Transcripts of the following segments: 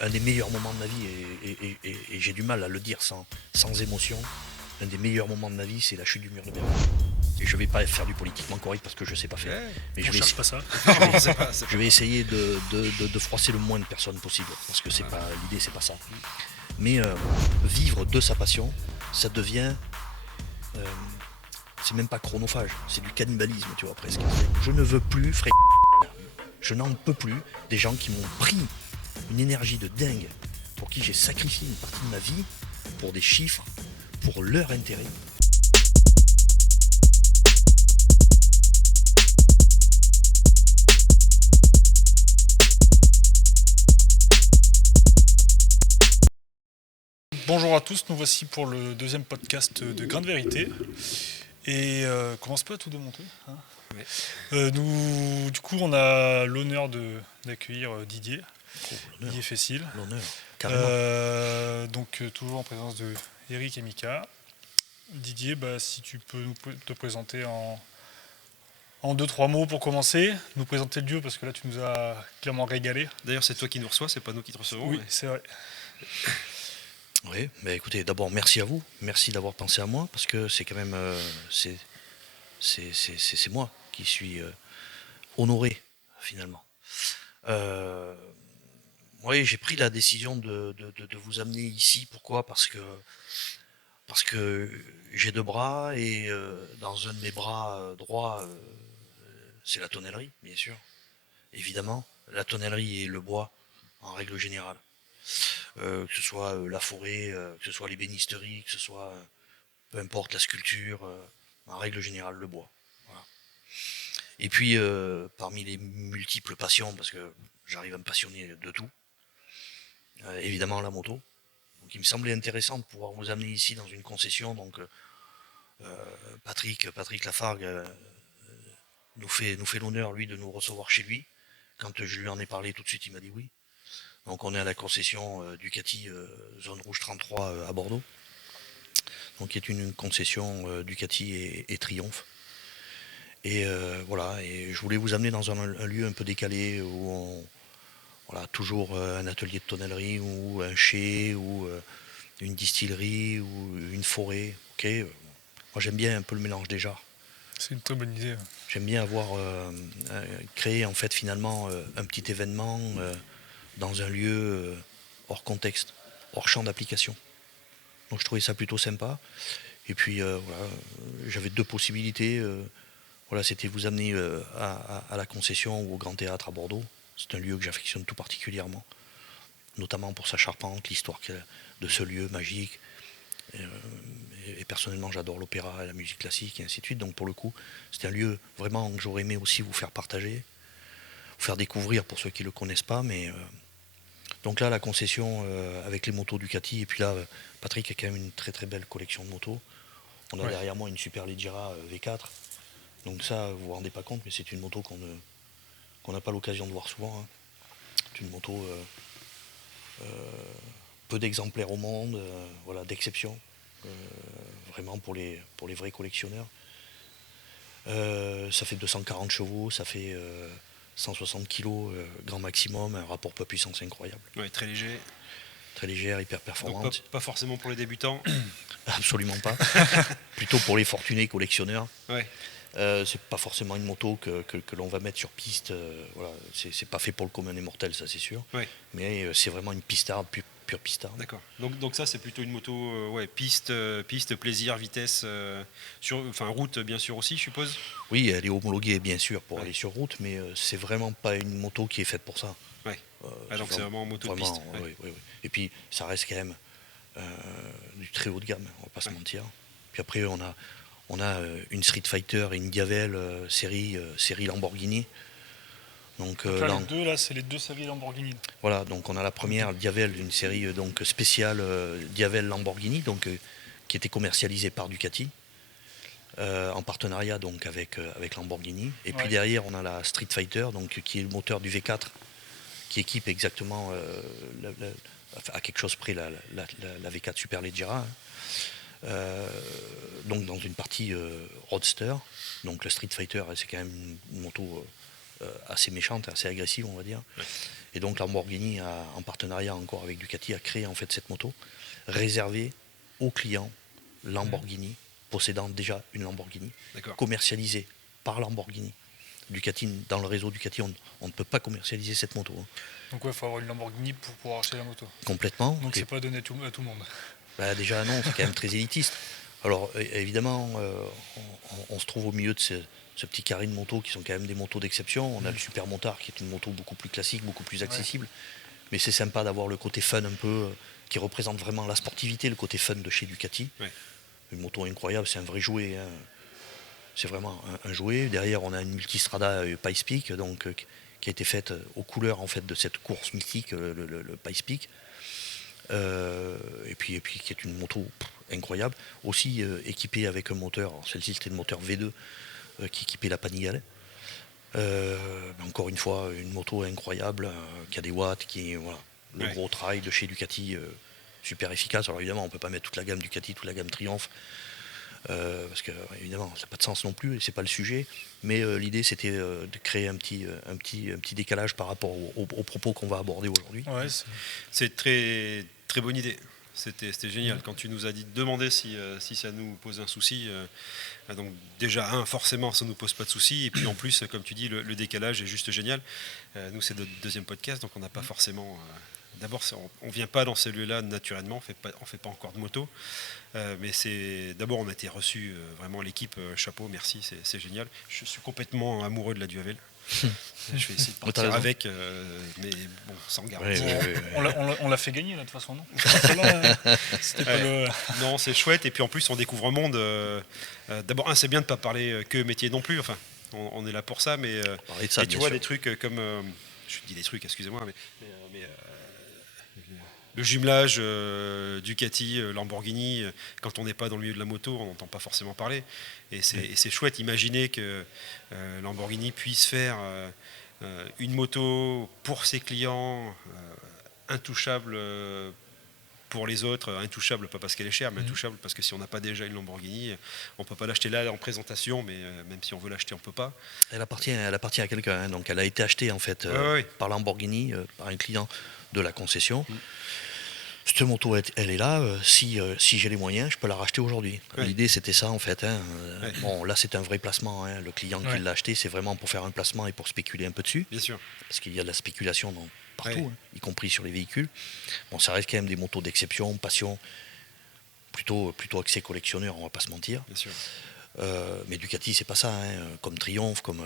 un des meilleurs moments de ma vie, et j'ai du mal à le dire sans émotion, un des meilleurs moments de ma vie, c'est la chute du mur de Berlin. Et je vais pas faire du politiquement correct parce que je sais pas faire. Ouais, Mais On cherche pas ça. je vais essayer de froisser le moins de personnes possible. Parce que c'est pas l'idée, c'est pas ça. Mais vivre de sa passion, ça devient. C'est même pas chronophage, c'est du cannibalisme, tu vois, presque. Je ne veux plus, je n'en peux plus des gens qui m'ont pris une énergie de dingue, pour qui j'ai sacrifié une partie de ma vie, pour des chiffres, pour leur intérêt. Bonjour à tous, nous voici pour le deuxième podcast de Grain de Vérité. Et commence pas à tout démonter. Hein. Ouais. Du coup, on a l'honneur d'accueillir Didier L'honneur, Fessil. l'honneur, carrément. Donc toujours en présence de Eric et Mika. Didier, si tu peux te présenter en 2-3 mots pour commencer, nous présenter le lieu parce que là tu nous as clairement régalé. D'ailleurs, c'est toi qui nous reçois, c'est pas nous qui te recevons. Oui, mais... c'est vrai. Oui, mais écoutez, d'abord merci à vous, merci d'avoir pensé à moi, parce que c'est quand même, c'est moi qui suis honoré finalement. Oui, j'ai pris la décision de vous amener ici. Pourquoi ? Parce que j'ai deux bras et dans un de mes bras droits, c'est la tonnellerie, bien sûr. Évidemment, la tonnellerie et le bois en règle générale. Que ce soit la forêt, que ce soit l'ébénisterie, que ce soit peu importe la sculpture, en règle générale le bois. Voilà. Et puis parmi les multiples passions, parce que j'arrive à me passionner de tout, évidemment la moto. Donc il me semblait intéressant de pouvoir vous amener ici dans une concession. Donc Patrick Lafargue nous fait l'honneur lui de nous recevoir chez lui. Quand je lui en ai parlé tout de suite, il m'a dit oui. Donc on est à la concession Ducati zone rouge 33 à Bordeaux, donc qui est une concession Ducati et Triumph. Et voilà, et je voulais vous amener dans un lieu un peu décalé où voilà, toujours un atelier de tonnellerie ou un chai ou une distillerie ou une forêt. Ok, moi j'aime bien un peu le mélange des genres. C'est une très bonne idée. J'aime bien avoir créé en fait finalement un petit événement dans un lieu hors contexte, hors champ d'application. Donc je trouvais ça plutôt sympa. Et puis voilà, j'avais deux possibilités. Voilà, c'était vous amener à la concession ou au Grand Théâtre à Bordeaux. C'est un lieu que j'affectionne tout particulièrement, notamment pour sa charpente, l'histoire de ce lieu magique. Et personnellement, j'adore l'opéra et la musique classique et ainsi de suite. Donc pour le coup, c'est un lieu vraiment que j'aurais aimé aussi vous faire partager, vous faire découvrir pour ceux qui ne le connaissent pas. Mais donc là, la concession avec les motos Ducati. Et puis là, Patrick a quand même une très très belle collection de motos. On a derrière moi une Super Leggera V4. Donc ça, vous vous rendez pas compte, mais c'est une moto qu'on n'a pas l'occasion de voir souvent. Hein. C'est une moto peu d'exemplaires au monde, voilà, d'exception. Vraiment pour les vrais collectionneurs. Ça fait 240 chevaux, ça fait 160 kg grand maximum, un rapport poids-puissance incroyable. Ouais, très léger. Très légère, hyper performante. Donc pas forcément pour les débutants. Absolument pas. Plutôt pour les fortunés collectionneurs. Ouais. C'est pas forcément une moto que l'on va mettre sur piste. Voilà, c'est pas fait pour le commun des mortels, ça c'est sûr. Ouais. Mais c'est vraiment une pistarde, pure pistarde. D'accord. Donc ça c'est plutôt une moto piste, plaisir, vitesse, route bien sûr aussi, je suppose. Oui, elle est homologuée bien sûr pour aller sur route, mais c'est vraiment pas une moto qui est faite pour ça. Ouais. Donc c'est vraiment moto de piste. Ouais. Oui. Et puis ça reste quand même du très haut de gamme, on va pas se mentir. Puis après on a une Street Fighter et une Diavel série Lamborghini. Donc là, les deux, là, c'est les deux séries Lamborghini. Voilà, donc on a la première Diavel, une série donc spéciale Diavel Lamborghini, donc qui était commercialisée par Ducati en partenariat donc avec Lamborghini. Et puis derrière on a la Street Fighter, donc qui est le moteur du V4, qui équipe exactement à quelque chose près la V4 Super Leggera. Donc dans une partie roadster. Donc le Street Fighter, c'est quand même une moto assez méchante, assez agressive, on va dire. Et donc Lamborghini, en partenariat encore avec Ducati, a créé en fait cette moto réservée aux clients Lamborghini, possédant déjà une Lamborghini, D'accord. commercialisée par Lamborghini. Ducati, dans le réseau Ducati, on ne peut pas commercialiser cette moto. Donc ouais, il faut avoir une Lamborghini pour pouvoir acheter la moto. Complètement. Donc Et c'est pas donné à tout le monde. bah, déjà non, c'est quand même très élitiste. Alors évidemment, on se trouve au milieu de ce petit carré de motos qui sont quand même des motos d'exception. On a le Super Motard qui est une moto beaucoup plus classique, beaucoup plus accessible. Mais c'est sympa d'avoir le côté fun un peu, qui représente vraiment la sportivité, le côté fun de chez Ducati. Ouais. Une moto incroyable, c'est un vrai jouet. Hein. C'est vraiment un jouet. Derrière, on a une Multistrada Pice Peak, donc, qui a été faite aux couleurs en fait, de cette course mythique, le Pice Peak. Et puis qui est une moto incroyable. Aussi équipée avec un moteur, celle-ci c'était le moteur V2 qui équipait la Panigale. Encore une fois, une moto incroyable, qui a des watts, voilà, le gros trail de chez Ducati, super efficace. Alors évidemment, on ne peut pas mettre toute la gamme Ducati, toute la gamme Triumph, parce que évidemment, ça n'a pas de sens non plus, et c'est pas le sujet. Mais l'idée, c'était de créer un petit décalage par rapport aux propos qu'on va aborder aujourd'hui. Ouais, C'est très, très bonne idée. C'était génial. Quand tu nous as dit de demander si ça nous pose un souci, donc déjà, forcément, ça ne nous pose pas de souci. Et puis en plus, comme tu dis, le décalage est juste génial. Nous, c'est notre deuxième podcast, donc on n'a pas forcément... D'abord, on ne vient pas dans ces lieux-là naturellement, on ne fait pas encore de moto. Mais d'abord, on a été reçus, vraiment l'équipe, chapeau, merci, c'est génial. Je suis complètement amoureux de la Duhavel. Je vais essayer de partir avec, mais bon, sans garantie. On l'a fait gagner là, de toute façon, non? C'était pas le... Non, c'est chouette. Et puis en plus, on découvre un monde. D'abord, c'est bien de ne pas parler que métier non plus. Enfin, on est là pour ça, mais Parler de ça, et tu bien vois sûr. des trucs comme, je dis des trucs, excusez-moi, mais le jumelage Ducati, Lamborghini, quand on n'est pas dans le milieu de la moto, on n'entend pas forcément parler. Et c'est chouette. Imaginez que Lamborghini puisse faire une moto pour ses clients, intouchable pour les autres, intouchable pas parce qu'elle est chère, mais intouchable parce que si on n'a pas déjà une Lamborghini, on ne peut pas l'acheter là en présentation, mais même si on veut l'acheter, on ne peut pas. Elle appartient à quelqu'un, hein, donc elle a été achetée en fait par Lamborghini, par un client de la concession. Cette moto, elle est là. Si j'ai les moyens, je peux la racheter aujourd'hui. L'idée, c'était ça, en fait. Hein. Bon, là, c'est un vrai placement. Hein. Le client qui l'a acheté, c'est vraiment pour faire un placement et pour spéculer un peu dessus. Bien sûr. Parce qu'il y a de la spéculation partout, hein, y compris sur les véhicules. Bon, ça reste quand même des motos d'exception, passion, plutôt axé collectionneur, on va pas se mentir. Bien sûr. Mais Ducati, c'est pas ça. Hein. Comme Triumph, comme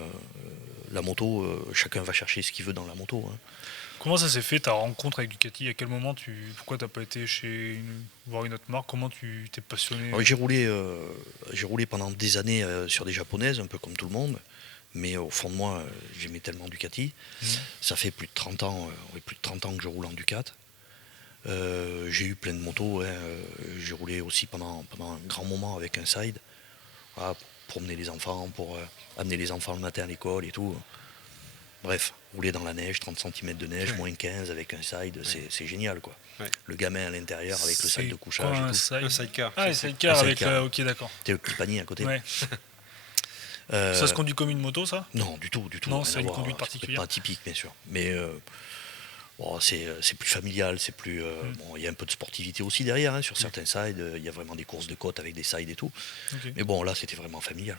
la moto, chacun va chercher ce qu'il veut dans la moto. Hein. Comment ça s'est fait ta rencontre avec Ducati? À quel moment pourquoi t'as pas été voir une autre marque? Comment tu t'es passionné? Alors, j'ai roulé pendant des années sur des japonaises, un peu comme tout le monde. Mais au fond de moi, j'aimais tellement Ducati. Ça fait plus de 30 ans, plus de 30 ans que je roule en Ducat. J'ai eu plein de motos. Hein. J'ai roulé aussi pendant un grand moment avec un side. Voilà, pour promener les enfants, pour amener les enfants le matin à l'école et tout. Bref, rouler dans la neige, 30 cm de neige, moins 15 avec un side, c'est génial quoi. Le gamin à l'intérieur avec le sac de couchage et tout. Un sidecar. Ah, un sidecar avec ok, d'accord. T'es le petit panier à côté. Ouais. Ça se conduit comme une moto, ça? Non, du tout. Non, c'est une conduite particulière. Pas typique, bien sûr. Mais c'est plus familial, c'est plus. Bon, il y a un peu de sportivité aussi derrière, hein, sur certains sides. Il y a vraiment des courses de côte avec des sides et tout. Okay. Mais bon, là, c'était vraiment familial.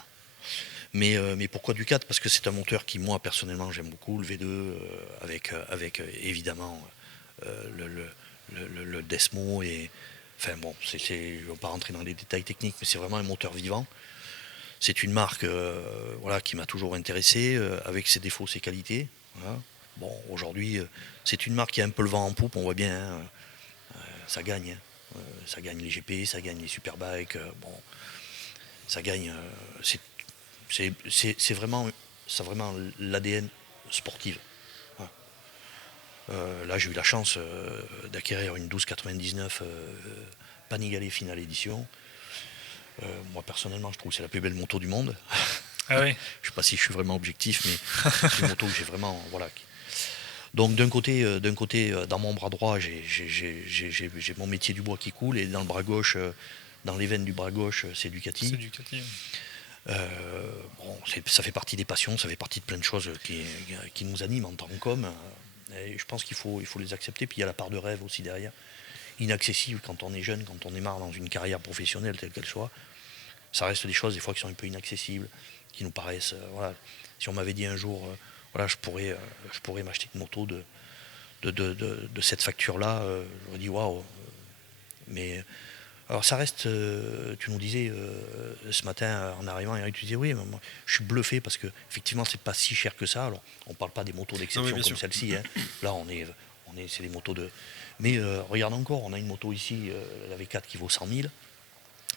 Mais pourquoi Ducat? Parce que c'est un moteur qui, moi, personnellement, j'aime beaucoup, le V2, avec évidemment le Desmo. Et, enfin bon, je ne vais pas rentrer dans les détails techniques, mais c'est vraiment un moteur vivant. C'est une marque qui m'a toujours intéressé, avec ses défauts, ses qualités. Voilà. Bon, aujourd'hui, c'est une marque qui a un peu le vent en poupe, on voit bien, hein, ça gagne. Hein. Ça gagne les GP, ça gagne les Superbikes. Bon, ça gagne. C'est vraiment l'ADN sportive. Voilà. Là, j'ai eu la chance d'acquérir une 1299 Panigale Finale Edition. Moi, personnellement, je trouve que c'est la plus belle moto du monde. Ah oui. Je ne sais pas si je suis vraiment objectif, mais c'est une moto que j'ai vraiment... Voilà. Donc, d'un côté, dans mon bras droit, j'ai mon métier du bois qui coule, et dans le bras gauche, dans les veines du bras gauche, c'est Ducati. C'est Ducati. Bon, ça fait partie des passions, ça fait partie de plein de choses qui nous animent en tant qu'hommes. Et je pense qu'il faut les accepter. Puis il y a la part de rêve aussi derrière. Inaccessible quand on est jeune, quand on démarre dans une carrière professionnelle telle qu'elle soit. Ça reste des choses des fois qui sont un peu inaccessibles, qui nous paraissent. Voilà. Si on m'avait dit un jour, voilà, je pourrais m'acheter une moto de cette facture-là, j'aurais dit waouh. Mais alors ça reste, tu nous disais ce matin en arrivant, Eric, tu disais oui, mais moi, je suis bluffé parce que effectivement c'est pas si cher que ça. Alors on parle pas des motos d'exception comme celle-ci. Hein. Là c'est des motos de. Mais regarde encore, on a une moto ici, la V4 qui vaut 100 000,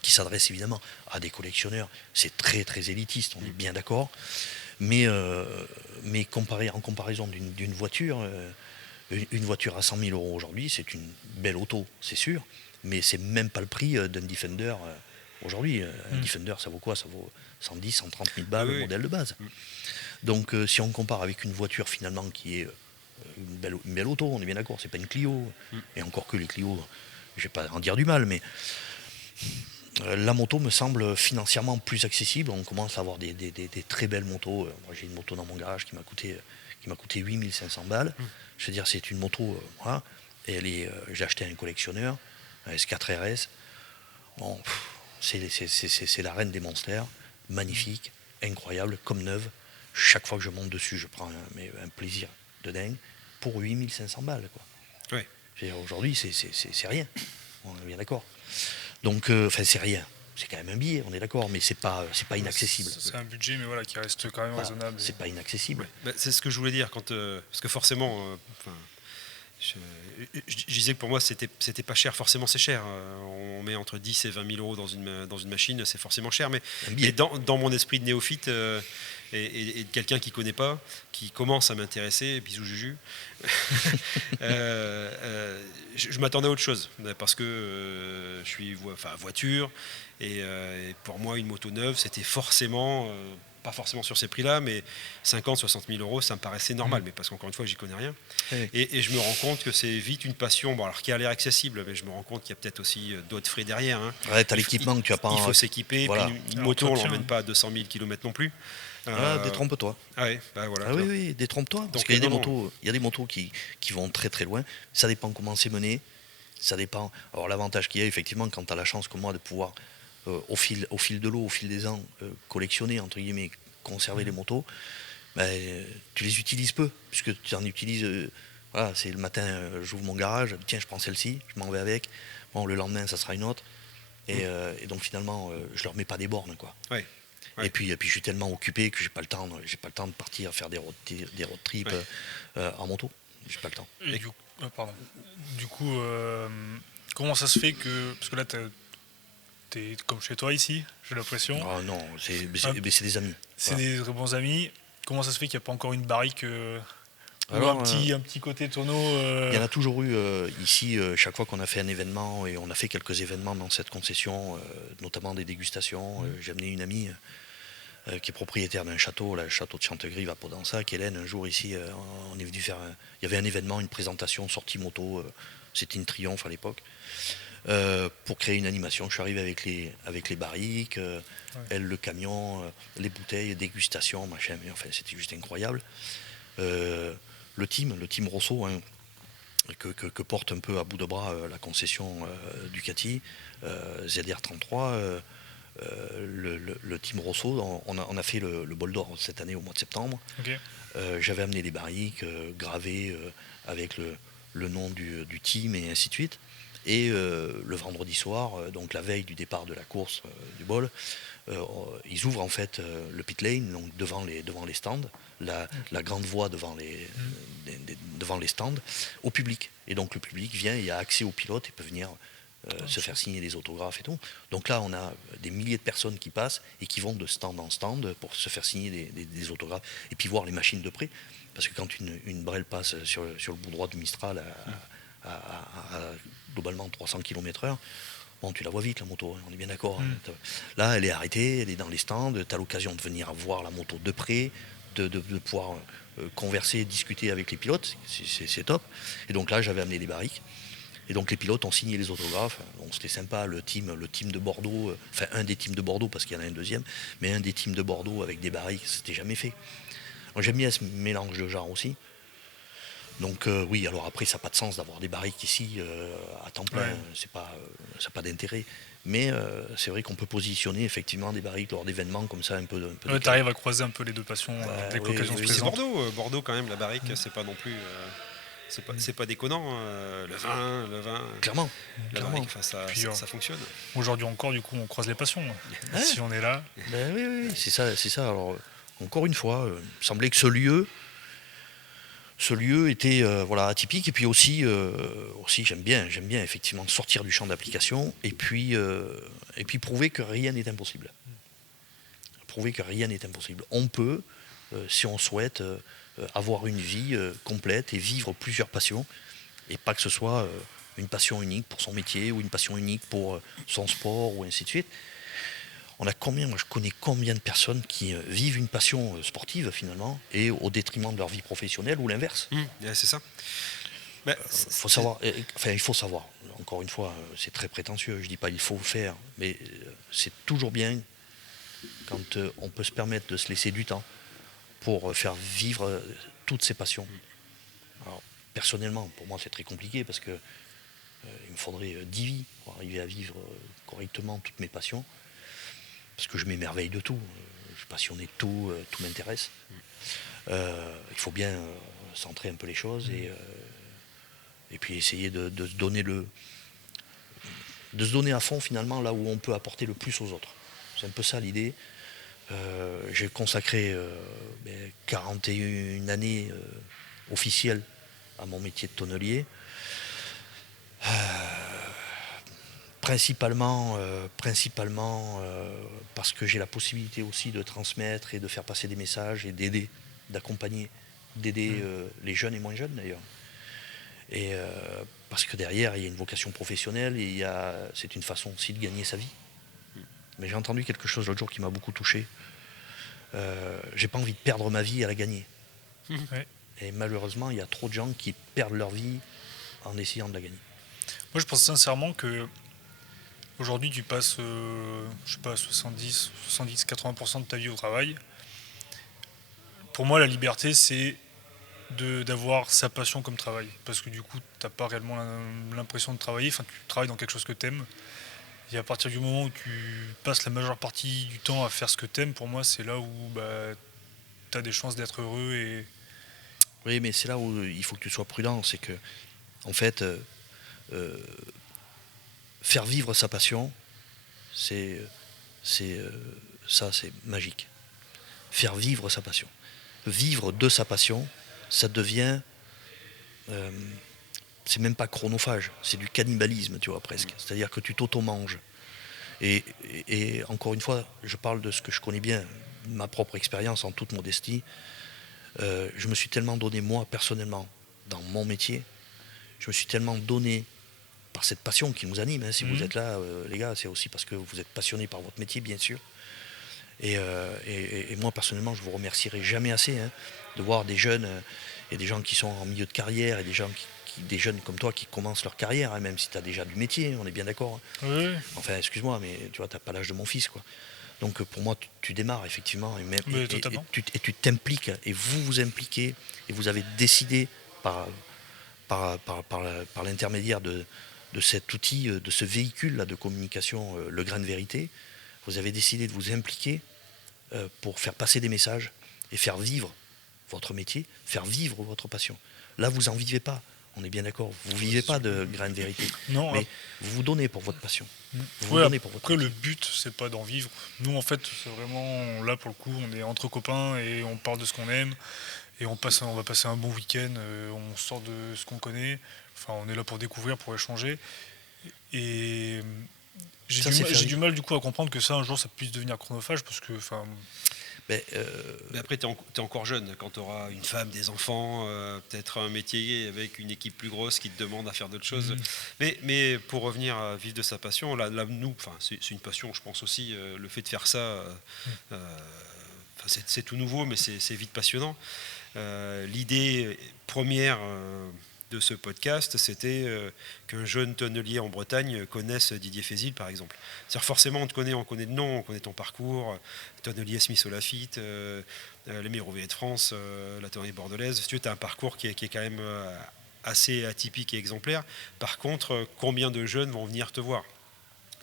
qui s'adresse évidemment à des collectionneurs. C'est très très élitiste, on est bien d'accord. Mais en comparaison d'une voiture, une voiture à 100 000 euros aujourd'hui, c'est une belle auto, c'est sûr. Mais c'est même pas le prix d'un Defender aujourd'hui. Un Defender, ça vaut quoi? Ça vaut 110, 130 000 balles, le modèle de base. Donc si on compare avec une voiture finalement qui est une belle auto, on est bien d'accord, c'est pas une Clio. Et encore que les Clio, je vais pas en dire du mal, mais la moto me semble financièrement plus accessible. On commence à avoir des très belles motos. Moi j'ai une moto dans mon garage qui m'a coûté 8 500 balles. Je veux dire, c'est une moto, voilà, et j'ai acheté à un collectionneur, un S4 RS. Bon, c'est la reine des monsters, magnifique, incroyable, comme neuve. Chaque fois que je monte dessus, je prends un plaisir de dingue pour 8 500 balles. Quoi. Ouais. Aujourd'hui, c'est rien. On est bien d'accord. Donc, c'est rien. C'est quand même un billet, on est d'accord, mais c'est pas inaccessible. C'est un budget, mais voilà, qui reste quand même raisonnable. C'est pas inaccessible. Ouais. Bah, c'est ce que je voulais dire, parce que forcément, je disais que pour moi, c'était pas cher. Forcément, c'est cher. On met entre 10 et 20 000 euros dans une machine, c'est forcément cher. Mais dans mon esprit de néophyte et de quelqu'un qui connaît pas, qui commence à m'intéresser, bisous Juju, je m'attendais à autre chose. Parce que je suis voiture, et pour moi, une moto neuve, c'était forcément... pas forcément sur ces prix-là, mais 50, 60 000 euros, ça me paraissait normal, mais parce qu'encore une fois, j'y connais rien. Oui. Et je me rends compte que c'est vite une passion, bon, alors qui a l'air accessible, mais je me rends compte qu'il y a peut-être aussi d'autres frais derrière. Hein. Ouais, tu as l'équipement que tu as pas. Il faut s'équiper, voilà. Puis une moto, on ne l'emmène pas à 200 000 km non plus. Détrompe-toi. Ah ouais, bah voilà. Ah oui, détrompe-toi. Parce qu'il y a des motos qui vont très très loin. Ça dépend comment c'est mené. Ça dépend. Alors l'avantage qu'il y a, effectivement, quand tu as la chance comme moi de pouvoir au fil de l'eau, au fil des ans, collectionner, entre guillemets, conserver les motos, tu les utilises peu, puisque tu en utilises, voilà, c'est le matin, j'ouvre mon garage, tiens, je prends celle-ci, je m'en vais avec, bon, le lendemain, ça sera une autre, et donc finalement, je leur mets pas des bornes, quoi. Ouais. Et puis je suis tellement occupé que j'ai pas le temps de partir faire des road trips en moto, j'ai pas le temps. Et du coup, comment ça se fait que, parce que là, t'es comme chez toi ici, j'ai l'impression. Ah non, c'est des amis. C'est des très bons amis. Comment ça se fait qu'il n'y a pas encore une barrique un petit côté tonneau Il y en a toujours eu ici, chaque fois qu'on a fait un événement, et on a fait quelques événements dans cette concession, notamment des dégustations. J'ai amené une amie qui est propriétaire d'un château, le château de Chantegrive à Podensac. Hélène, un jour ici, on est venu faire il y avait un événement, une présentation, sortie moto, c'était une Triomphe à l'époque. Pour créer une animation, je suis arrivé avec les barriques, elle, le camion, les bouteilles, dégustation, machin, mais enfin c'était juste incroyable. Le team Rosso, hein, que porte un peu à bout de bras la concession Ducati, ZR33, le team Rosso, on a fait le bol d'or cette année au mois de septembre. Okay. J'avais amené des barriques gravées avec le nom du team et ainsi de suite. Et le vendredi soir, donc la veille du départ de la course du bol, ils ouvrent en fait le pit lane, donc devant les stands, la grande voie devant les stands, au public. Et donc le public vient, il a accès au pilote et peut venir se faire signer des autographes et tout. Donc là, on a des milliers de personnes qui passent et qui vont de stand en stand pour se faire signer des autographes et puis voir les machines de près. Parce que quand une Brel passe sur le bout droit du Mistral à globalement 300 km/h, bon, tu la vois vite la moto, on est bien d'accord. Là, elle est arrêtée, elle est dans les stands, tu as l'occasion de venir voir la moto de près, de pouvoir converser, discuter avec les pilotes, c'est top. Et donc là, j'avais amené des barriques. Et donc les pilotes ont signé les autographes. Bon, c'était sympa, le team de Bordeaux, enfin un des teams de Bordeaux, parce qu'il y en a un deuxième, mais un des teams de Bordeaux avec des barriques, c'était jamais fait. Donc, j'aime bien ce mélange de genres aussi. Donc oui, alors après, ça n'a pas de sens d'avoir des barriques ici à temps plein, Ouais. ça n'a pas d'intérêt. Mais c'est vrai qu'on peut positionner effectivement des barriques lors d'événements comme ça, un peu Ouais, décalés. t'arrives à croiser un peu les deux passions dès que Oui, l'occasion se oui, Puis c'est présente. Bordeaux. Bordeaux, quand même, la barrique, c'est pas non plus. C'est pas déconnant. Le vin, clairement, la barrique, clairement. enfin, ça, Puis ça, ça fonctionne. aujourd'hui encore, du coup, on croise les passions. Ouais. Si on est là, Ben oui, oui, oui, c'est ça, c'est ça. Alors, encore une fois, il semblait que ce lieu était voilà, atypique. Et puis aussi j'aime bien effectivement sortir du champ d'application et puis prouver que rien n'est impossible. Prouver que rien n'est impossible. On peut, si on souhaite, avoir une vie complète et vivre plusieurs passions, et pas que ce soit une passion unique pour son métier ou une passion unique pour son sport ou ainsi de suite. Moi je connais combien de personnes qui vivent une passion sportive finalement et au détriment de leur vie professionnelle ou l'inverse. Ouais, c'est ça. Bah, Faut savoir, enfin il faut savoir. Encore une fois, c'est très prétentieux. Je dis pas il faut le faire, mais c'est toujours bien quand on peut se permettre de se laisser du temps pour faire vivre toutes ces passions. Alors, personnellement, pour moi, c'est très compliqué parce que il me faudrait 10 vies pour arriver à vivre correctement toutes mes passions. Parce que je m'émerveille de tout. Je suis passionné de tout, tout m'intéresse. Il faut bien centrer un peu les choses et puis essayer de se donner de se donner à fond finalement là où on peut apporter le plus aux autres. C'est un peu ça l'idée. J'ai consacré 41 années officielles à mon métier de tonnelier. Principalement parce que j'ai la possibilité aussi de transmettre et de faire passer des messages et d'aider, d'accompagner, d'aider les jeunes et moins jeunes d'ailleurs. Et parce que derrière, il y a une vocation professionnelle et c'est une façon aussi de gagner sa vie. Mais j'ai entendu quelque chose l'autre jour qui m'a beaucoup touché. J'ai pas envie de perdre ma vie à la gagner. ouais. Et malheureusement, il y a trop de gens qui perdent leur vie en essayant de la gagner. Moi, je pense sincèrement que aujourd'hui, tu passes, je sais pas, 80% de ta vie au travail. Pour moi, la liberté, c'est d'avoir sa passion comme travail. Parce que du coup, t'as pas réellement l'impression de travailler. Enfin, tu travailles dans quelque chose que t'aimes. Et à partir du moment où tu passes la majeure partie du temps à faire ce que t'aimes, pour moi, c'est là où t'as des chances d'être heureux. Et Oui, mais c'est là où il faut que tu sois prudent. C'est que, en fait, euh, faire vivre sa passion, c'est, c'est, ça, c'est magique. Faire vivre sa passion. Vivre de sa passion, ça devient, euh, c'est même pas chronophage, c'est du cannibalisme, tu vois, presque. C'est-à-dire que tu t'auto-manges. Et encore une fois, je parle de ce que je connais bien, ma propre expérience en toute modestie. Je me suis tellement donné, moi, personnellement, dans mon métier, je me suis tellement donné par cette passion qui nous anime. Hein. Si vous êtes là, les gars, c'est aussi parce que vous êtes passionnés par votre métier, bien sûr. Et moi, personnellement, je vous remercierai jamais assez de voir des jeunes et des gens qui sont en milieu de carrière et des gens des jeunes comme toi qui commencent leur carrière, hein, même si tu as déjà du métier, on est bien d'accord. Hein. oui, Enfin, excuse-moi, mais tu vois, tu n'as pas l'âge de mon fils, quoi. Donc pour moi, tu démarres effectivement, mais totalement. et tu t'impliques, et vous vous impliquez, et vous avez décidé par l'intermédiaire de cet outil, de ce véhicule-là de communication, le grain de vérité, vous avez décidé de vous impliquer pour faire passer des messages et faire vivre votre métier, faire vivre votre passion. Là, vous n'en vivez pas, on est bien d'accord, vous ne vivez pas de grain de vérité, Non, mais vous vous donnez pour votre passion. Vous vous ouais, donnez pour votre après, le métier. but, c'est pas d'en vivre. Nous, en fait, c'est vraiment là pour le coup, on est entre copains et on parle de ce qu'on aime et on va passer un bon week-end. On sort de ce qu'on connaît. Enfin, on est là pour découvrir, pour échanger. Et Ça, c'est faire j'ai du mal du coup à comprendre que ça, un jour, ça puisse devenir chronophage parce que, enfin, Mais, Mais après, tu es encore jeune. Quand tu auras une femme, des enfants, peut-être un métier avec une équipe plus grosse qui te demande à faire d'autres choses. Mais pour revenir à vivre de sa passion, là nous, c'est une passion, je pense aussi. Le fait de faire ça, c'est tout nouveau, mais c'est vite passionnant. L'idée première de ce podcast, c'était qu'un jeune tonnelier en Bretagne connaisse Didier Fézil, par exemple. C'est-à-dire forcément, on connaît de nom, on connaît ton parcours, tonnelier Smith au Lafitte, les meilleurs ouvriers de France, la tonnerie bordelaise. Si tu as un parcours qui est quand même assez atypique et exemplaire. Par contre, combien de jeunes vont venir te voir ?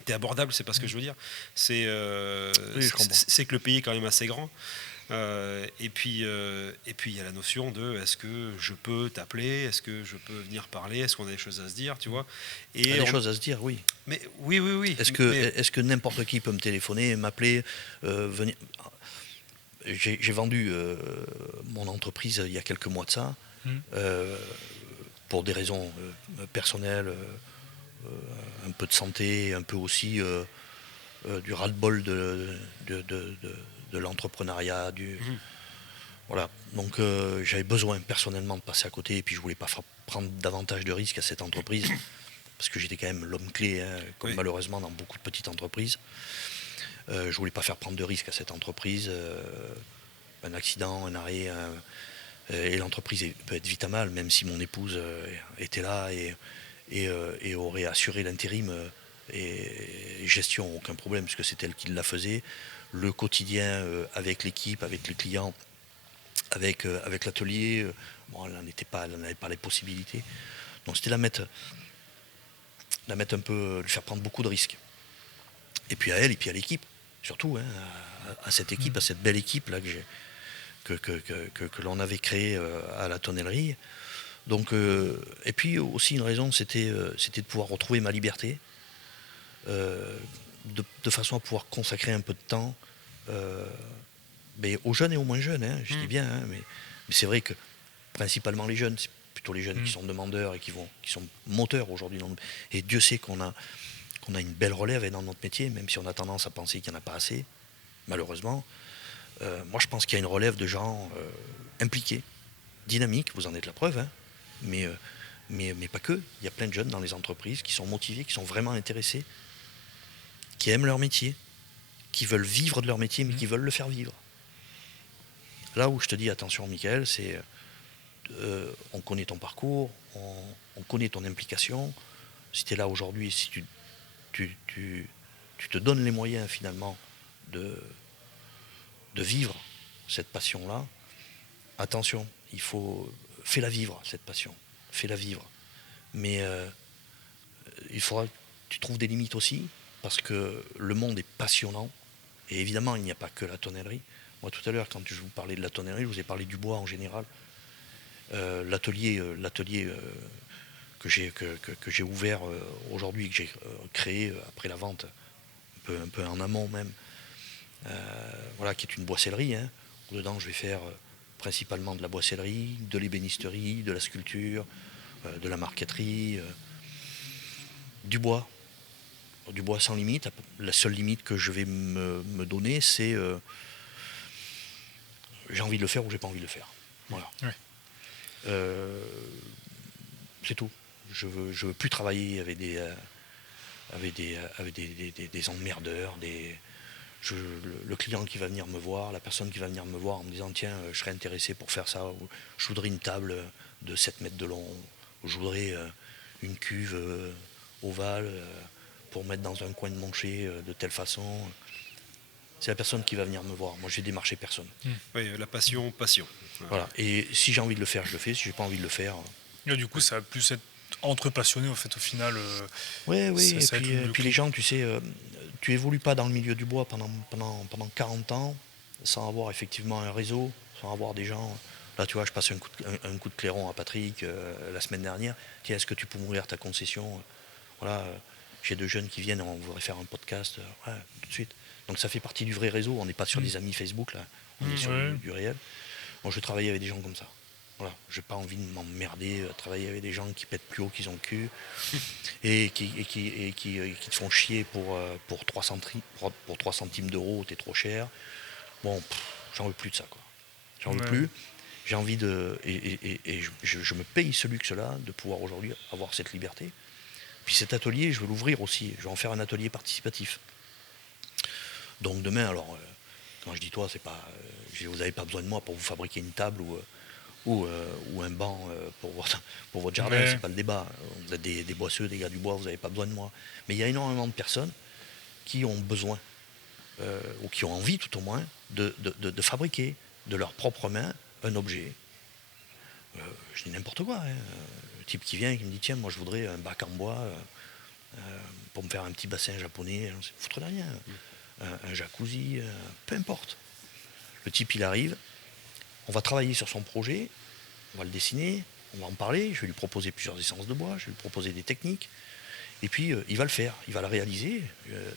T'es abordable, c'est pas ce que je veux dire. C'est que le pays est quand même assez grand. Et puis il y a la notion de est-ce que je peux t'appeler, est-ce que je peux venir parler, est-ce qu'on a des choses à se dire, tu vois. Et des choses à se dire, oui. Mais oui. Est-ce que n'importe qui peut me téléphoner, m'appeler, venir. J'ai vendu mon entreprise il y a quelques mois de ça, pour des raisons personnelles, un peu de santé, un peu aussi du ras-le-bol de l'entrepreneuriat. Voilà. Donc j'avais besoin personnellement de passer à côté, et puis je voulais pas prendre davantage de risques à cette entreprise, parce que j'étais quand même l'homme clé, comme malheureusement dans beaucoup de petites entreprises. Je voulais pas faire prendre de risques à cette entreprise. Un accident, un arrêt, et l'entreprise peut être vite à mal, même si mon épouse était là et aurait assuré l'intérim et gestion, aucun problème, puisque c'est elle qui la faisait. Le quotidien avec l'équipe, avec les clients, avec l'atelier, bon, elle n'avait pas les possibilités. Donc c'était la mettre un peu, lui faire prendre beaucoup de risques. Et puis à elle, et puis à l'équipe, surtout, à cette équipe, à cette belle équipe là que l'on avait créée à la tonnellerie. Donc, et puis aussi une raison, c'était de pouvoir retrouver ma liberté, de façon à pouvoir consacrer un peu de temps mais aux jeunes et aux moins jeunes, je dis bien, mais c'est vrai que principalement les jeunes, c'est plutôt les jeunes qui sont demandeurs et qui sont moteurs aujourd'hui. Et Dieu sait qu'on a une belle relève dans notre métier, même si on a tendance à penser qu'il n'y en a pas assez, malheureusement. Moi, je pense qu'il y a une relève de gens impliqués, dynamiques, vous en êtes la preuve, mais pas que. Il y a plein de jeunes dans les entreprises qui sont motivés, qui sont vraiment intéressés, qui aiment leur métier, qui veulent vivre de leur métier, mais qui veulent le faire vivre. Là où je te dis attention, Michael, c'est on connaît ton parcours, on connaît ton implication. Si tu es là aujourd'hui, si tu te donnes les moyens finalement de vivre cette passion-là, attention, fais-la vivre, cette passion, fais-la vivre. Mais il faudra que tu trouves des limites aussi, parce que le monde est passionnant, et évidemment, il n'y a pas que la tonnellerie. Moi, tout à l'heure, quand je vous parlais de la tonnellerie, je vous ai parlé du bois en général. L'atelier que j'ai ouvert aujourd'hui, que j'ai créé après la vente, un peu en amont même, voilà, qui est une boissellerie. Dedans, je vais faire principalement de la boissellerie, de l'ébénisterie, de la sculpture, de la marqueterie, du bois sans limite. La seule limite que je vais me donner, c'est j'ai envie de le faire ou j'ai pas envie de le faire. Voilà. Oui. C'est tout. Je veux plus travailler avec des emmerdeurs, le client qui va venir me voir, la personne qui va venir me voir en me disant tiens, je serais intéressé pour faire ça, ou je voudrais une table de 7 mètres de long, ou je voudrais une cuve ovale pour mettre dans un coin de mon chez de telle façon. C'est la personne qui va venir me voir. Moi, j'ai démarché personne. Oui, la passion. Voilà. Et si j'ai envie de le faire, je le fais. Si j'ai pas envie de le faire. Et du coup, ça va plus être entre passionnés, en fait, au final. Oui. Et puis les gens, tu sais, tu évolues pas dans le milieu du bois pendant 40 ans sans avoir effectivement un réseau, sans avoir des gens. Là, tu vois, je passe un coup de clairon à Patrick la semaine dernière. Tiens, est-ce que tu peux m'ouvrir ta concession ? Voilà, j'ai 2 jeunes qui viennent, on voudrait faire un podcast. Ouais, tout de suite. Donc ça fait partie du vrai réseau. On n'est pas sur des amis Facebook, là. On est sur du réel. Moi, je travaille avec des gens comme ça. Voilà, j'ai pas envie de m'emmerder, travailler avec des gens qui pètent plus haut qu'ils ont le cul et qui te font chier pour 3 centimes d'euros, t'es trop cher. Bon, j'en veux plus de ça, quoi. J'en veux plus. J'ai envie de... Et je me paye ce luxe-là de pouvoir aujourd'hui avoir cette liberté. Puis cet atelier, je veux l'ouvrir aussi. Je vais en faire un atelier participatif. Donc demain, alors, quand je dis toi, c'est pas... vous n'avez pas besoin de moi pour vous fabriquer une table ou un banc pour votre jardin, Ouais. c'est pas le débat. Vous êtes des boisseux, des gars du bois, vous n'avez pas besoin de moi. Mais il y a énormément de personnes qui ont besoin, ou qui ont envie tout au moins, de fabriquer de leurs propres mains un objet. Je dis n'importe quoi. Le type qui vient et qui me dit tiens, moi je voudrais un bac en bois pour me faire un petit bassin japonais, c'est foutre de rien. Un jacuzzi, peu importe. Le type il arrive, on va travailler sur son projet, on va le dessiner, on va en parler, je vais lui proposer plusieurs essences de bois, je vais lui proposer des techniques, et puis il va le faire, il va le réaliser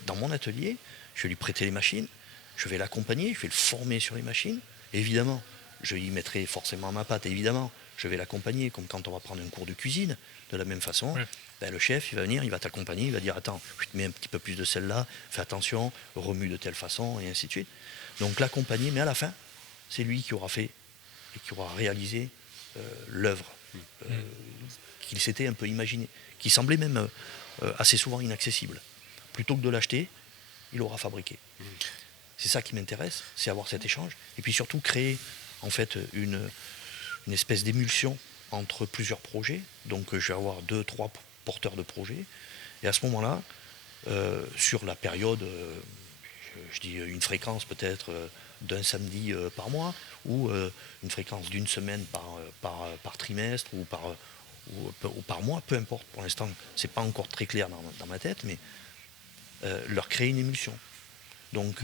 dans mon atelier, je vais lui prêter les machines, je vais l'accompagner, je vais le former sur les machines, et évidemment, je y mettrai forcément ma patte, évidemment, je vais l'accompagner, comme quand on va prendre un cours de cuisine, de la même façon, Ouais. ben, le chef il va venir, il va t'accompagner, il va dire attends, je te mets un petit peu plus de sel là, fais attention, remue de telle façon, et ainsi de suite. Donc l'accompagner, mais à la fin, c'est lui qui aura fait et qui aura réalisé l'œuvre qu'il s'était un peu imaginé, qui semblait même assez souvent inaccessible. Plutôt que de l'acheter, il l'aura fabriqué. C'est ça qui m'intéresse, c'est avoir cet échange, et puis surtout créer en fait une espèce d'émulsion entre plusieurs projets. Donc je vais avoir 2-3 porteurs de projets, et à ce moment-là, sur la période, je dis une fréquence peut-être d'un samedi par mois, ou une fréquence d'une semaine par trimestre, ou par mois, peu importe. Pour l'instant, c'est pas encore très clair dans ma tête, mais leur créer une émulsion. Donc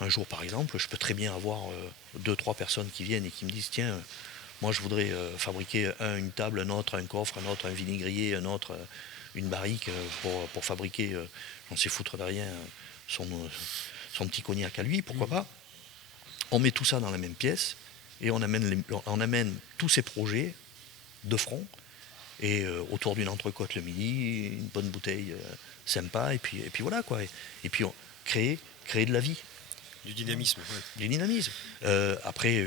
un jour par exemple, je peux très bien avoir 2-3 personnes qui viennent et qui me disent tiens, moi je voudrais fabriquer une table, un autre un coffre, un autre un vinaigrier, un autre une barrique pour fabriquer, on sait foutre de rien, son petit cognac à lui, pourquoi pas. On met tout ça dans la même pièce et on amène tous ces projets de front, et autour d'une entrecôte le midi, une bonne bouteille sympa, et puis voilà quoi. Et puis créer de la vie. Du dynamisme. Ouais. Du dynamisme. Après,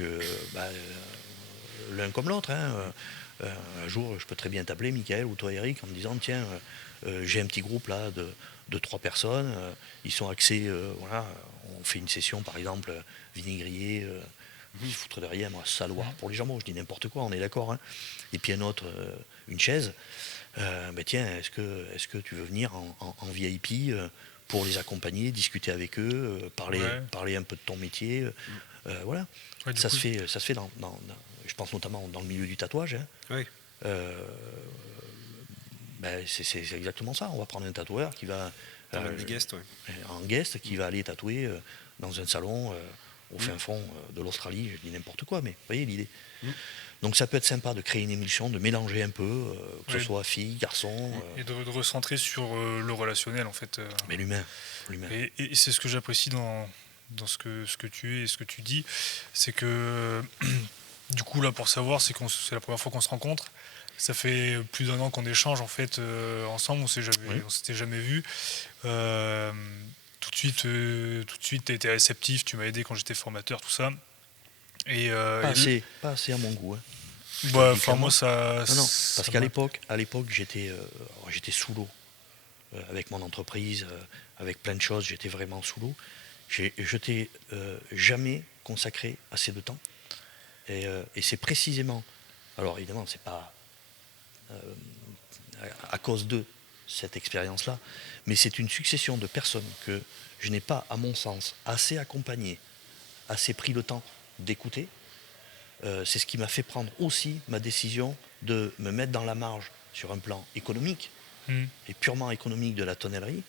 l'un comme l'autre. Un jour, je peux très bien t'appeler, Michael, ou toi, Eric, en me disant tiens, j'ai un petit groupe là de 3 personnes, ils sont axés, voilà, on fait une session par exemple, vinaigrier, foutre de rien, moi, saloir pour les jambons, je dis n'importe quoi, on est d'accord. Et puis un autre, une chaise. Tiens, est-ce que tu veux venir en VIP pour les accompagner, discuter avec eux, parler un peu de ton métier, voilà. Ouais, Ça se fait je pense notamment dans le milieu du tatouage. Oui. C'est exactement ça. On va prendre un tatoueur qui va Des guests, ouais. en guest, qui va aller tatouer dans un salon au fin fond de l'Australie. Je dis n'importe quoi, mais vous voyez l'idée. Donc ça peut être sympa de créer une émulsion, de mélanger un peu, que ce soit filles, garçons. Et de recentrer sur le relationnel, en fait. Mais l'humain. Et c'est ce que j'apprécie dans ce que tu es et ce que tu dis, c'est que, du coup, là, pour savoir, c'est la première fois qu'on se rencontre. Ça fait plus d'1 an qu'on échange, en fait, ensemble, on s'était jamais vu. Tout de suite, tu as été réceptif, tu m'as aidé quand j'étais formateur, tout ça. Et, pas assez à mon goût. Moi, ça... Non, parce qu'à l'époque, j'étais sous l'eau. Avec mon entreprise, avec plein de choses, j'étais vraiment sous l'eau. Je t'ai jamais consacré assez de temps. Et c'est précisément... Alors évidemment, c'est pas à cause de cette expérience-là, mais c'est une succession de personnes que je n'ai pas, à mon sens, assez accompagnées, assez pris le temps d'écouter. C'est ce qui m'a fait prendre aussi ma décision de me mettre dans la marge sur un plan économique, et purement économique de la tonnellerie,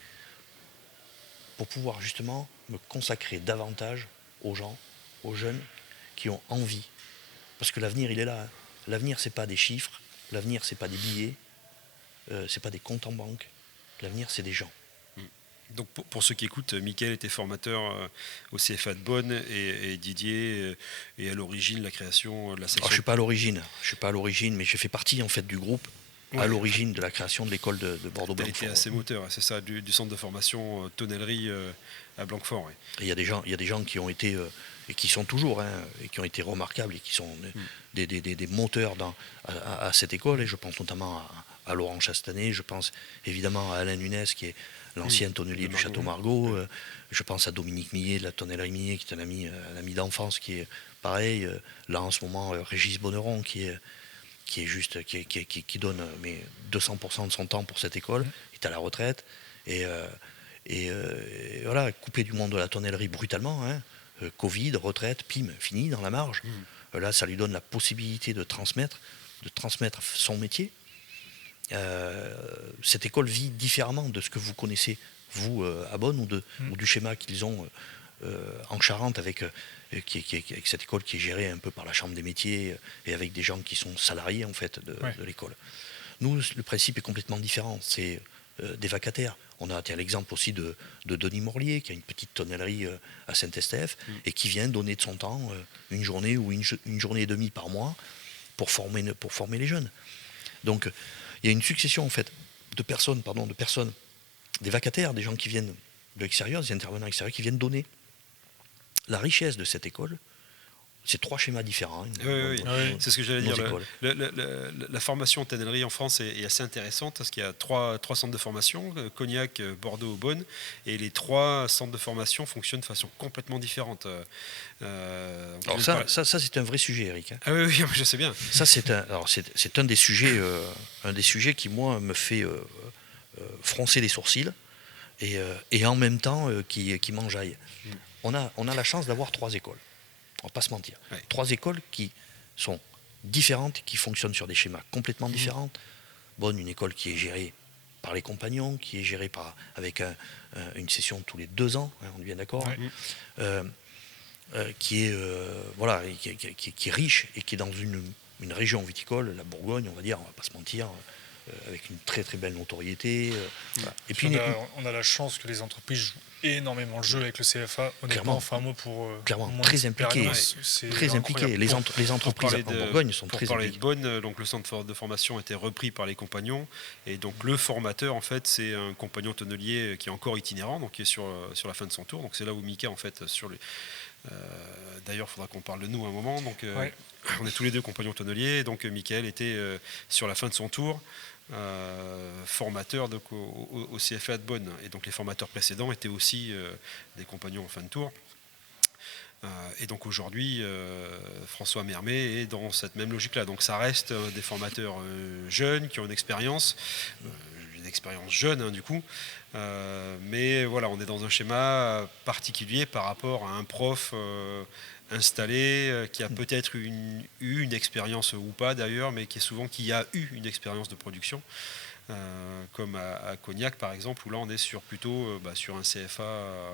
pour pouvoir justement me consacrer davantage aux gens, aux jeunes qui ont envie. Parce que l'avenir, il est là. L'avenir, c'est pas des chiffres, l'avenir, c'est pas des billets, c'est pas des comptes en banque. L'avenir, c'est des gens. Donc pour ceux qui écoutent, Mickaël était formateur au CFA de Bonn, et Didier est à l'origine de la création de la section. Alors, je suis pas à l'origine, mais j'ai fait partie en fait du groupe à l'origine de la création de l'école de Bordeaux-Blanquefort. Tu as été assez moteur, c'est ça, du centre de formation tonnellerie à Blanquefort. Ouais. Et il y a des gens qui ont été et qui sont toujours, et qui ont été remarquables et qui sont des moteurs à cette école. Et je pense notamment à Laurent Chastanet, je pense évidemment à Alain Nunes, qui est l'ancien tonnelier du Château Margaux. Je pense à Dominique Millet de la tonnellerie Millet, qui est un ami d'enfance, qui est pareil. Là en ce moment, Régis Bonneron, qui donne 200% de son temps pour cette école. Il est à la retraite. Et voilà, coupé du monde de la tonnellerie brutalement. Covid, retraite, pim, fini dans la marge. Là, ça lui donne la possibilité de transmettre son métier. Cette école vit différemment de ce que vous connaissez, vous, à Beaune, ou du schéma qu'ils ont en Charente, avec cette école qui est gérée un peu par la Chambre des métiers et avec des gens qui sont salariés en fait de l'école. Nous, le principe est complètement différent. C'est des vacataires. On a l'exemple aussi de Denis Morlier, qui a une petite tonnellerie à Saint-Estèphe et qui vient donner de son temps une journée ou une journée et demie par mois pour former les jeunes. Donc, il y a une succession en fait de personnes, des vacataires, des gens qui viennent de l'extérieur, des intervenants extérieurs, qui viennent donner la richesse de cette école. C'est 3 schémas différents. Oui. C'est ce que j'allais dire. La formation en tonnellerie en France est assez intéressante parce qu'il y a 3 centres de formation, Cognac, Bordeaux, Beaune, et les 3 centres de formation fonctionnent de façon complètement différente. Alors ça c'est un vrai sujet, Eric. Ah oui, je sais bien. Ça c'est un des sujets qui moi me fait froncer les sourcils et en même temps qui m'enjaille. On a la chance d'avoir 3 écoles. On ne va pas se mentir. 3 écoles qui sont différentes, qui fonctionnent sur des schémas complètement différents. Bonne, une école qui est gérée par les compagnons, qui est gérée avec une session tous les 2 ans, on est bien d'accord. Qui est riche et qui est dans une région viticole, la Bourgogne, on va dire, on ne va pas se mentir, avec une très très belle notoriété. Et puis on a la chance que les entreprises jouent énormément le jeu avec le CFA. Clairement, clairement, très impliqués. Les entreprises en Bourgogne sont très impliquées. Pour parler de Beaune, donc le centre de formation a été repris par les compagnons, et donc le formateur en fait c'est un compagnon tonnelier qui est encore itinérant, donc qui est sur la fin de son tour. Donc c'est là où Mika en fait d'ailleurs, il faudra qu'on parle de nous à un moment. Donc, on est tous les 2 compagnons tonneliers. Donc, Michael était sur la fin de son tour, formateur donc, au CFA de Beaune. Et donc, les formateurs précédents étaient aussi des compagnons en fin de tour. Et donc, aujourd'hui, François Mermet est dans cette même logique-là. Donc, ça reste des formateurs jeunes qui ont une expérience jeune, du coup. Mais voilà, on est dans un schéma particulier par rapport à un prof installé qui a peut-être eu une expérience ou pas d'ailleurs, mais qui a eu une expérience de production, comme à Cognac par exemple, où là on est plutôt sur un CFA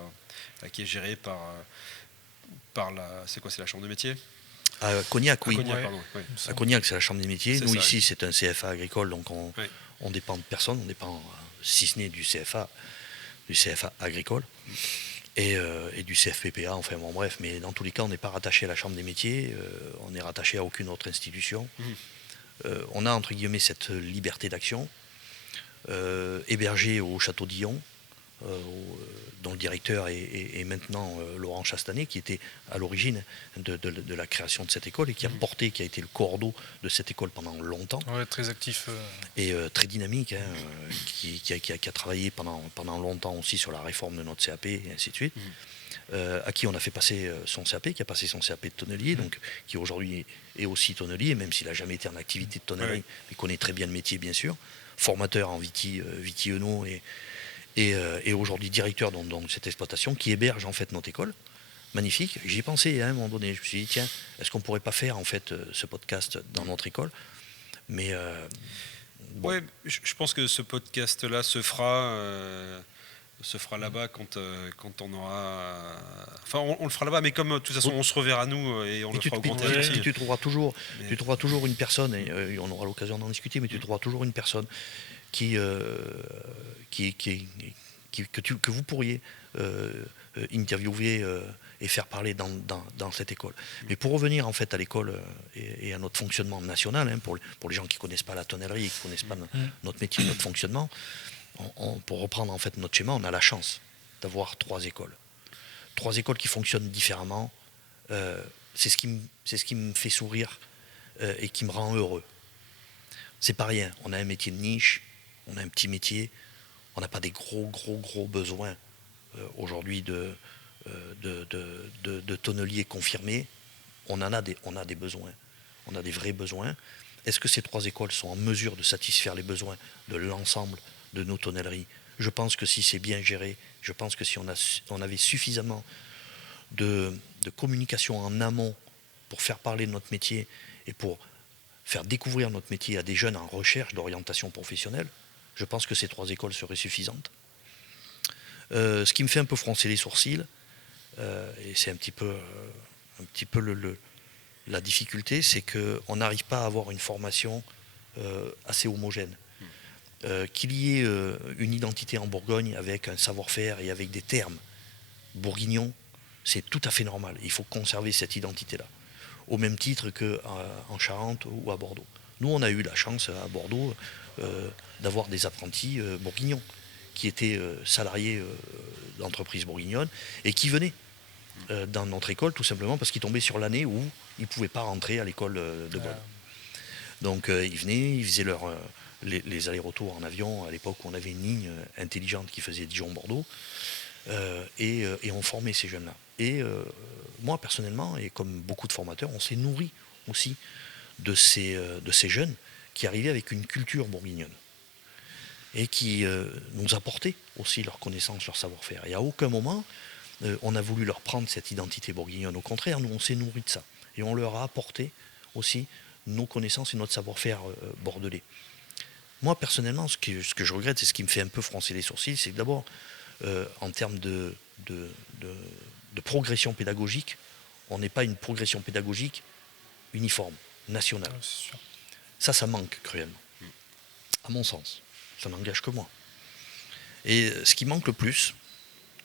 qui est géré par c'est la Chambre des métiers. À Cognac, oui. À Cognac, c'est la Chambre des métiers. Nous, ici, c'est un CFA agricole, donc on dépend de personne, on dépend, si ce n'est du CFA agricole et du CFPPA, enfin bon, bref, mais dans tous les cas, on n'est pas rattaché à la Chambre des métiers, on n'est rattaché à aucune autre institution. On a, entre guillemets, cette liberté d'action, hébergé au Château d'Illon, dont le directeur est maintenant Laurent Chastanet, qui était à l'origine de la création de cette école et qui a été le cordeau de cette école pendant longtemps. Très actif. Et très dynamique, qui a travaillé pendant longtemps aussi sur la réforme de notre CAP et ainsi de suite. À qui on a fait passer son CAP, qui a passé son CAP de tonnelier, donc qui aujourd'hui est aussi tonnelier, même s'il n'a jamais été en activité de tonnellerie, mais connaît très bien le métier, bien sûr. Formateur en viti-œno et aujourd'hui directeur de cette exploitation qui héberge en fait notre école. Magnifique. J'y ai pensé à un moment donné. Je me suis dit, tiens, est-ce qu'on ne pourrait pas faire en fait ce podcast dans notre école ? Mais ouais, je pense que ce podcast-là se fera là-bas quand on aura. Enfin, on le fera là-bas, mais comme de toute façon on se reverra nous et on le fera au grand théâtre aussi. Tu trouveras toujours une personne, et on aura l'occasion d'en discuter, mais tu trouveras toujours une personne que vous pourriez interviewer et faire parler dans cette école. Mais pour revenir en fait à l'école et à notre fonctionnement national, pour les gens qui ne connaissent pas la tonnellerie et qui ne connaissent pas notre métier, notre fonctionnement, pour reprendre en fait notre schéma, on a la chance d'avoir 3 écoles. 3 écoles qui fonctionnent différemment. C'est ce qui me fait sourire et qui me rend heureux. C'est pas rien. On a un métier de niche, on a un petit métier, on n'a pas des gros besoins aujourd'hui de tonneliers confirmés. On a des besoins. On a des vrais besoins. Est-ce que ces 3 écoles sont en mesure de satisfaire les besoins de l'ensemble de nos tonnelleries? Je pense que si c'est bien géré, je pense que si on avait suffisamment de communication en amont pour faire parler de notre métier et pour faire découvrir notre métier à des jeunes en recherche d'orientation professionnelle, je pense que ces 3 écoles seraient suffisantes. Ce qui me fait un peu froncer les sourcils, et c'est un petit peu la difficulté, c'est qu'on n'arrive pas à avoir une formation assez homogène. Qu'il y ait une identité en Bourgogne avec un savoir-faire et avec des termes bourguignons, c'est tout à fait normal. Il faut conserver cette identité-là, au même titre qu'en Charente ou à Bordeaux. Nous, on a eu la chance à Bordeaux d'avoir des apprentis bourguignons qui étaient salariés d'entreprises bourguignonnes et qui venaient dans notre école tout simplement parce qu'ils tombaient sur l'année où ils ne pouvaient pas rentrer à l'école de Bonn. Donc ils venaient, ils faisaient les allers-retours en avion à l'époque où on avait une ligne intelligente qui faisait Dijon-Bordeaux et on formait ces jeunes-là. Et moi personnellement, et comme beaucoup de formateurs, on s'est nourri aussi de ces jeunes qui arrivaient avec une culture bourguignonne et qui nous apportaient aussi leur connaissance, leur savoir-faire. Et à aucun moment, on a voulu leur prendre cette identité bourguignonne. Au contraire, nous, on s'est nourri de ça. Et on leur a apporté aussi nos connaissances et notre savoir-faire bordelais. Moi, personnellement, ce que je regrette, et ce qui me fait un peu froncer les sourcils, c'est que d'abord, en termes de progression pédagogique, on n'est pas une progression pédagogique uniforme, nationale. C'est sûr. Ça manque cruellement, à mon sens. Ça n'engage que moi. Et ce qui manque le plus,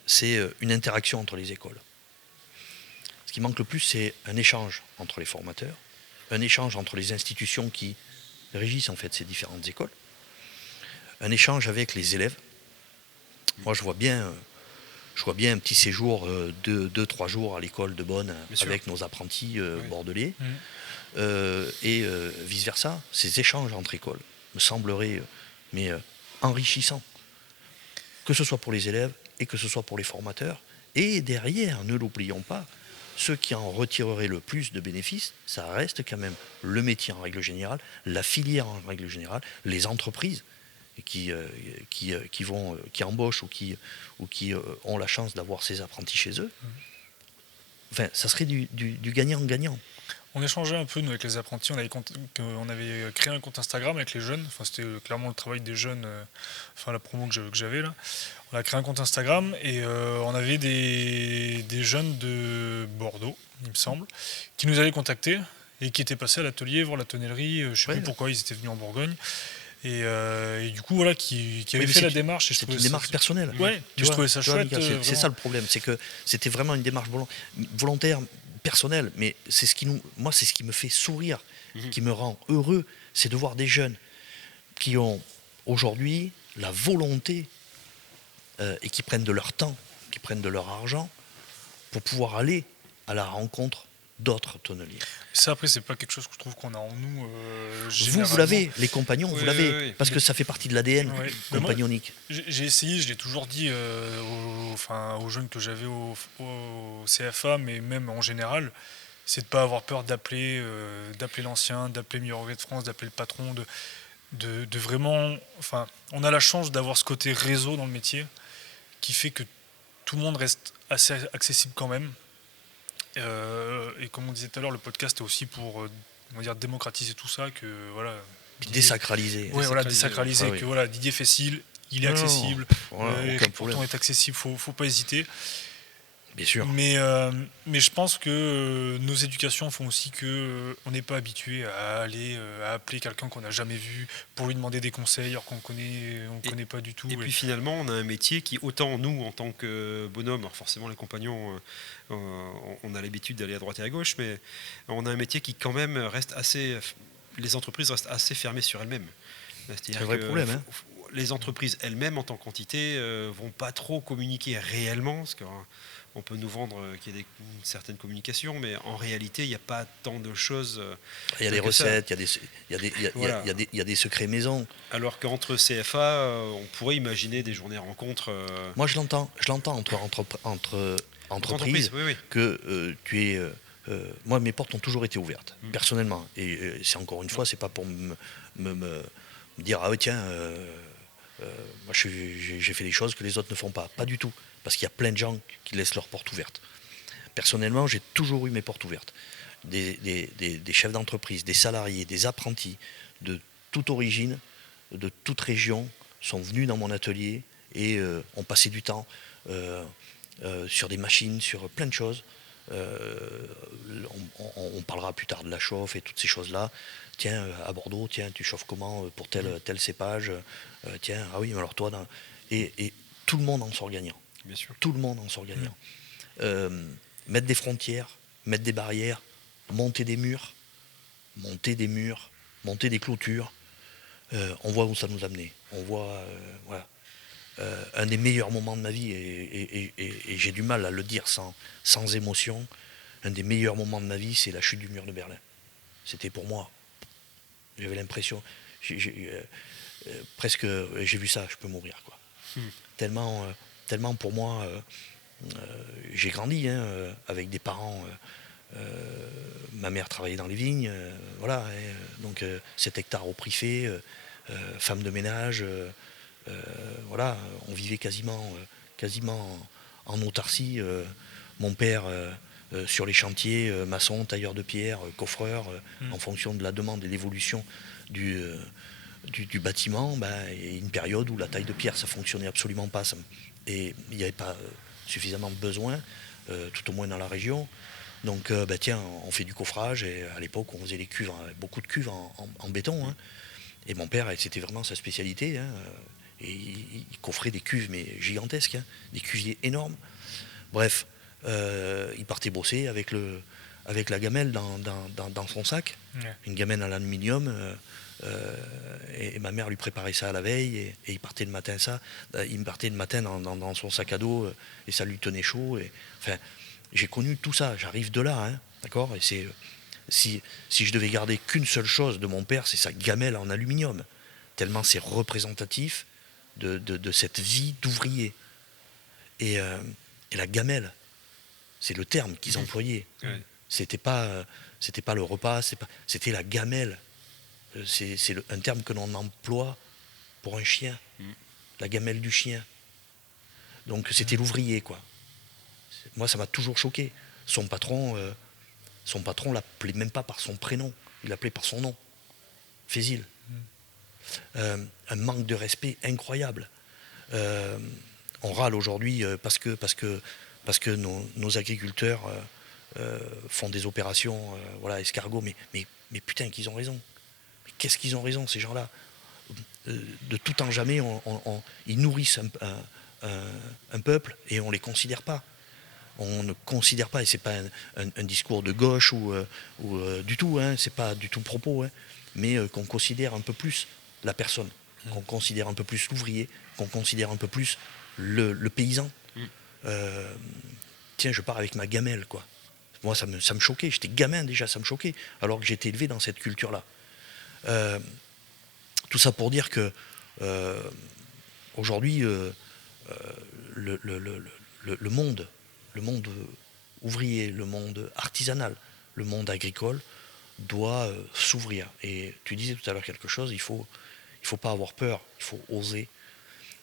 c'est une interaction entre les écoles. Ce qui manque le plus, c'est un échange entre les formateurs, un échange entre les institutions qui régissent en fait ces différentes écoles, un échange avec les élèves. Moi, je vois bien un petit séjour de 2-3 jours à l'école de Bonn avec nos apprentis bordelais et vice-versa. Ces échanges entre écoles me sembleraient enrichissants, que ce soit pour les élèves et que ce soit pour les formateurs. Et derrière, ne l'oublions pas, ceux qui en retireraient le plus de bénéfices, ça reste quand même le métier en règle générale, la filière en règle générale, les entreprises qui embauchent ou qui ont la chance d'avoir ces apprentis chez eux. Enfin, ça serait du gagnant-gagnant. On échangeait un peu, nous, avec les apprentis. On avait créé un compte Instagram avec les jeunes. Enfin, c'était clairement le travail des jeunes, la promo que j'avais là. On a créé un compte Instagram et on avait des jeunes de Bordeaux, il me semble, qui nous avaient contactés et qui étaient passés à l'atelier, voir la tonnellerie. Je ne sais plus pourquoi ils étaient venus en Bourgogne. Et du coup, voilà, qui avait fait la démarche. C'est une démarche personnelle. Ouais, je trouvais ça chouette. C'est ça le problème, c'est que c'était vraiment une démarche volontaire, personnelle. Mais c'est ce qui me fait sourire, qui me rend heureux, c'est de voir des jeunes qui ont aujourd'hui la volonté et qui prennent de leur temps, qui prennent de leur argent pour pouvoir aller à la rencontre d'autres tonneliers. Ça, après, c'est pas quelque chose que je trouve qu'on a en nous. Vous l'avez, les compagnons, vous l'avez, parce que ça fait partie de l'ADN compagnonique. J'ai essayé, je l'ai toujours dit aux jeunes que j'avais au CFA, mais même en général, c'est de ne pas avoir peur d'appeler l'ancien, d'appeler le meilleur ouvrier de France, d'appeler le patron, de vraiment... Enfin, on a la chance d'avoir ce côté réseau dans le métier qui fait que tout le monde reste assez accessible quand même. Et comme on disait tout à l'heure, le podcast est aussi pour on va dire, démocratiser tout ça, que voilà. Désacraliser. Désacraliser, que voilà, Didier Fessil, il est accessible. Pourtant est accessible, faut pas hésiter. Bien sûr. Mais je pense que nos éducations font aussi qu'on n'est pas habitué à aller à appeler quelqu'un qu'on n'a jamais vu pour lui demander des conseils alors qu'on connaît pas du tout. Et puis finalement, on a un métier qui, autant nous, en tant que bonhomme, alors forcément les compagnons, on a l'habitude d'aller à droite et à gauche, mais on a un métier qui quand même reste assez... Les entreprises restent assez fermées sur elles-mêmes. C'est un vrai problème. les entreprises elles-mêmes en tant qu'entité vont pas trop communiquer réellement, parce qu'on peut nous vendre qu'il y a une certaine communication, mais en réalité, il n'y a pas tant de choses. Il y a des que ça. recettes, il y a des, il y a- Voilà. il y a des secrets maison. Alors qu'entre CFA, on pourrait imaginer des journées rencontres. Moi, je l'entends entre entreprises Oui, oui. que tu es. Moi, mes portes ont toujours été ouvertes, Mm. personnellement. Et c'est encore une fois, c'est pas pour me dire ah ouais, tiens, moi j'ai fait des choses que les autres ne font pas. Pas du tout, parce qu'il y a plein de gens qui laissent leurs portes ouvertes. Personnellement, j'ai toujours eu mes portes ouvertes. Des chefs d'entreprise, des salariés, des apprentis de toute origine, de toute région, sont venus dans mon atelier et ont passé du temps sur des machines, sur plein de choses. On parlera plus tard de la chauffe et toutes ces choses-là. Tiens, à Bordeaux, tiens, tu chauffes comment pour tel cépage. Tiens, ah oui, mais alors toi... Et tout le monde en sort gagnant. Bien sûr. Tout le monde en sort gagnant. Mettre des frontières, mettre des barrières, monter des murs, monter des clôtures. On voit où ça nous a amené. On voit, voilà. Un des meilleurs moments de ma vie, et j'ai du mal à le dire sans émotion, un des meilleurs moments de ma vie, c'est la chute du mur de Berlin. C'était pour moi. J'avais l'impression, presque, j'ai vu ça, je peux mourir, quoi. Tellement pour moi, j'ai grandi avec des parents. Ma mère travaillait dans les vignes, voilà. Donc 7 hectares au prix fait, femme de ménage. Voilà, on vivait quasiment en autarcie. Mon père sur les chantiers, maçon, tailleur de pierre, coffreur, en fonction de la demande et l'évolution du bâtiment, il y a une période où la taille de pierre, ça fonctionnait absolument pas. Et il n'y avait pas suffisamment de besoin, tout au moins dans la région. Donc tiens, on fait du coffrage, et à l'époque on faisait les cuves, beaucoup de cuves en béton. Et mon père, c'était vraiment sa spécialité. Et il coffrait des cuves, mais gigantesques, des cuviers énormes. Bref, il partait bosser avec la gamelle dans son sac, une gamelle en aluminium, et ma mère lui préparait ça à la veille, et il partait le matin dans son sac à dos, et ça lui tenait chaud. Enfin, j'ai connu tout ça, j'arrive de là, d'accord. Et c'est si je devais garder qu'une seule chose de mon père, c'est sa gamelle en aluminium, tellement c'est représentatif de cette vie d'ouvrier. Et la gamelle, c'est le terme qu'ils employaient. Ouais. C'était pas le repas, c'était la gamelle. C'est un terme que l'on emploie pour un chien, la gamelle du chien. Donc c'était l'ouvrier, quoi. Moi, ça m'a toujours choqué. Son patron l'appelait même pas par son prénom, il l'appelait par son nom, Fézil. Un manque de respect incroyable. On râle aujourd'hui parce que nos agriculteurs font des opérations, escargots, mais putain qu'ils ont raison. Mais qu'est-ce qu'ils ont raison, ces gens-là? De tout en jamais, ils nourrissent un peuple et on ne les considère pas. On ne considère pas, et c'est pas un discours de gauche ou du tout, c'est pas du tout propos, mais qu'on considère un peu plus la personne, qu'on considère un peu plus l'ouvrier, qu'on considère un peu plus le paysan. Tiens, je pars avec ma gamelle, quoi. Moi, ça me choquait, j'étais gamin déjà, ça me choquait, alors que j'étais élevé dans cette culture-là. Tout ça pour dire que aujourd'hui, le monde ouvrier, le monde artisanal, le monde agricole doit s'ouvrir. Et tu disais tout à l'heure quelque chose, il faut pas avoir peur, il faut oser.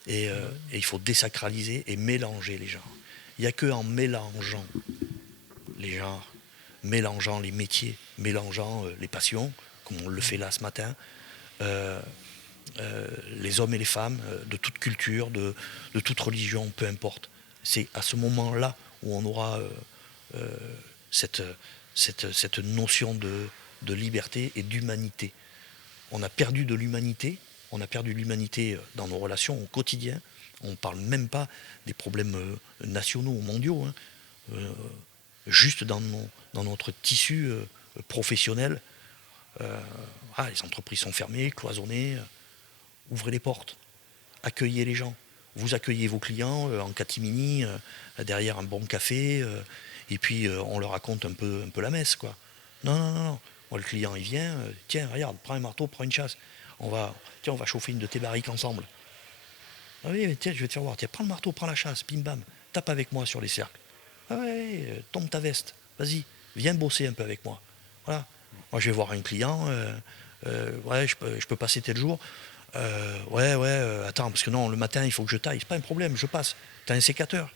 Et il faut désacraliser et mélanger les genres. Il n'y a qu'en mélangeant les genres, mélangeant les métiers, mélangeant les passions, comme on le fait là ce matin, les hommes et les femmes, de toute culture, de toute religion, peu importe. C'est à ce moment-là où on aura cette notion de liberté et d'humanité. On a perdu de l'humanité, dans nos relations au quotidien. On ne parle même pas des problèmes nationaux ou mondiaux, juste dans notre tissu professionnel. Les entreprises sont fermées, cloisonnées, ouvrez les portes. accueillez les gens. Vous accueillez vos clients en catimini, derrière un bon café, et puis on leur raconte un peu la messe, quoi. Non, non, non, non. Moi, le client, il vient, tiens, regarde, prends un marteau, prends une chasse. On va chauffer une de tes barriques ensemble. Ah oui, mais tiens, je vais te faire voir. Tiens, prends le marteau, prends la chasse, bim bam. Tape avec moi sur les cercles. Ah ouais, tombe ta veste. Vas-y, viens bosser un peu avec moi. Voilà. Moi, je vais voir un client. Ouais, je peux passer tel jour. Attends, parce que non, le matin, il faut que je taille. C'est pas un problème, je passe. T'as un sécateur.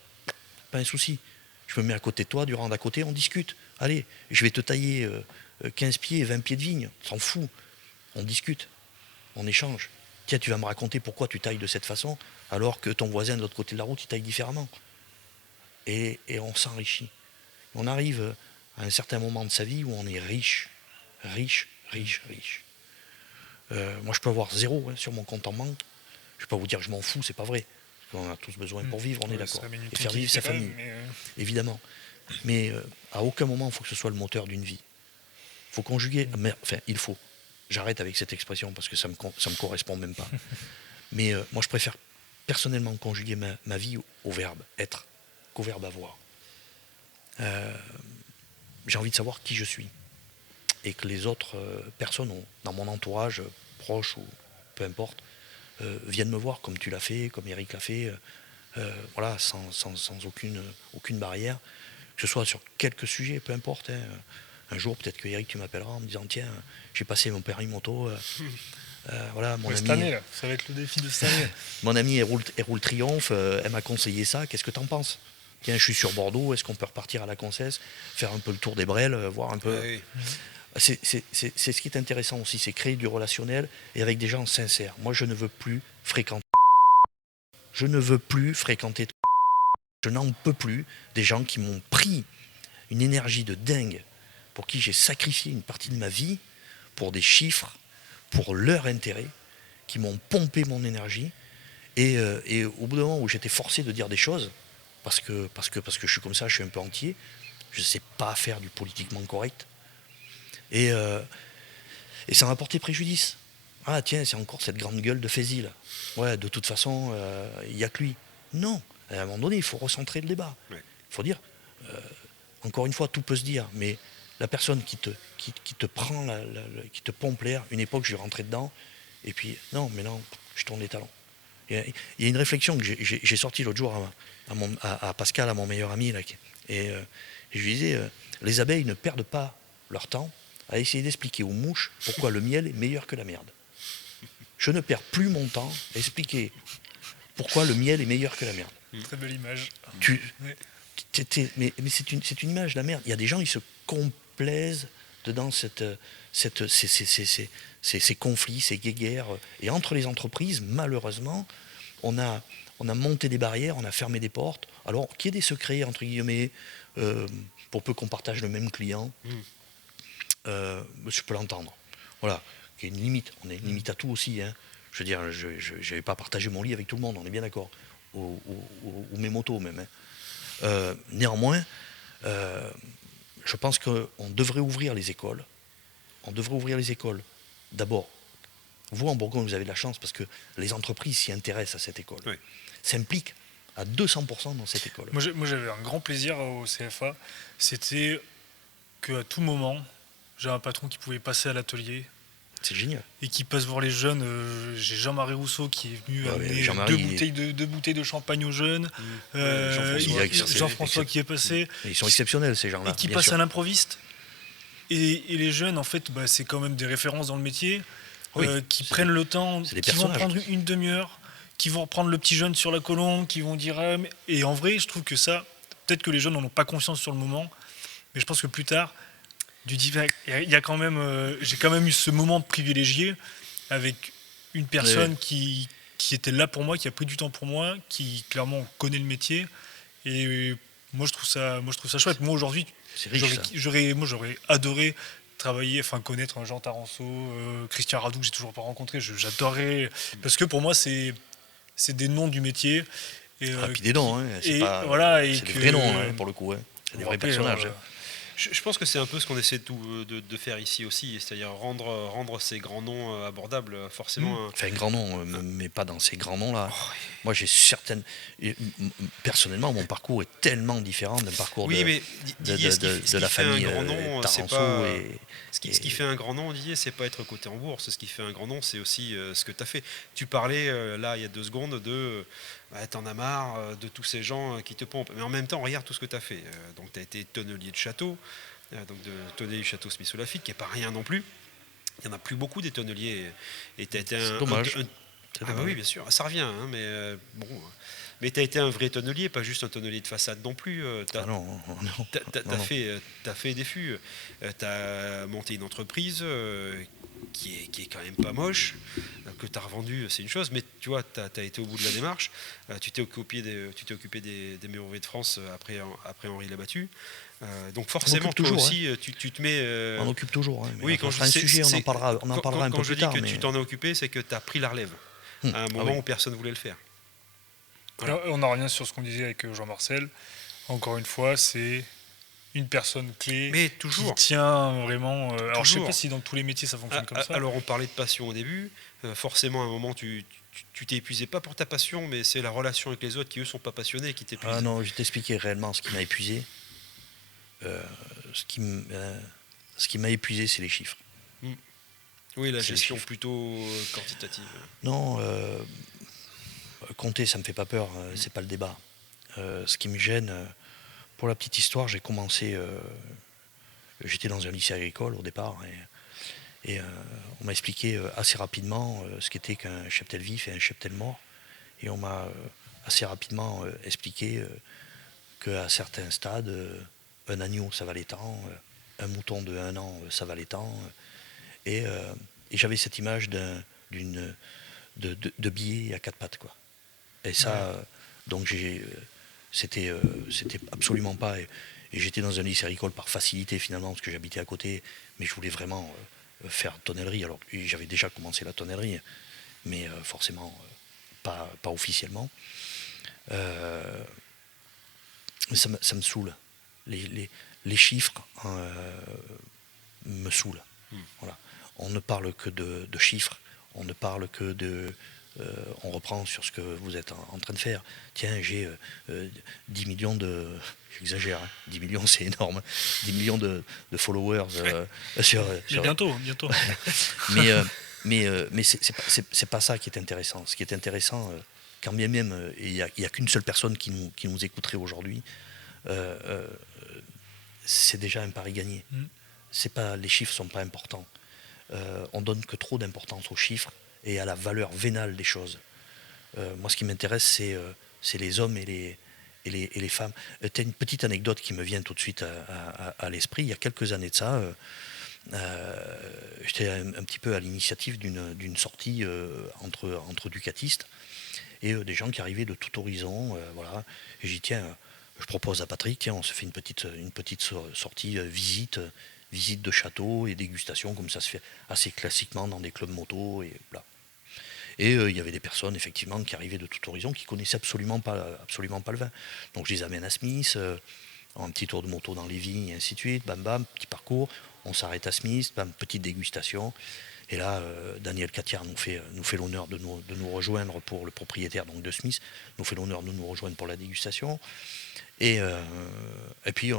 Pas un souci. Je me mets à côté de toi, du rang d'à côté, on discute. Allez, je vais te tailler 15 pieds, 20 pieds de vigne. S'en fout. On discute. On échange. Tiens, tu vas me raconter pourquoi tu tailles de cette façon, alors que ton voisin de l'autre côté de la route, il taille différemment. Et on s'enrichit. On arrive à un certain moment de sa vie où on est riche. Riche, riche, riche. Moi, je peux avoir 0 sur mon compte en banque. Je ne vais pas vous dire que je m'en fous, c'est pas vrai. On a tous besoin pour vivre, on est d'accord. Et faire vivre sa famille, évidemment. Mais à aucun moment, il faut que ce soit le moteur d'une vie. Il faut conjuguer, enfin, il faut. J'arrête avec cette expression parce que ça me correspond même pas. Mais moi, je préfère personnellement conjuguer ma vie au verbe être qu'au verbe avoir. J'ai envie de savoir qui je suis. Et que les autres personnes dans mon entourage, proche ou peu importe, viennent me voir comme tu l'as fait, comme Eric l'a fait, voilà, sans aucune barrière, que ce soit sur quelques sujets, peu importe. Hein. Un jour, peut-être que Eric, tu m'appelleras en me disant tiens, j'ai passé mon permis moto. Voilà, mon ami. Cette année, là, ça va être le défi de cette année. Mon amie, elle roule Triomphe, elle m'a conseillé ça. Qu'est-ce que tu en penses? Tiens, je suis sur Bordeaux, est-ce qu'on peut repartir à la Concesse, faire un peu le tour des Brels, voir un peu. Oui. C'est ce qui est intéressant aussi, c'est créer du relationnel et avec des gens sincères. Moi, je ne veux plus fréquenter. Je ne veux plus fréquenter. Je n'en peux plus des gens qui m'ont pris une énergie de dingue, pour qui j'ai sacrifié une partie de ma vie pour des chiffres, pour leur intérêt, qui m'ont pompé mon énergie. Et au bout d'un moment où j'étais forcé de dire des choses, parce que je suis comme ça, je suis un peu entier, je ne sais pas faire du politiquement correct. Et ça m'a porté préjudice. Ah tiens, c'est encore cette grande gueule de Fézil. Ouais, de toute façon, il n'y a que lui. Non, à un moment donné, il faut recentrer le débat. Il faut dire, encore une fois, tout peut se dire, mais la personne qui te prend, qui te pompe l'air, une époque, je rentrais dedans, et puis, non, je tourne les talons. Il y a une réflexion que j'ai sortie l'autre jour à Pascal, à mon meilleur ami, là, et je lui disais, les abeilles ne perdent pas leur temps à essayer d'expliquer aux mouches pourquoi le miel est meilleur que la merde. Je ne perds plus mon temps à expliquer pourquoi le miel est meilleur que la merde. Très belle image. Mais c'est une image, la merde. Il y a des gens, ils se complaisent dedans ces conflits, ces guéguerres. Et entre les entreprises, malheureusement, on a monté des barrières, on a fermé des portes. Alors, qu'il y ait des secrets, entre guillemets, pour peu qu'on partage le même client, je peux l'entendre. Voilà, il y a une limite. On a une limite à tout aussi. Hein. Je veux dire, je n'avais pas partagé mon lit avec tout le monde, on est bien d'accord. Ou mes motos même. Hein. Néanmoins, je pense qu'on devrait ouvrir les écoles. On devrait ouvrir les écoles. D'abord, vous en Bourgogne, vous avez de la chance parce que les entreprises s'y intéressent à cette école. Oui. S'impliquent à 200% dans cette école. Moi, j'avais un grand plaisir au CFA. C'était qu'à tout moment, j'ai un patron qui pouvait passer à l'atelier. C'est génial. Et qui passe voir les jeunes. J'ai Jean-Marie Rousseau qui est venu amener deux bouteilles de champagne aux jeunes. Jean-François qui est passé. Ils sont exceptionnels, ces gens-là. Et qui passe à l'improviste. Et les jeunes, en fait, c'est quand même des références dans le métier. Qui prennent le temps, qui vont prendre une demi-heure, qui vont reprendre le petit jeune sur la colombe, qui vont dire... Et en vrai, je trouve que ça, peut-être que les jeunes n'en ont pas conscience sur le moment, mais je pense que plus tard... Il y a quand même, j'ai quand même eu ce moment privilégié avec une personne qui était là pour moi, qui a pris du temps pour moi, qui clairement connaît le métier. Et moi je trouve ça chouette. Moi aujourd'hui, j'aurais adoré travailler, connaître un Jean Taranceau, Christian Radou que j'ai toujours pas rencontré. J'adorerais parce que pour moi c'est des noms du métier. Et puis des noms, hein. C'est des vrais noms hein, pour le coup. Hein. C'est des vrais personnages. Je pense que c'est un peu ce qu'on essaie de faire ici aussi, c'est-à-dire rendre ces grands noms abordables, forcément. Enfin, un grand nom, mais pas dans ces grands noms-là. Moi, j'ai certaines. Personnellement, mon parcours est tellement différent d'un parcours Oui, mais Didier, de la famille un grand nom, c'est Taranceau. pas. Ce qui fait un grand nom, Didier, c'est pas être coté en bourse. Ce qui fait un grand nom, c'est aussi ce que tu as fait. Tu parlais, là, il y a 2 secondes, t'en as marre de tous ces gens qui te pompent. Mais en même temps, regarde tout ce que tu as fait. Donc, tu as été tonnelier de château, donc de tonnelier du château Smith sous Lafitte, qui n'est pas rien non plus. Il n'y en a plus beaucoup des tonneliers. Et tu as été C'est dommage. Ah bah oui, bien sûr, ça revient, hein, mais bon. Mais tu as été un vrai tonnelier, pas juste un tonnelier de façade non plus. Ah non, non. T'as fait des fûts. Tu as monté une entreprise qui est quand même pas moche, que tu as revendu, c'est une chose, mais tu vois, tu as été au bout de la démarche. Tu t'es occupé des meilleurs ouvriers de France après Henri Labattu. Donc forcément, toi toujours, aussi, tu te mets. On en occupe toujours. Hein, mais Oui, quand ça sera un sujet, on en parlera un peu quand je plus dis tard. que Mais tu t'en es occupé, c'est que tu as pris la relève à un Ah moment oui. où personne ne voulait le faire. Voilà. Alors, on en revient sur ce qu'on disait avec Jean-Marcel. Encore une fois, c'est une personne clé Mais qui toujours. tient vraiment. Alors, je sais Toujours. pas si dans tous les métiers ça fonctionne comme ça. Alors on parlait de passion au début. Forcément, à un moment, tu t'es épuisé, pas pour ta passion, mais c'est la relation avec les autres qui, eux, sont pas passionnés, qui t'épuisent. Ah non, je vais t'expliquer réellement ce qui m'a épuisé. Ce qui m'a épuisé, c'est les chiffres. Oui, la C'est les gestion chiffres. plutôt quantitative. Non, compter, ça me fait pas peur, c'est pas le débat. Ce qui me gêne, pour la petite histoire, j'ai commencé. J'étais dans un lycée agricole au départ, et on m'a expliqué assez rapidement ce qu'était qu'un cheptel vif et un cheptel mort. Et on m'a assez rapidement expliqué qu'à certains stades, un agneau, ça valait tant, un mouton de 1 an, ça valait tant. Et j'avais cette image de billet à 4 pattes, quoi. Et ça, donc c'était absolument pas. Et j'étais dans un lycée agricole par facilité finalement, parce que j'habitais à côté, mais je voulais vraiment faire tonnellerie. Alors j'avais déjà commencé la tonnellerie, mais forcément pas officiellement. Ça me saoule. Les chiffres me saoulent. Voilà. On ne parle que de chiffres, on ne parle que de... on reprend sur ce que vous êtes en train de faire. Tiens, j'ai 10 millions de... J'exagère, hein, 10 millions c'est énorme. 10 millions de followers sur... Mais bientôt. Mais c'est pas ça qui est intéressant. Ce qui est intéressant, quand bien même il n'y a qu'une seule personne qui nous écouterait aujourd'hui, c'est déjà un pari gagné. Les chiffres ne sont pas importants. On donne que trop d'importance aux chiffres et à la valeur vénale des choses. Moi, ce qui m'intéresse, c'est les hommes et les femmes. Tu as une petite anecdote qui me vient tout de suite à l'esprit. Il y a quelques années de ça, j'étais un petit peu à l'initiative d'une sortie entre ducatistes et des gens qui arrivaient de tout horizon. Voilà. Et j'ai dit, tiens, je propose à Patrick, tiens, on se fait une petite sortie visite de château et dégustation, comme ça se fait assez classiquement dans des clubs moto. Et bla. Et il y avait des personnes effectivement qui arrivaient de tout horizon qui connaissaient absolument pas le vin. Donc je les amène à Smith, un petit tour de moto dans les vignes et ainsi de suite, bam bam, petit parcours, on s'arrête à Smith, bam, petite dégustation. Et là, Daniel Catiard nous fait l'honneur de nous rejoindre pour le propriétaire donc de Smith, nous fait l'honneur de nous rejoindre pour la dégustation. Et puis,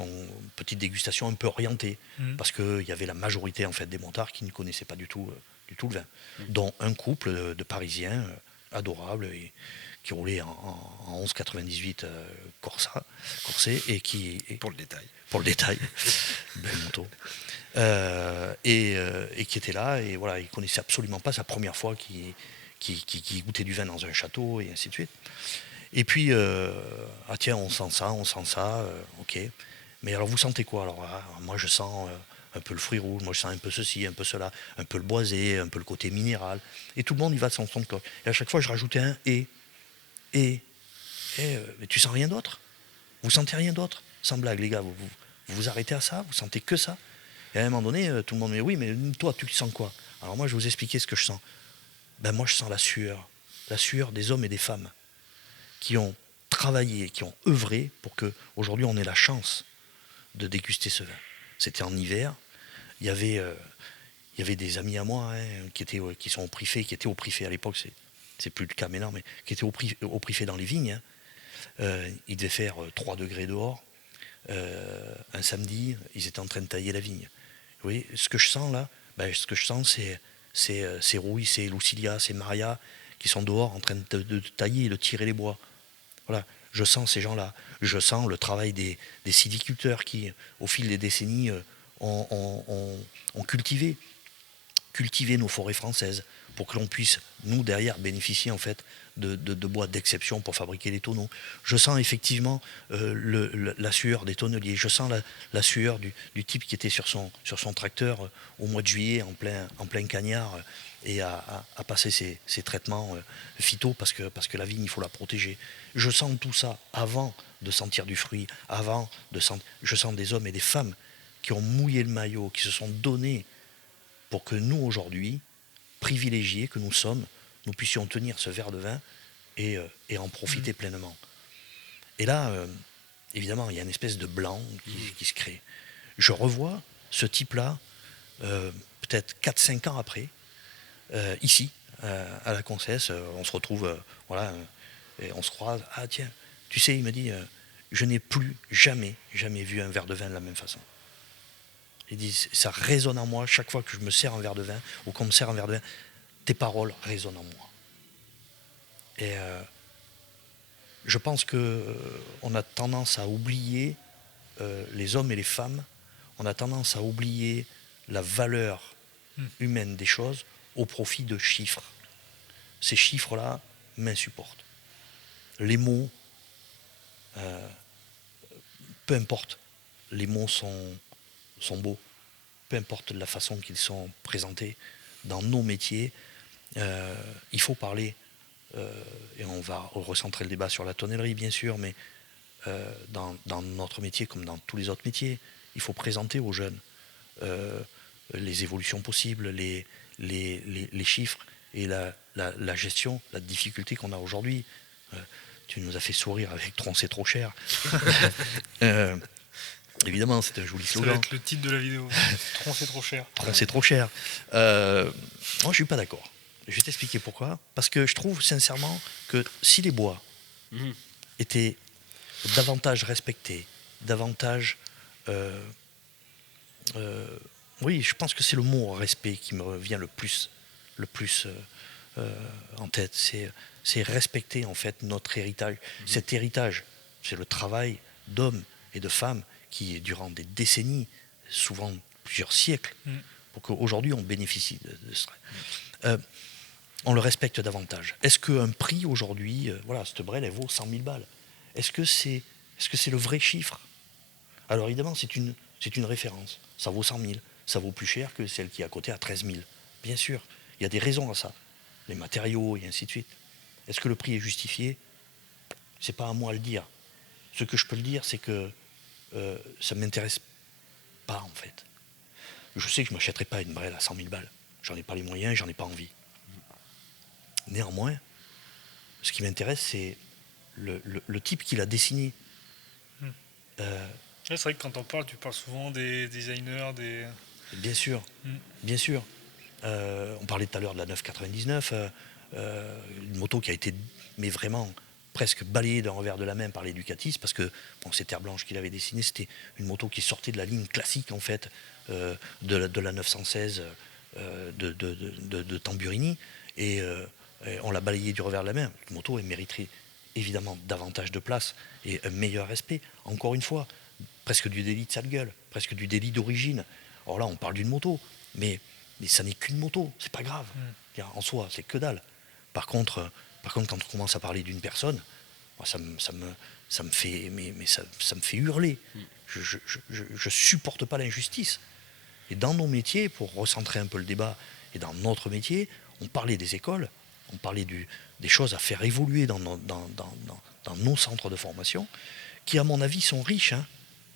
petite dégustation un peu orientée, parce qu'il y avait la majorité en fait, des montards qui ne connaissaient pas du tout le vin, dont un couple de Parisiens adorables et qui roulaient en 1198 Corset et qui... Pour le détail. Pour le détail, belle moto. Et qui était là, et voilà, il ne connaissait absolument pas, sa première fois qu'il goûtait du vin dans un château, et ainsi de suite. Et puis, ah tiens, on sent ça, ok. Mais alors vous sentez quoi? Alors moi je sens un peu le fruit rouge, moi je sens un peu ceci, un peu cela, un peu le boisé, un peu le côté minéral. Et tout le monde y va de son cloche. Et à chaque fois je rajoutais un et. Mais tu sens rien d'autre? Vous sentez rien d'autre? Sans blague les gars, vous vous arrêtez à ça? Vous sentez que ça? Et à un moment donné, tout le monde me dit oui, mais toi tu sens quoi? Alors moi je vais vous expliquer ce que je sens. Ben moi je sens la sueur des hommes et des femmes qui ont travaillé, qui ont œuvré pour qu'aujourd'hui on ait la chance de déguster ce vin. c'était en hiver. Il y avait des amis à moi qui sont au Prifet, qui étaient au Prifet à l'époque, c'est plus le cas maintenant, mais qui étaient au Prifet dans les vignes. Il devait faire 3 degrés dehors. Un samedi, ils étaient en train de tailler la vigne. Vous voyez, ce que je sens là, ce que je sens, c'est Rouille, c'est Lucilia, c'est Maria, qui sont dehors en train de tailler et de tirer les bois. Voilà, je sens ces gens-là. Je sens le travail des sylviculteurs qui, au fil des décennies, ont cultivé nos forêts françaises pour que l'on puisse, nous, derrière, bénéficier en fait de bois d'exception pour fabriquer des tonneaux. Je sens effectivement la sueur des tonneliers. Je sens la sueur du type qui était sur son tracteur au mois de juillet en plein cagnard et à passer ses traitements phyto parce que la vigne, il faut la protéger. Je sens tout ça avant de sentir du fruit, je sens des hommes et des femmes qui ont mouillé le maillot, qui se sont donnés pour que nous, aujourd'hui, privilégiés que nous sommes, nous puissions tenir ce verre de vin et en profiter pleinement. Et là, évidemment, il y a une espèce de blanc qui se crée. Je revois ce type-là, peut-être 4-5 ans après, ici, à la Concesse, on se retrouve, et on se croise. Ah tiens, tu sais, il me dit, je n'ai plus jamais vu un verre de vin de la même façon. Il dit, ça résonne en moi chaque fois que je me sers un verre de vin ou qu'on me sert un verre de vin, tes paroles résonnent en moi. Et je pense qu'on a tendance à oublier les hommes et les femmes, on a tendance à oublier la valeur humaine des choses au profit de chiffres. Ces chiffres-là m'insupportent. Les mots, peu importe, les mots sont beaux, peu importe la façon qu'ils sont présentés. Dans nos métiers, il faut parler, et on va recentrer le débat sur la tonnellerie bien sûr, mais dans notre métier comme dans tous les autres métiers, il faut présenter aux jeunes les évolutions possibles, les chiffres et la gestion, la difficulté qu'on a aujourd'hui. Tu nous as fait sourire avec Tronc c'est trop cher. Évidemment, c'est un joli slogan. Ça va être le titre de la vidéo. Tronc c'est trop cher. Tronc c'est trop cher. Moi, je suis pas d'accord. Je vais t'expliquer pourquoi. Parce que je trouve sincèrement que si les bois étaient davantage respectés, davantage... oui, je pense que c'est le mot respect qui me vient le plus en tête. C'est respecter en fait notre héritage. Cet héritage, c'est le travail d'hommes et de femmes qui, durant des décennies, souvent plusieurs siècles, pour qu'aujourd'hui on bénéficie de cela. On le respecte davantage. Est-ce qu'un prix aujourd'hui, cette brêle, elle vaut 100 000 balles? Est-ce que c'est le vrai chiffre? Alors évidemment, c'est une référence. Ça vaut 100 000. Ça vaut plus cher que celle qui est à côté à 13 000. Bien sûr, il y a des raisons à ça. Les matériaux et ainsi de suite. Est-ce que le prix est justifié? C'est pas à moi à le dire. Ce que je peux le dire, c'est que ça ne m'intéresse pas, en fait. Je sais que je ne m'achèterai pas une brêle à 100 000 balles. J'en ai pas les moyens, j'en ai pas envie. Néanmoins, ce qui m'intéresse, c'est le type qui l'a dessiné. C'est vrai que quand on parle, tu parles souvent des designers, des... Bien sûr, bien sûr. On parlait tout à l'heure de la 999, une moto qui a été, mais vraiment, presque balayée d'un revers de la main par l'Educatis, parce que cette terre blanche qu'il avait dessinée, c'était une moto qui sortait de la ligne classique, en fait, de la 916 de Tamburini, et on l'a balayée du revers de la main. Une moto, elle mériterait évidemment davantage de place et un meilleur respect. Encore une fois, presque du délit de sale gueule, presque du délit d'origine. Alors là, on parle d'une moto, mais ça n'est qu'une moto, c'est pas grave. En soi, c'est que dalle. Par contre, quand on commence à parler d'une personne, moi, ça me fait hurler. Je supporte pas l'injustice. Et dans nos métiers, pour recentrer un peu le débat, et dans notre métier, on parlait des écoles, on parlait des choses à faire évoluer dans nos centres de formation, qui à mon avis sont riches.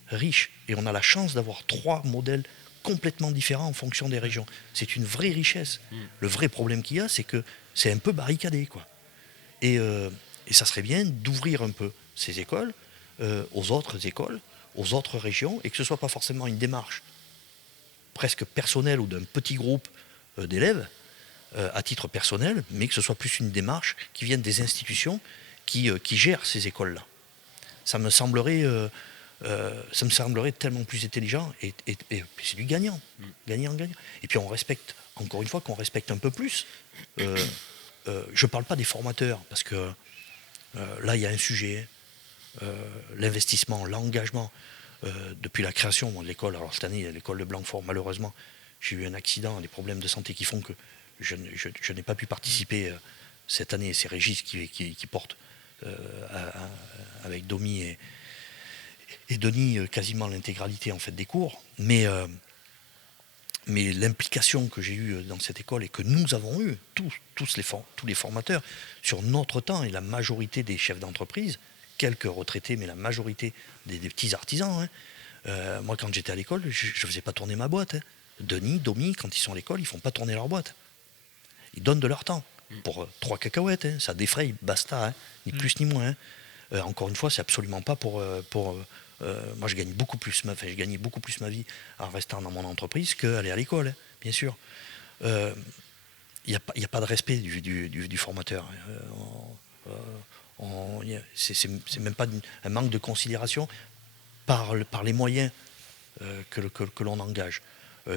Riches. Et on a la chance d'avoir 3 modèles complètement différents en fonction des régions. C'est une vraie richesse. Le vrai problème qu'il y a, c'est que c'est un peu barricadé, quoi. Et ça serait bien d'ouvrir un peu ces écoles aux autres écoles, aux autres régions, et que ce ne soit pas forcément une démarche presque personnel ou d'un petit groupe d'élèves à titre personnel, mais que ce soit plus une démarche qui vienne des institutions qui gèrent ces écoles-là. Ça me semblerait tellement plus intelligent et c'est du gagnant. Gagnant. Et puis on respecte, encore une fois, qu'on respecte un peu plus. Je ne parle pas des formateurs, parce que là, il y a un sujet, l'investissement, l'engagement. Depuis la création de l'école, alors cette année, l'école de Blanquefort, malheureusement, j'ai eu un accident, des problèmes de santé qui font que je n'ai pas pu participer cette année. C'est Régis qui porte avec Domi et Denis quasiment l'intégralité en fait des cours. Mais l'implication que j'ai eue dans cette école et que nous avons eue, tous les formateurs, sur notre temps, et la majorité des chefs d'entreprise, quelques retraités, mais la majorité des petits artisans. Moi, quand j'étais à l'école, je ne faisais pas tourner ma boîte. Denis, Domi, quand ils sont à l'école, ils ne font pas tourner leur boîte. Ils donnent de leur temps pour 3 cacahuètes. Ça défraye, basta, ni plus ni moins. Encore une fois, c'est absolument pas pour moi, je gagnais beaucoup plus ma vie en restant dans mon entreprise qu'aller à l'école, bien sûr. Il n'y a pas de respect du formateur. C'est même pas un manque de considération par les moyens que l'on engage.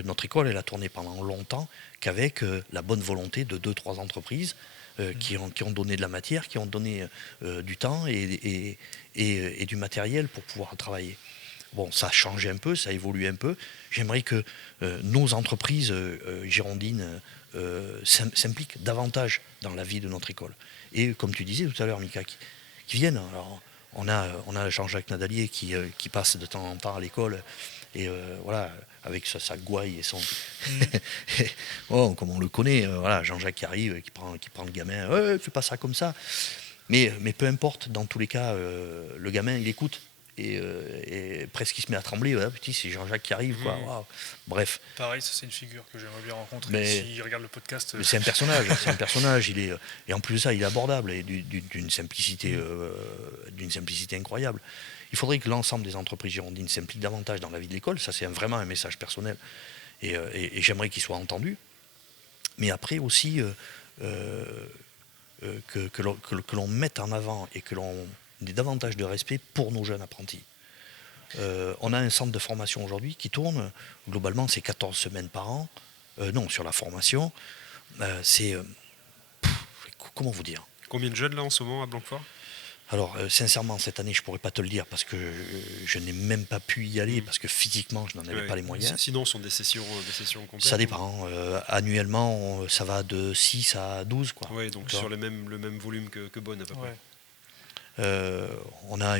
Notre école, elle a tourné pendant longtemps qu'avec la bonne volonté de 2-3 entreprises qui ont donné de la matière, qui ont donné du temps et du matériel pour pouvoir travailler. Bon, ça a changé un peu, ça a évolué un peu. J'aimerais que nos entreprises girondines s'impliquent davantage dans la vie de notre école. Et comme tu disais tout à l'heure, Mika, qui viennent. Alors, on a Jean-Jacques Nadalier qui passe de temps en temps à l'école et voilà, avec sa gouaille et son oh, comme on le connaît, voilà, Jean-Jacques qui arrive, qui prend le gamin, fais pas ça comme ça. Mais peu importe, dans tous les cas, le gamin il écoute et presque il se met à trembler. Voilà, petit, c'est Jean-Jacques qui arrive, quoi. Wow. Bref. Pareil, ça c'est une figure que j'aimerais bien rencontrer. S'il regarde le podcast. C'est un personnage. Et en plus de ça, il est abordable et d'une simplicité incroyable. Il faudrait que l'ensemble des entreprises girondines s'impliquent davantage dans la vie de l'école. Ça, c'est vraiment un message personnel. Et j'aimerais qu'il soit entendu. Mais après aussi, que l'on mette en avant et que l'on ait davantage de respect pour nos jeunes apprentis. On a un centre de formation aujourd'hui qui tourne. Globalement, c'est 14 semaines par an. Non, sur la formation. Comment vous dire ? Combien de jeunes là en ce moment à Blanquefort ? Alors, sincèrement, cette année, je ne pourrais pas te le dire parce que je n'ai même pas pu y aller parce que physiquement, je n'en avais pas les moyens. Sinon, ce sont des sessions complètes. Ça dépend. Annuellement, ça va de 6 à 12. Oui, donc sur le même volume que Bonn à peu près. On a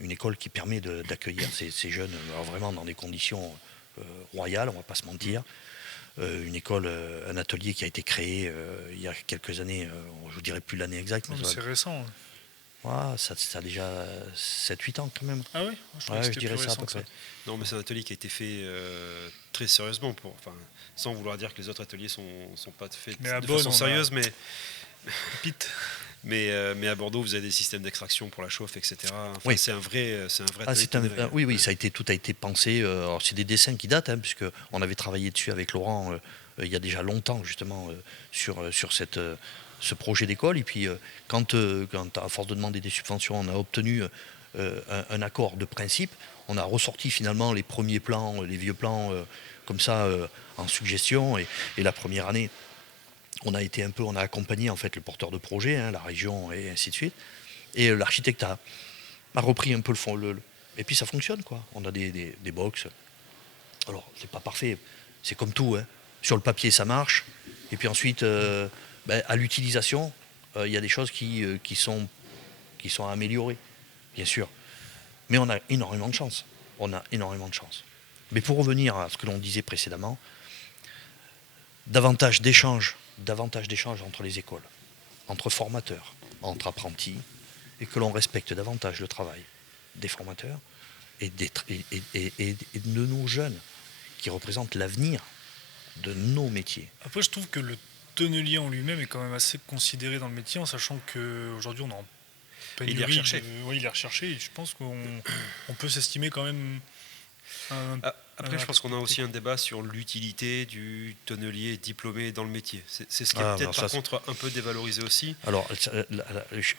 une école qui permet d'accueillir ces jeunes alors vraiment dans des conditions royales, on ne va pas se mentir. Une école, un atelier qui a été créé il y a quelques années, je ne vous dirai plus l'année exacte. Mais c'est récent. Ça a déjà 7-8 ans quand même. Ah oui, je dirais ça à peu près. Non, mais c'est un atelier qui a été fait très sérieusement, sans vouloir dire que les autres ateliers sont pas faits de façon sérieuse, mais à Bordeaux, vous avez des systèmes d'extraction pour la chauffe, etc. Oui. C'est un vrai atelier. Oui, tout a été pensé. Alors, c'est des dessins qui datent, puisque on avait travaillé dessus avec Laurent il y a déjà longtemps, justement, sur ce projet d'école. Et puis, quand à force de demander des subventions, on a obtenu un accord de principe, on a ressorti finalement les premiers plans, les vieux plans, comme ça, en suggestion. Et la première année, on a accompagné en fait le porteur de projet, la région et ainsi de suite. Et l'architecte a repris un peu le fond. Et puis ça fonctionne, quoi. On a des box. Alors, c'est pas parfait. C'est comme tout. Sur le papier, ça marche. Et puis ensuite, à l'utilisation, il y a des choses qui sont à améliorer, bien sûr. Mais on a énormément de chance. Mais pour revenir à ce que l'on disait précédemment, davantage d'échanges entre les écoles, entre formateurs, entre apprentis, et que l'on respecte davantage le travail des formateurs et de nos jeunes qui représentent l'avenir de nos métiers. Après, je trouve que le tonnelier en lui-même est quand même assez considéré dans le métier, en sachant qu'aujourd'hui on est en pénurie. Il est recherché. Il est recherché et je pense qu'on peut s'estimer quand même Après, je pense qu'on a aussi un débat sur l'utilité du tonnelier diplômé dans le métier. C'est ce qui est Ah, peut-être non, par ça, contre un peu dévalorisé aussi. alors,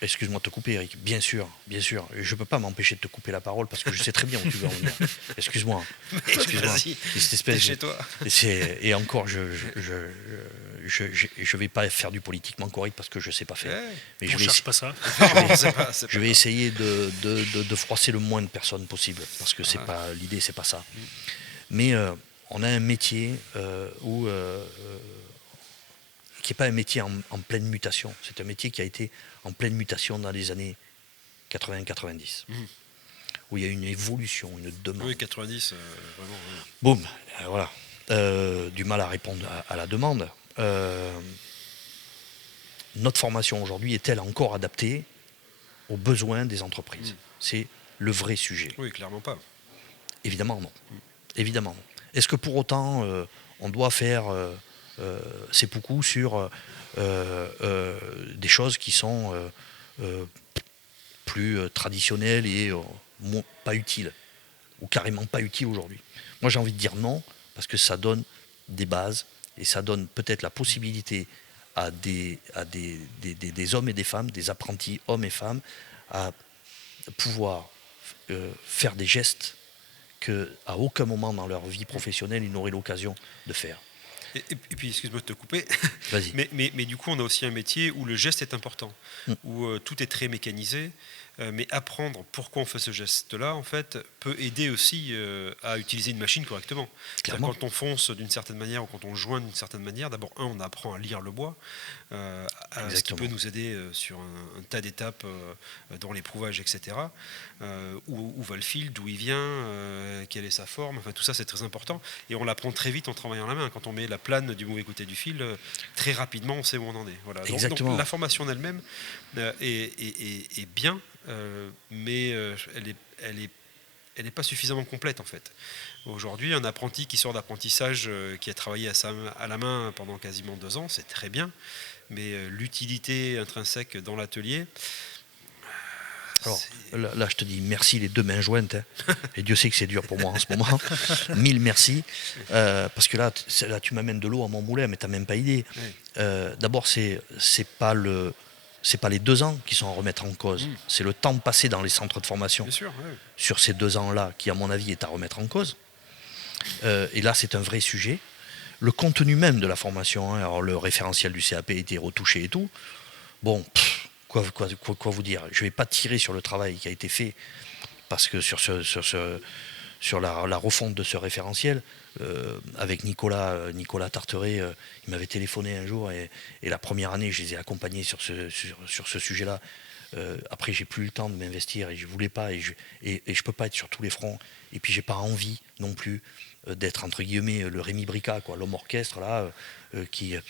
excuse-moi de te couper, Eric. Bien sûr. Je ne peux pas m'empêcher de te couper la parole parce que je sais très bien où tu veux en venir. Excuse-moi. Vas-y, Et cette t'es espèce chez de- toi. et encore, je vais pas faire du politiquement correct parce que je sais pas faire. Ouais. Mais On je vais, cherche pas ça. Non, c'est pas je vais grave. essayer de froisser le moins de personnes possible parce que c'est Ah. pas l'idée, c'est pas ça. Mais on a un métier qui n'est pas un métier en pleine mutation. C'est un métier qui a été en pleine mutation dans les années 80-90, où il y a une évolution, une demande. Oui, 90, vraiment. Ouais. Boum, voilà. Du mal à répondre à la demande. Notre formation aujourd'hui est-elle encore adaptée aux besoins des entreprises? C'est le vrai sujet. Oui, clairement pas. Évidemment non. Évidemment non. Est-ce que pour autant on doit faire seppuku sur des choses qui sont plus traditionnelles et pas utiles, ou carrément pas utiles aujourd'hui? Moi j'ai envie de dire non, parce que ça donne des bases et ça donne peut-être la possibilité à des hommes et des femmes, des apprentis hommes et femmes, à pouvoir faire des gestes qu'à aucun moment dans leur vie professionnelle ils n'auraient l'occasion de faire. Et puis, excuse-moi de te couper, Vas-y. mais du coup, on a aussi un métier où le geste est important, où tout est très mécanisé. Mais apprendre pourquoi on fait ce geste-là, en fait, peut aider aussi à utiliser une machine correctement. Clairement. Quand on fonce d'une certaine manière ou quand on joint d'une certaine manière, d'abord, on apprend à lire le bois, ce qui peut nous aider sur un tas d'étapes dans l'éprouvage, etc. Où va le fil, d'où il vient, quelle est sa forme, enfin tout ça c'est très important. Et on l'apprend très vite en travaillant la main. Quand on met la plane du mauvais côté du fil, très rapidement on sait où on en est. Voilà. Donc la formation en elle-même est bien. Mais elle n'est pas suffisamment complète en fait. Aujourd'hui, un apprenti qui sort d'apprentissage, qui a travaillé à la main pendant quasiment 2 ans, c'est très bien, mais l'utilité intrinsèque dans l'atelier... Alors là, je te dis merci les deux mains jointes, hein. Et Dieu sait que c'est dur pour moi en ce moment. 1000 merci, parce que là tu m'amènes de l'eau à mon moulin, mais tu n'as même pas idée. Oui. D'abord, c'est pas les 2 ans qui sont à remettre en cause, c'est le temps passé dans les centres de formation. Bien sûr, ouais. Sur ces 2 ans-là, qui à mon avis est à remettre en cause. Et là, c'est un vrai sujet. Le contenu même de la formation, hein, alors le référentiel du CAP a été retouché et tout. Bon, quoi vous dire? Je ne vais pas tirer sur le travail qui a été fait, parce que sur la refonte de ce référentiel, avec Nicolas Tarteret, il m'avait téléphoné un jour, et la première année, je les ai accompagnés sur ce sujet-là. Après, j'ai plus eu le temps de m'investir, et je voulais pas, et je peux pas être sur tous les fronts, et puis j'ai pas envie non plus d'être entre guillemets le Rémi Brica, quoi, l'homme orchestre là, qui est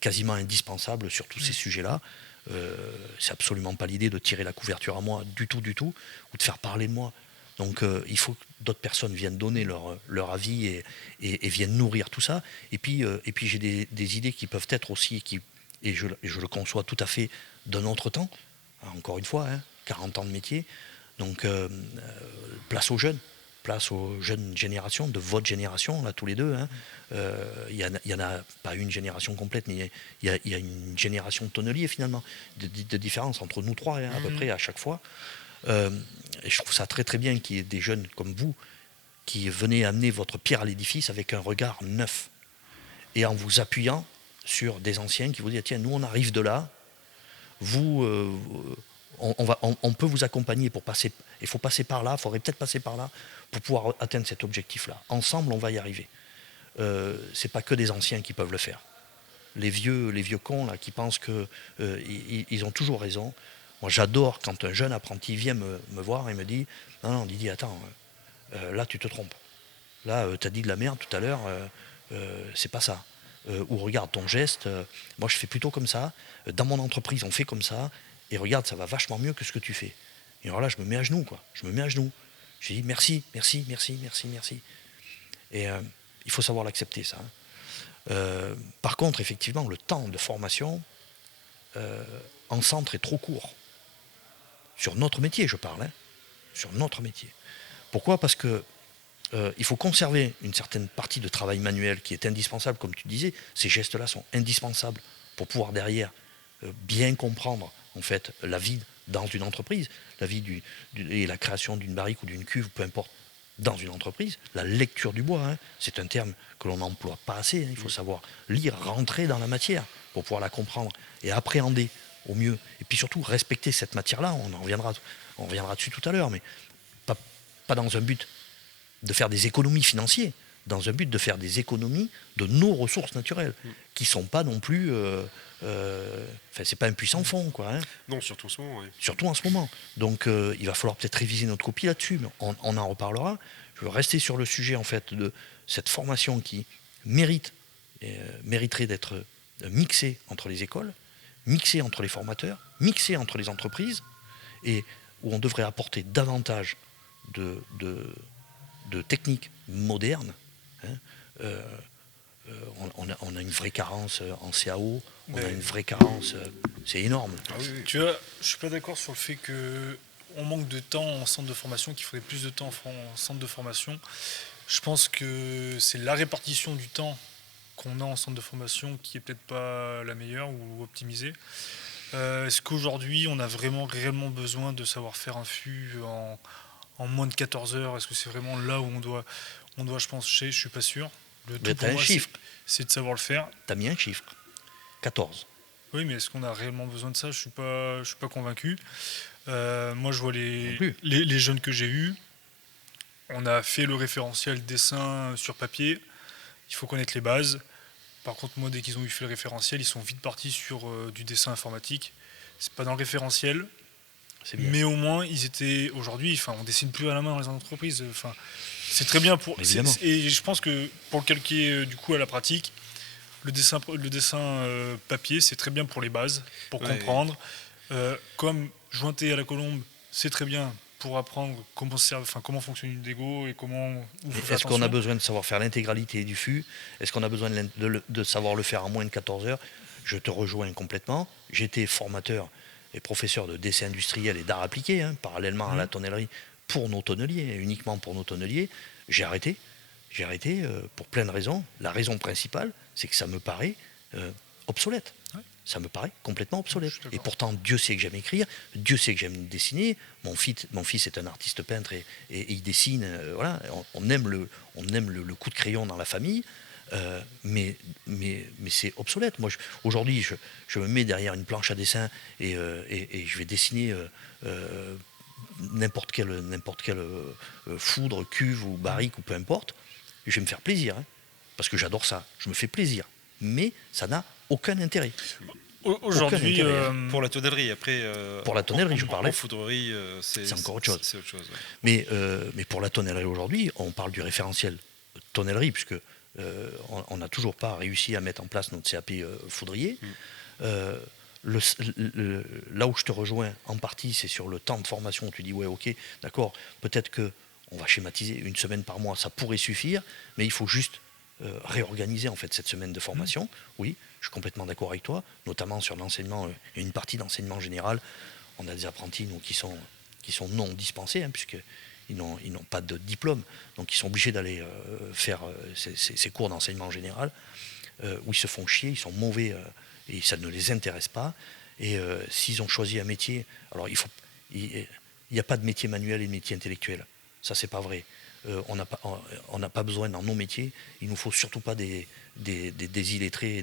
quasiment indispensable sur tous ces sujets-là. C'est absolument pas l'idée de tirer la couverture à moi du tout, ou de faire parler de moi. Donc il faut que d'autres personnes viennent donner leur avis et viennent nourrir tout ça. Et puis j'ai des idées qui peuvent être aussi, et je le conçois tout à fait, d'un autre temps. Encore une fois, hein, 40 ans de métier. Donc place aux jeunes générations, de votre génération, là tous les deux. Il y en a pas une génération complète, mais il y a une génération de tonneliers finalement, de différence entre nous trois, hein, à peu près à chaque fois. Et je trouve ça très très bien qu'il y ait des jeunes comme vous qui venez amener votre pierre à l'édifice avec un regard neuf, et en vous appuyant sur des anciens qui vous disent tiens, nous on arrive de là, vous, on peut vous accompagner pour passer, il faut passer par là, il faudrait peut-être passer par là pour pouvoir atteindre cet objectif-là. Ensemble, on va y arriver. C'est pas que des anciens qui peuvent le faire. Les vieux cons là, qui pensent qu'ils ont toujours raison. Moi, j'adore quand un jeune apprenti vient me voir et me dit non, Didier, attends, là, tu te trompes. Là, tu as dit de la merde tout à l'heure, c'est pas ça. Ou regarde ton geste, moi, je fais plutôt comme ça. Dans mon entreprise, on fait comme ça. Et regarde, ça va vachement mieux que ce que tu fais. Et alors là, je me mets à genoux, quoi. Je me mets à genoux. Je dis merci. Et il faut savoir l'accepter, ça. Par contre, effectivement, le temps de formation en centre est trop court. Sur notre métier, je parle. Hein. Sur notre métier. Pourquoi ? Parce que il faut conserver une certaine partie de travail manuel qui est indispensable, comme tu disais. Ces gestes-là sont indispensables pour pouvoir derrière bien comprendre en fait la vie dans une entreprise, la vie et la création d'une barrique ou d'une cuve, peu importe, dans une entreprise. La lecture du bois, hein, c'est un terme que l'on n'emploie pas assez. Hein. Il faut savoir lire, rentrer dans la matière pour pouvoir la comprendre et appréhender au mieux. Et puis surtout respecter cette matière-là. On reviendra dessus tout à l'heure, mais pas dans un but de faire des économies financières, dans un but de faire des économies de nos ressources naturelles, qui ne sont pas non plus... c'est pas un puissant fond, quoi. Hein. Non, surtout en ce moment. Oui. Surtout en ce moment. Donc il va falloir peut-être réviser notre copie là-dessus, mais on en reparlera. Je veux rester sur le sujet, en fait, de cette formation qui mériterait d'être mixée entre les écoles, mixée entre les formateurs, mixée entre les entreprises, et où on devrait apporter davantage de techniques modernes. Hein. On a une vraie carence en CAO, on a une vraie carence, c'est énorme. Ah oui, oui. Tu vois, je suis pas d'accord sur le fait qu'on manque de temps en centre de formation, qu'il faudrait plus de temps en centre de formation. Je pense que c'est la répartition du temps qu'on a en centre de formation qui est peut-être pas la meilleure ou optimisée. Est-ce qu'aujourd'hui on a vraiment réellement besoin de savoir faire un fût en moins de 14 heures? Est-ce que c'est vraiment là où on doit je pense, je suis pas sûr. Le tout pour moi, c'est de savoir le faire. Tu as mis un chiffre, 14. Oui, mais est-ce qu'on a réellement besoin de ça? Je suis pas convaincu. Moi, je vois les jeunes que j'ai eus. On a fait le référentiel dessin sur papier. Il faut connaître les bases. Par contre, moi, dès qu'ils ont fait le référentiel, ils sont vite partis sur du dessin informatique. C'est pas dans le référentiel. Mais au moins, ils étaient aujourd'hui. Enfin, on dessine plus à la main dans les entreprises. Enfin, c'est très bien pour. Et je pense que pour le calquer du coup à la pratique, le dessin papier, c'est très bien pour les bases, pour comprendre. Comme jointer à la colombe, c'est très bien pour apprendre comment fonctionne une dégo et comment. Est-ce qu'on a besoin de savoir faire l'intégralité du fût? Est-ce qu'on a besoin de savoir le faire en moins de 14 heures? Je te rejoins complètement. J'étais formateur et professeur de dessin industriel et d'art appliqué, hein, parallèlement à la tonnellerie, pour nos tonneliers, uniquement pour nos tonneliers. J'ai arrêté pour plein de raisons. La raison principale, c'est que ça me paraît obsolète. Ouais. Ça me paraît complètement obsolète. Et pourtant, Dieu sait que j'aime écrire, Dieu sait que j'aime dessiner. Mon fils est un artiste peintre et il dessine. Voilà. On aime le coup de crayon dans la famille. Mais c'est obsolète. Moi, aujourd'hui, je me mets derrière une planche à dessin et je vais dessiner n'importe quelle foudre, cuve ou barrique ou peu importe. Je vais me faire plaisir, hein, parce que j'adore ça. Je me fais plaisir. Mais ça n'a aucun intérêt. Aujourd'hui, pour la tonnellerie, après. Pour la tonnellerie, je parlais. En foudrerie, c'est encore autre chose. C'est autre chose. Ouais. Mais pour la tonnellerie aujourd'hui, on parle du référentiel tonnellerie, puisque on n'a toujours pas réussi à mettre en place notre CAP foudrier. Là où je te rejoins en partie, c'est sur le temps de formation. Tu dis ouais, ok, d'accord, peut-être qu'on va schématiser une semaine par mois, ça pourrait suffire, mais il faut juste réorganiser en fait cette semaine de formation. Oui, je suis complètement d'accord avec toi, notamment sur l'enseignement et une partie d'enseignement général. On a des apprentis nous, qui sont non dispensés, hein, puisqu'ils n'ont pas de diplôme, donc ils sont obligés d'aller faire ces cours d'enseignement général où ils se font chier, ils sont mauvais et ça ne les intéresse pas. Et s'ils ont choisi un métier, alors il n'y a pas de métier manuel et de métier intellectuel. Ça, c'est pas vrai. On n'a pas besoin dans nos métiers, il ne nous faut surtout pas des illettrés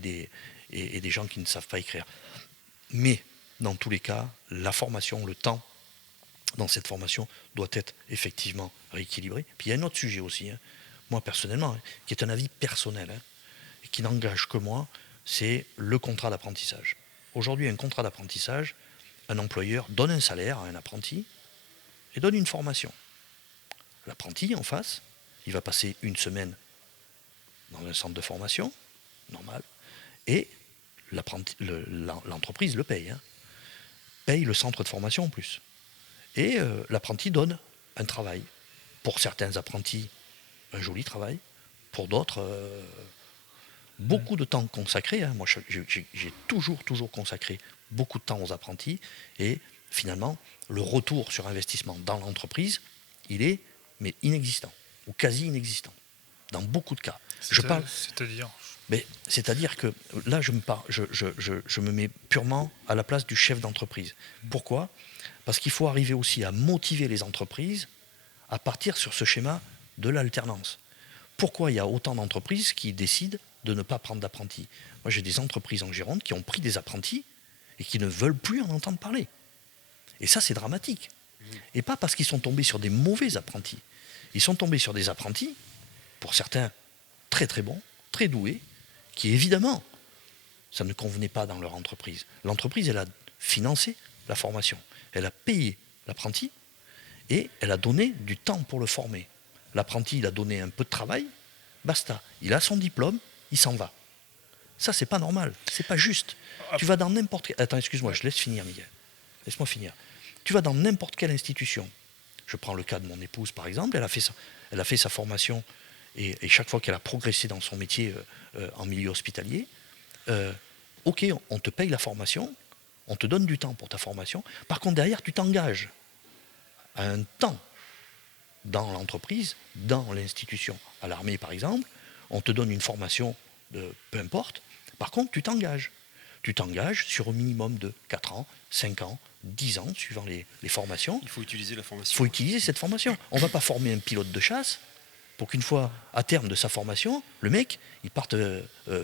et des gens qui ne savent pas écrire. Mais dans tous les cas, la formation, le temps dans cette formation doit être effectivement rééquilibré. Puis il y a un autre sujet aussi, hein, moi personnellement, hein, qui est un avis personnel, hein, et qui n'engage que moi, c'est le contrat d'apprentissage. Aujourd'hui, un contrat d'apprentissage, un employeur donne un salaire à un apprenti et donne une formation. L'apprenti, en face, il va passer une semaine dans un centre de formation, normal, et l'entreprise le paye. Hein, paye le centre de formation en plus. Et l'apprenti donne un travail. Pour certains apprentis, un joli travail. Pour d'autres, beaucoup de temps consacré. Hein. Moi, j'ai toujours consacré beaucoup de temps aux apprentis. Et finalement, le retour sur investissement dans l'entreprise, il est mais inexistant. ou quasi inexistant, dans beaucoup de cas. Je parle, C'est-à-dire mais c'est-à-dire que là, je me mets purement à la place du chef d'entreprise. Pourquoi ? Parce qu'il faut arriver aussi à motiver les entreprises à partir sur ce schéma de l'alternance. Pourquoi il y a autant d'entreprises qui décident de ne pas prendre d'apprentis ? Moi, j'ai des entreprises en Gironde qui ont pris des apprentis et qui ne veulent plus en entendre parler. Et ça, c'est dramatique. Et pas parce qu'ils sont tombés sur des mauvais apprentis. Ils sont tombés sur des apprentis, pour certains très très bons, très doués, qui évidemment, ça ne convenait pas dans leur entreprise. L'entreprise, elle a financé la formation. Elle a payé l'apprenti et elle a donné du temps pour le former. L'apprenti, il a donné un peu de travail, basta. Il a son diplôme, il s'en va. Ça, c'est pas normal, c'est pas juste. Tu vas dans n'importe quel... Attends, excuse-moi, je laisse finir, Miguel. Laisse-moi finir. Tu vas dans n'importe quelle institution. Je prends le cas de mon épouse, par exemple. Elle a fait sa formation et chaque fois qu'elle a progressé dans son métier en milieu hospitalier, ok, on te paye la formation, on te donne du temps pour ta formation. Par contre, derrière, tu t'engages à un temps dans l'entreprise, dans l'institution. À l'armée, par exemple, on te donne une formation de peu importe. Par contre, tu t'engages. Tu t'engages sur un minimum de 4 ans, 5 ans, 10 ans, suivant les formations. Il faut utiliser la formation. Il faut utiliser cette formation. On ne va pas former un pilote de chasse pour qu'une fois, à terme de sa formation, le mec, il parte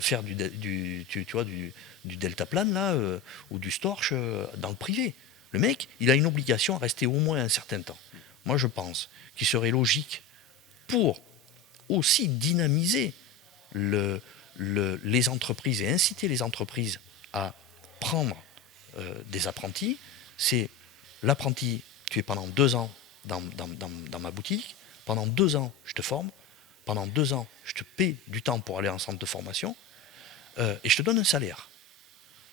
faire du deltaplane là, ou du storch dans le privé. Le mec, il a une obligation à rester au moins un certain temps. Moi, je pense qu'il serait logique pour aussi dynamiser les entreprises et inciter les entreprises à prendre des apprentis. C'est l'apprenti, tu es pendant 2 ans dans ma boutique, pendant 2 ans, je te forme, pendant 2 ans, je te paie du temps pour aller en centre de formation, et je te donne un salaire.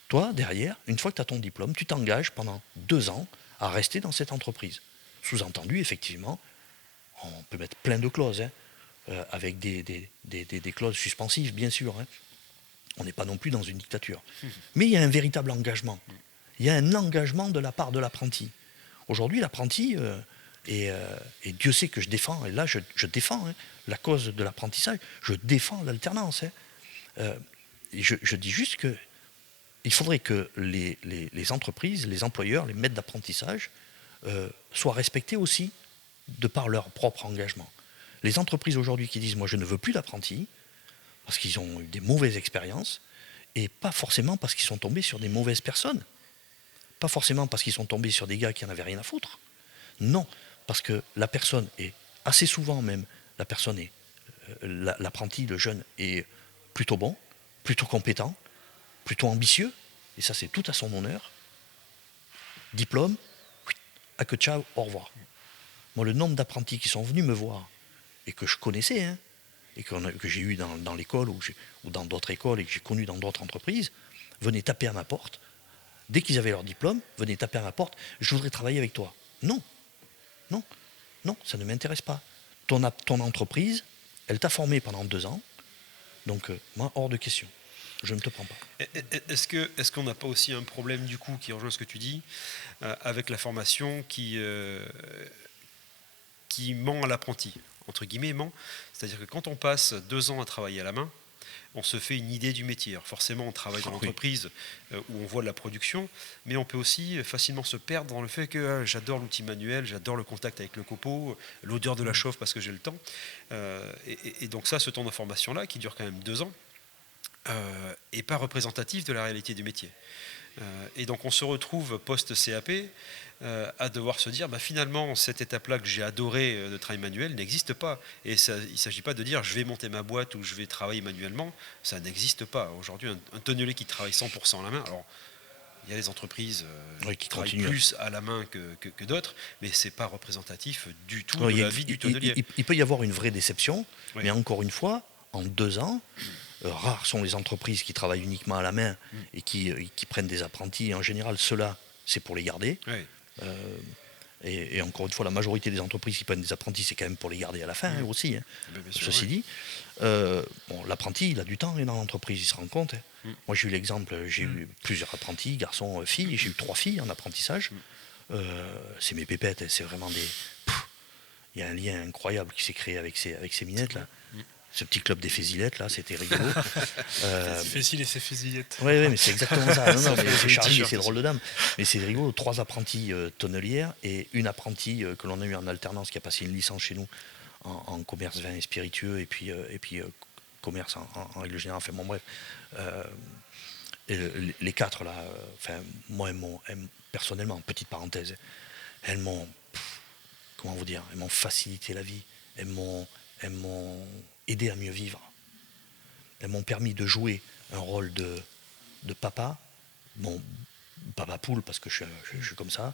Toi, derrière, une fois que tu as ton diplôme, tu t'engages pendant 2 ans à rester dans cette entreprise. Sous-entendu, effectivement, on peut mettre plein de clauses, hein, avec des clauses suspensives, bien sûr. Hein. On n'est pas non plus dans une dictature. Mais il y a un véritable engagement. Il y a un engagement de la part de l'apprenti. Aujourd'hui, l'apprenti, et Dieu sait que je défends, et là je défends la cause de l'apprentissage, je défends l'alternance. Je dis juste qu'il faudrait que les entreprises, les employeurs, les maîtres d'apprentissage soient respectés aussi de par leur propre engagement. Les entreprises aujourd'hui qui disent « moi je ne veux plus d'apprentis », parce qu'ils ont eu des mauvaises expériences, et pas forcément parce qu'ils sont tombés sur des mauvaises personnes. Pas forcément parce qu'ils sont tombés sur des gars qui n'en avaient rien à foutre. Non, parce que la personne est, assez souvent même, l'apprenti, le jeune, est plutôt bon, plutôt compétent, plutôt ambitieux, et ça c'est tout à son honneur. Diplôme, à que ciao, au revoir. Moi, le nombre d'apprentis qui sont venus me voir, et que je connaissais, hein, et que j'ai eu dans l'école ou dans d'autres écoles et que j'ai connu dans d'autres entreprises, venaient taper à ma porte. Dès qu'ils avaient leur diplôme, venaient taper à ma porte. Je voudrais travailler avec toi. Non, non, non, ça ne m'intéresse pas. Ton entreprise, elle t'a formé pendant 2 ans. Donc, moi, hors de question. Je ne te prends pas. Est-ce qu'on n'a pas aussi un problème, du coup, qui rejoint ce que tu dis, avec la formation qui ment à l'apprenti, entre guillemets, ment. C'est-à-dire que quand on passe 2 ans à travailler à la main, on se fait une idée du métier. Alors forcément, on travaille dans l'entreprise où on voit de la production, mais on peut aussi facilement se perdre dans le fait que j'adore l'outil manuel, j'adore le contact avec le copeau, l'odeur de la chauffe parce que j'ai le temps. Et donc ça, ce temps de formation-là, qui dure quand même 2 ans, n'est pas représentatif de la réalité du métier. Et donc on se retrouve post-CAP à devoir se dire finalement cette étape-là que j'ai adorée de travail manuel n'existe pas. Et ça, il ne s'agit pas de dire je vais monter ma boîte ou je vais travailler manuellement, ça n'existe pas. Aujourd'hui, un tonnelier qui travaille 100% à la main, alors il y a des entreprises qui travaillent plus à la main que d'autres, mais ce n'est pas représentatif du tout de la vie du tonnelier. Il peut y avoir une vraie déception, mais encore une fois, en 2 ans, rares sont les entreprises qui travaillent uniquement à la main et qui prennent des apprentis. En général, ceux-là, c'est pour les garder. Oui. Et encore une fois, la majorité des entreprises qui prennent des apprentis, c'est quand même pour les garder à la fin aussi. Hein. Ceci dit, l'apprenti, il a du temps dans l'entreprise, il se rend compte. Hein. Moi, j'ai eu l'exemple, j'ai eu plusieurs apprentis, garçons, filles, j'ai eu 3 filles en apprentissage. C'est mes pépettes, c'est vraiment des... il y a un lien incroyable qui s'est créé avec ces minettes là. Ce petit club des Fésilettes là, c'était rigolo. Fécile et ses Fésillettes. Oui, mais c'est exactement ça. Non, mais c'est Charlie et t-shirt ses drôles de dames. Mais c'est rigolo, 3 apprentis tonnelières et une apprentie que l'on a eu en alternance qui a passé une licence chez nous en commerce vin et spiritueux et puis commerce en règle générale. Enfin bon bref. Et les 4 là, moi personnellement, petite parenthèse, elles m'ont, comment vous dire, elles m'ont facilité la vie, elles m'ont aidé à mieux vivre. Elles m'ont permis de jouer un rôle de papa, bon, papa poule parce que je suis comme ça,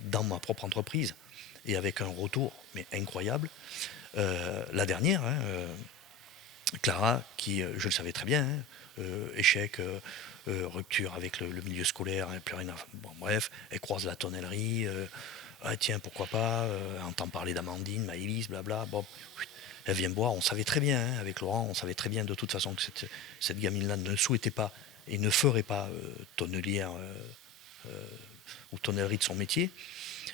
dans ma propre entreprise et avec un retour mais incroyable. La dernière, Clara, qui, je le savais très bien, échec, rupture avec le milieu scolaire, plus rien bon, bref, elle croise la tonnellerie, tiens, pourquoi pas, entend parler d'Amandine, Maëlys, blabla, bon, elle vient me voir, on savait très bien, avec Laurent, on savait très bien de toute façon que cette gamine-là ne souhaitait pas et ne ferait pas tonnelière ou tonnellerie de son métier,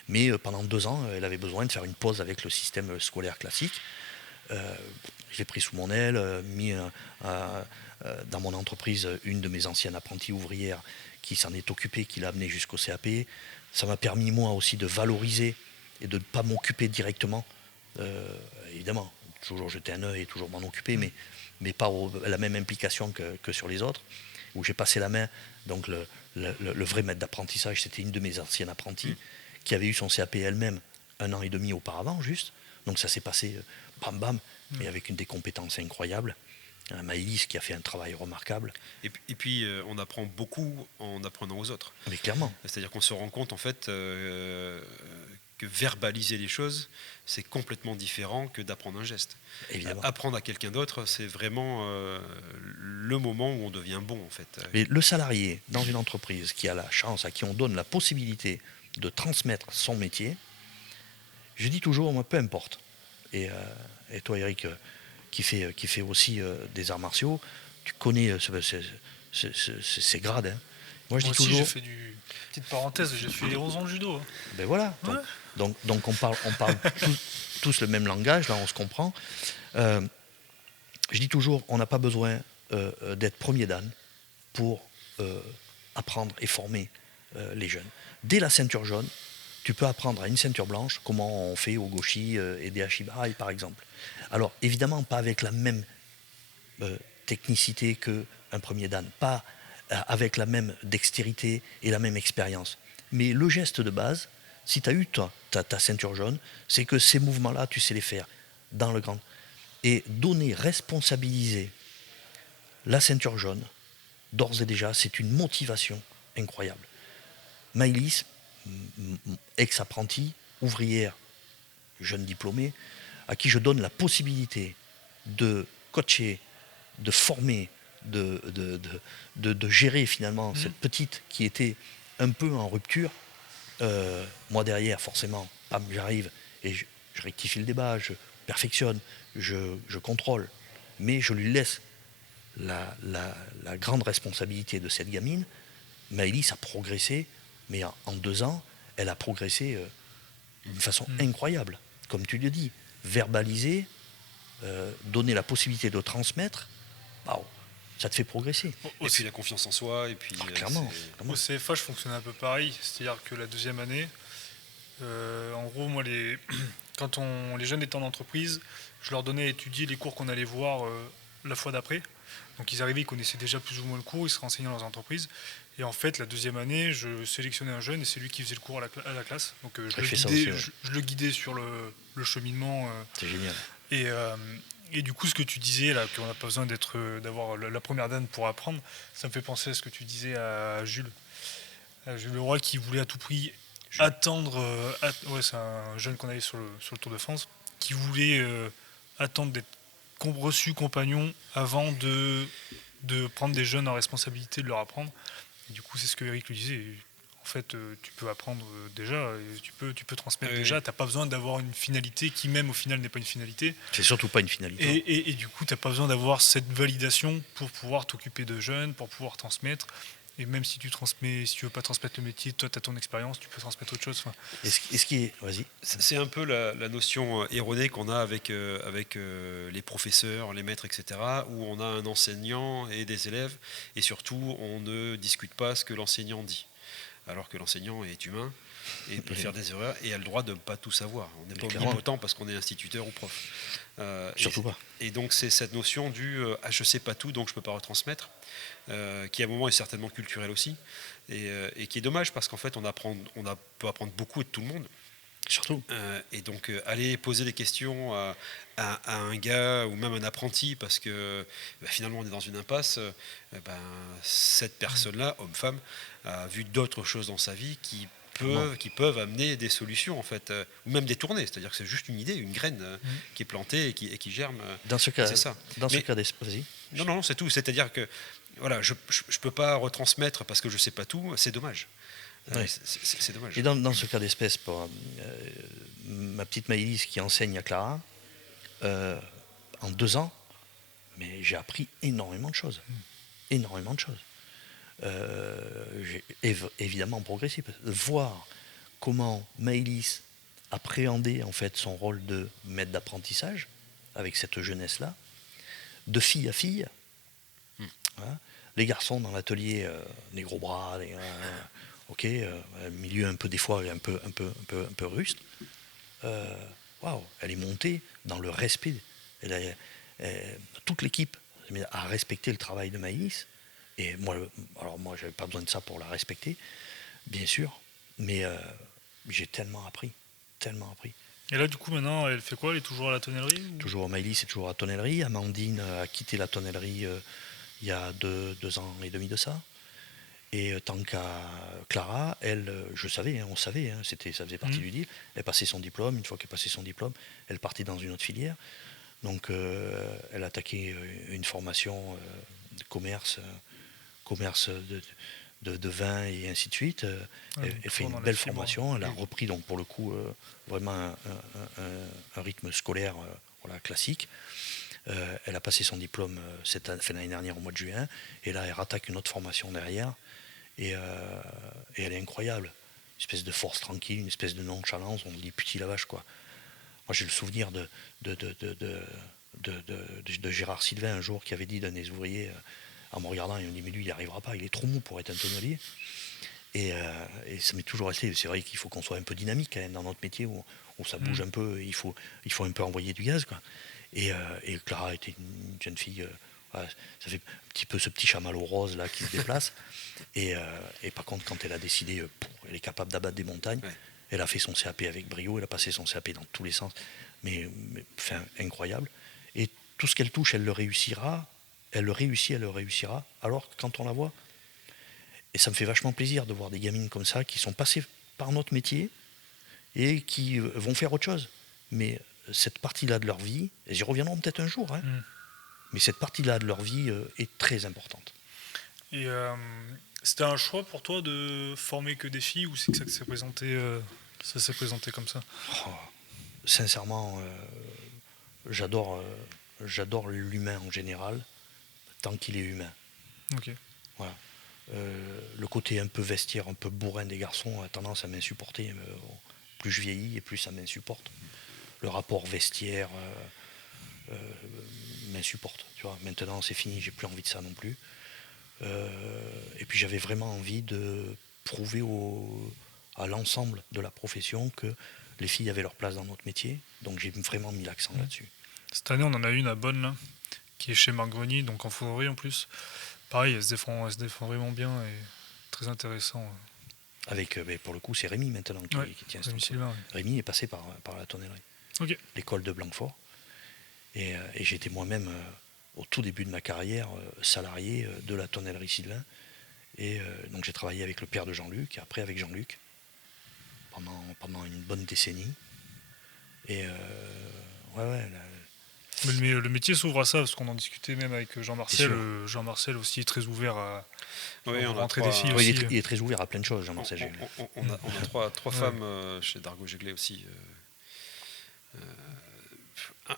mais pendant 2 ans, elle avait besoin de faire une pause avec le système scolaire classique. Je l'ai pris sous mon aile, mis dans mon entreprise une de mes anciennes apprenties ouvrières qui s'en est occupée, qui l'a amenée jusqu'au CAP. Ça m'a permis moi aussi de valoriser et de ne pas m'occuper directement. Évidemment, toujours jeter un œil et toujours m'en occuper, mais pas la même implication que sur les autres, où j'ai passé la main. Donc le vrai maître d'apprentissage, c'était une de mes anciennes apprenties qui avait eu son CAP elle-même 1 an et demi auparavant juste. Donc ça s'est passé bam bam, mais avec des compétences incroyables. Maëlys qui a fait un travail remarquable. Et puis on apprend beaucoup en apprenant aux autres. Mais clairement. C'est-à-dire qu'on se rend compte en fait que verbaliser les choses, c'est complètement différent que d'apprendre un geste. Évidemment. Apprendre à quelqu'un d'autre, c'est vraiment le moment où on devient bon en fait. Mais le salarié dans une entreprise qui a la chance, à qui on donne la possibilité de transmettre son métier, je dis toujours, moi, peu importe. Et toi, Eric, qui fait aussi des arts martiaux, tu connais ces grades. Hein. Moi dis aussi, toujours. J'ai fait petite parenthèse, j'ai fait 11 ans de judo. Hein. Ben voilà. Donc on parle tous le même langage, là, on se comprend. Je dis toujours, on n'a pas besoin d'être premier dan pour apprendre et former les jeunes. Dès la ceinture jaune, tu peux apprendre à une ceinture blanche comment on fait au Goshi et des Hashibarai, par exemple. Alors, évidemment, pas avec la même technicité qu'un premier dan, pas avec la même dextérité et la même expérience. Mais le geste de base, si tu as eu ta ceinture jaune, c'est que ces mouvements-là, tu sais les faire dans le grand. Et donner, responsabiliser la ceinture jaune, d'ores et déjà, c'est une motivation incroyable. Maëlys, ex-apprentie, ouvrière, jeune diplômée, à qui je donne la possibilité de coacher, de former, de gérer finalement cette petite qui était un peu en rupture. Moi derrière, forcément, bam, j'arrive et je rectifie le débat, je perfectionne, je contrôle, mais je lui laisse la grande responsabilité de cette gamine. Maëlys a progressé, mais en 2 ans, elle a progressé d'une façon incroyable. Comme tu le dis, verbaliser, donner la possibilité de transmettre, waouh, ça te fait progresser. Et puis la confiance en soi. Et puis, clairement. Au CFA, je fonctionnais un peu pareil. C'est-à-dire que la 2e année, en gros, moi, quand les jeunes étaient en entreprise, je leur donnais à étudier les cours qu'on allait voir la fois d'après. Donc ils arrivaient, ils connaissaient déjà plus ou moins le cours, ils se renseignaient dans leurs entreprises. Et en fait, la 2e année, je sélectionnais un jeune et c'est lui qui faisait le cours à la classe. Donc je le guidais sur le cheminement. C'est génial. Et du coup, ce que tu disais, là, qu'on n'a pas besoin d'avoir la première dan pour apprendre, ça me fait penser à ce que tu disais à Jules. Jules Leroy qui voulait à tout prix attendre... c'est un jeune qu'on avait sur le Tour de France, qui voulait attendre d'être reçu compagnon avant de prendre des jeunes en responsabilité, de leur apprendre. Et du coup, c'est ce que Eric lui disait. En fait, tu peux apprendre déjà, tu peux transmettre déjà. Tu n'as pas besoin d'avoir une finalité qui, même au final, n'est pas une finalité. C'est surtout pas une finalité. Et du coup, tu n'as pas besoin d'avoir cette validation pour pouvoir t'occuper de jeunes, pour pouvoir transmettre. Et même si tu veux pas transmettre le métier, toi tu as ton expérience, tu peux transmettre autre chose. Enfin, Est-ce qui est... Vas-y. C'est un peu la notion erronée qu'on a avec les professeurs, les maîtres, etc., où on a un enseignant et des élèves, et surtout on ne discute pas ce que l'enseignant dit, alors que l'enseignant est humain et peut faire des erreurs et a le droit de ne pas tout savoir. On n'est pas omnipotent parce qu'on est instituteur ou prof. Surtout pas. Et donc c'est cette notion du je sais pas tout donc je peux pas retransmettre, qui à un moment est certainement culturelle aussi, et qui est dommage parce qu'en fait peut apprendre beaucoup de tout le monde. Surtout. Et donc aller poser des questions à un gars ou même un apprenti parce que finalement on est dans une impasse, cette personne-là, homme-femme, a vu d'autres choses dans sa vie qui peuvent amener des solutions en fait, ou même détourner, c'est-à-dire que c'est juste une idée, une graine qui est plantée et qui germe. Dans ce cas, c'est ça. ce cas vas-y. Non, c'est tout. C'est-à-dire que voilà, je peux pas retransmettre parce que je sais pas tout, c'est dommage. Ouais. C'est dommage. Et dans ce cas d'espèce, pour ma petite Maëlys qui enseigne à Clara, en 2 ans, mais j'ai appris énormément de choses. Énormément de choses. J'ai évidemment progressé. Voir comment Maëlys appréhendait en fait son rôle de maître d'apprentissage avec cette jeunesse-là, de fille à fille. Voilà. Les garçons dans l'atelier, les gros bras, ok, milieu un peu des fois un peu ruste. Waouh, elle est montée dans le respect. Toute l'équipe a respecté le travail de Maëlys. Et moi, j'avais pas besoin de ça pour la respecter, bien sûr. Mais j'ai tellement appris. Et là, du coup, maintenant, elle fait quoi? Elle est toujours à la tonnellerie ou... Toujours Maëlys, c'est toujours à la tonnellerie. Amandine a quitté la tonnellerie il y a 2 ans et demi de ça. Et tant qu'à Clara, elle, je savais, on savait, ça faisait partie du deal. Elle passait son diplôme. Une fois qu'elle passait son diplôme, elle partait dans une autre filière. Donc, elle attaquait une formation de commerce de vin et ainsi de suite. Elle fait une belle formation. Elle a repris, donc pour le coup, vraiment un rythme scolaire classique. Elle a passé son diplôme l'année dernière au mois de juin. Et là, elle rattaque une autre formation derrière. Et elle est incroyable. Une espèce de force tranquille, une espèce de nonchalance. On dit putain la vache, quoi. Moi, j'ai le souvenir de Gérard Sylvain un jour qui avait dit d'un des ouvriers, en me regardant, il me dit mais lui il n'y arrivera pas, il est trop mou pour être un tonnelier. Et ça m'est toujours resté. C'est vrai qu'il faut qu'on soit un peu dynamique quand même dans notre métier où ça bouge un peu, il faut un peu envoyer du gaz, quoi. Et Clara était une jeune fille, ça fait un petit peu ce petit chamallow rose là qui se déplace. Et par contre, quand elle a décidé, elle est capable d'abattre des montagnes. Ouais. Elle a fait son CAP avec brio, elle a passé son CAP dans tous les sens, mais incroyable. Et tout ce qu'elle touche, elle le réussira. Elle le réussira. Alors que quand on la voit, et ça me fait vachement plaisir de voir des gamines comme ça qui sont passées par notre métier et qui vont faire autre chose. Mais cette partie-là de leur vie, et j'y reviendrai peut-être un jour, mais cette partie-là de leur vie est très importante. Et c'était un choix pour toi de former que des filles ou c'est que ça s'est présenté comme ça? Sincèrement, j'adore l'humain en général, tant qu'il est humain. Okay. Voilà. Le côté un peu vestiaire, un peu bourrin des garçons a tendance à m'insupporter. Plus je vieillis et plus ça m'insupporte. Le rapport vestiaire m'insupporte. Tu vois. Maintenant c'est fini, j'ai plus envie de ça non plus. Et puis j'avais vraiment envie de prouver à l'ensemble de la profession que les filles avaient leur place dans notre métier. Donc j'ai vraiment mis l'accent là-dessus. Cette année, on en a une à Bonne, là, qui est chez Marc Grenier, donc en fourrerie en plus. Pareil, elle se défend vraiment bien et très intéressant. Avec, pour le coup, c'est Rémi maintenant qui tient Rémi Sylvain, oui. Rémi est passé par la tonnellerie. Okay. L'école de Blanquefort. Et j'étais moi-même, au tout début de ma carrière, salarié de la tonnellerie Sylvain. Et donc j'ai travaillé avec le père de Jean-Luc, et après avec Jean-Luc, pendant une bonne décennie. Et Mais le métier s'ouvre à ça, parce qu'on en discutait même avec Jean-Marcel. Jean-Marcel aussi est très ouvert à rentrer des filles aussi. Il est très ouvert à plein de choses, Jean-Marcel. On a trois femmes chez Dargaud Jéglet aussi.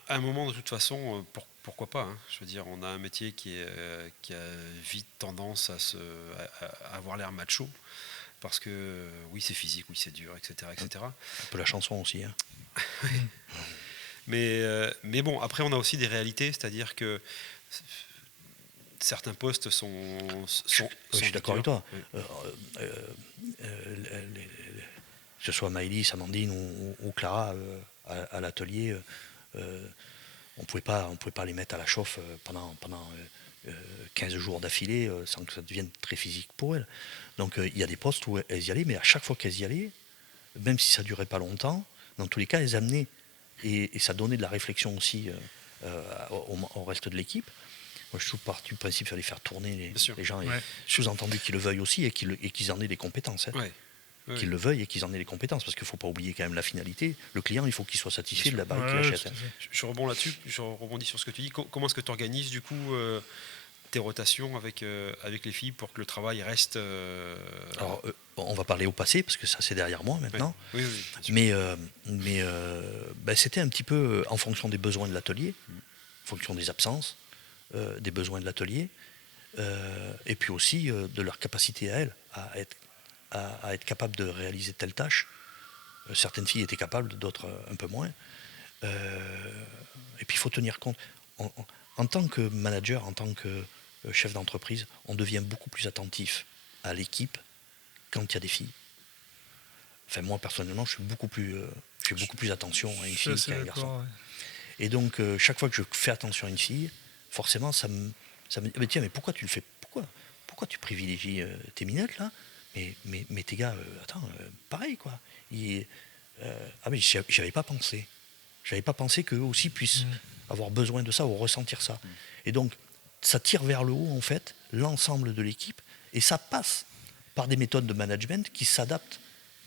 À un moment, de toute façon, pourquoi pas, hein. Je veux dire, on a un métier qui a vite tendance à avoir l'air macho, parce que oui, c'est physique, oui, c'est dur, etc., etc. Un peu la chanson aussi. Hein. Mais bon, après, on a aussi des réalités, c'est-à-dire que certains postes Je suis d'accord avec durs. toi. Oui. Que ce soit Maëlys, Amandine ou Clara à l'atelier, on ne pouvait pas les mettre à la chauffe pendant 15 jours d'affilée sans que ça devienne très physique pour elles. Donc il y a des postes où elles y allaient, mais à chaque fois qu'elles y allaient, même si ça ne durait pas longtemps, dans tous les cas, elles amenaient. Et ça donnait de la réflexion aussi au reste de l'équipe. Moi, je suis parti du principe qu'il fallait faire tourner les gens, Ouais. sous-entendu qu'ils le veuillent aussi et qu'ils en aient les compétences. Hein. Ouais. Oui. Qu'ils le veuillent et qu'ils en aient les compétences, parce qu'il ne faut pas oublier quand même la finalité. Le client, il faut qu'il soit satisfait de la balle qu'il achète. Tout à fait. Je rebondis là-dessus, je rebondis sur ce que tu dis. Comment est-ce que tu organises du coup tes rotations avec les filles pour que le travail reste Alors, on va parler au passé, parce que ça c'est derrière moi maintenant. Oui, bien sûr. Mais c'était un petit peu en fonction des besoins de l'atelier, en fonction des absences, des besoins de l'atelier, et puis aussi de leur capacité à elles, à être capables de réaliser telle tâche. Certaines filles étaient capables, d'autres un peu moins. Et puis il faut tenir compte. En tant que manager, en tant que chef d'entreprise, on devient beaucoup plus attentif à l'équipe quand il y a des filles. Enfin, moi personnellement, je fais beaucoup plus attention à une fille qu'à un garçon. Ouais. Et donc, chaque fois que je fais attention à une fille, forcément, ça me dit, tiens, mais pourquoi tu le fais, pourquoi tu privilégies tes minettes là, mais tes gars, attends, pareil quoi. Ah mais j'y avais pas pensé. J'avais pas pensé qu'eux aussi puissent avoir besoin de ça ou ressentir ça. Et donc, ça tire vers le haut en fait l'ensemble de l'équipe, et ça passe par des méthodes de management qui s'adaptent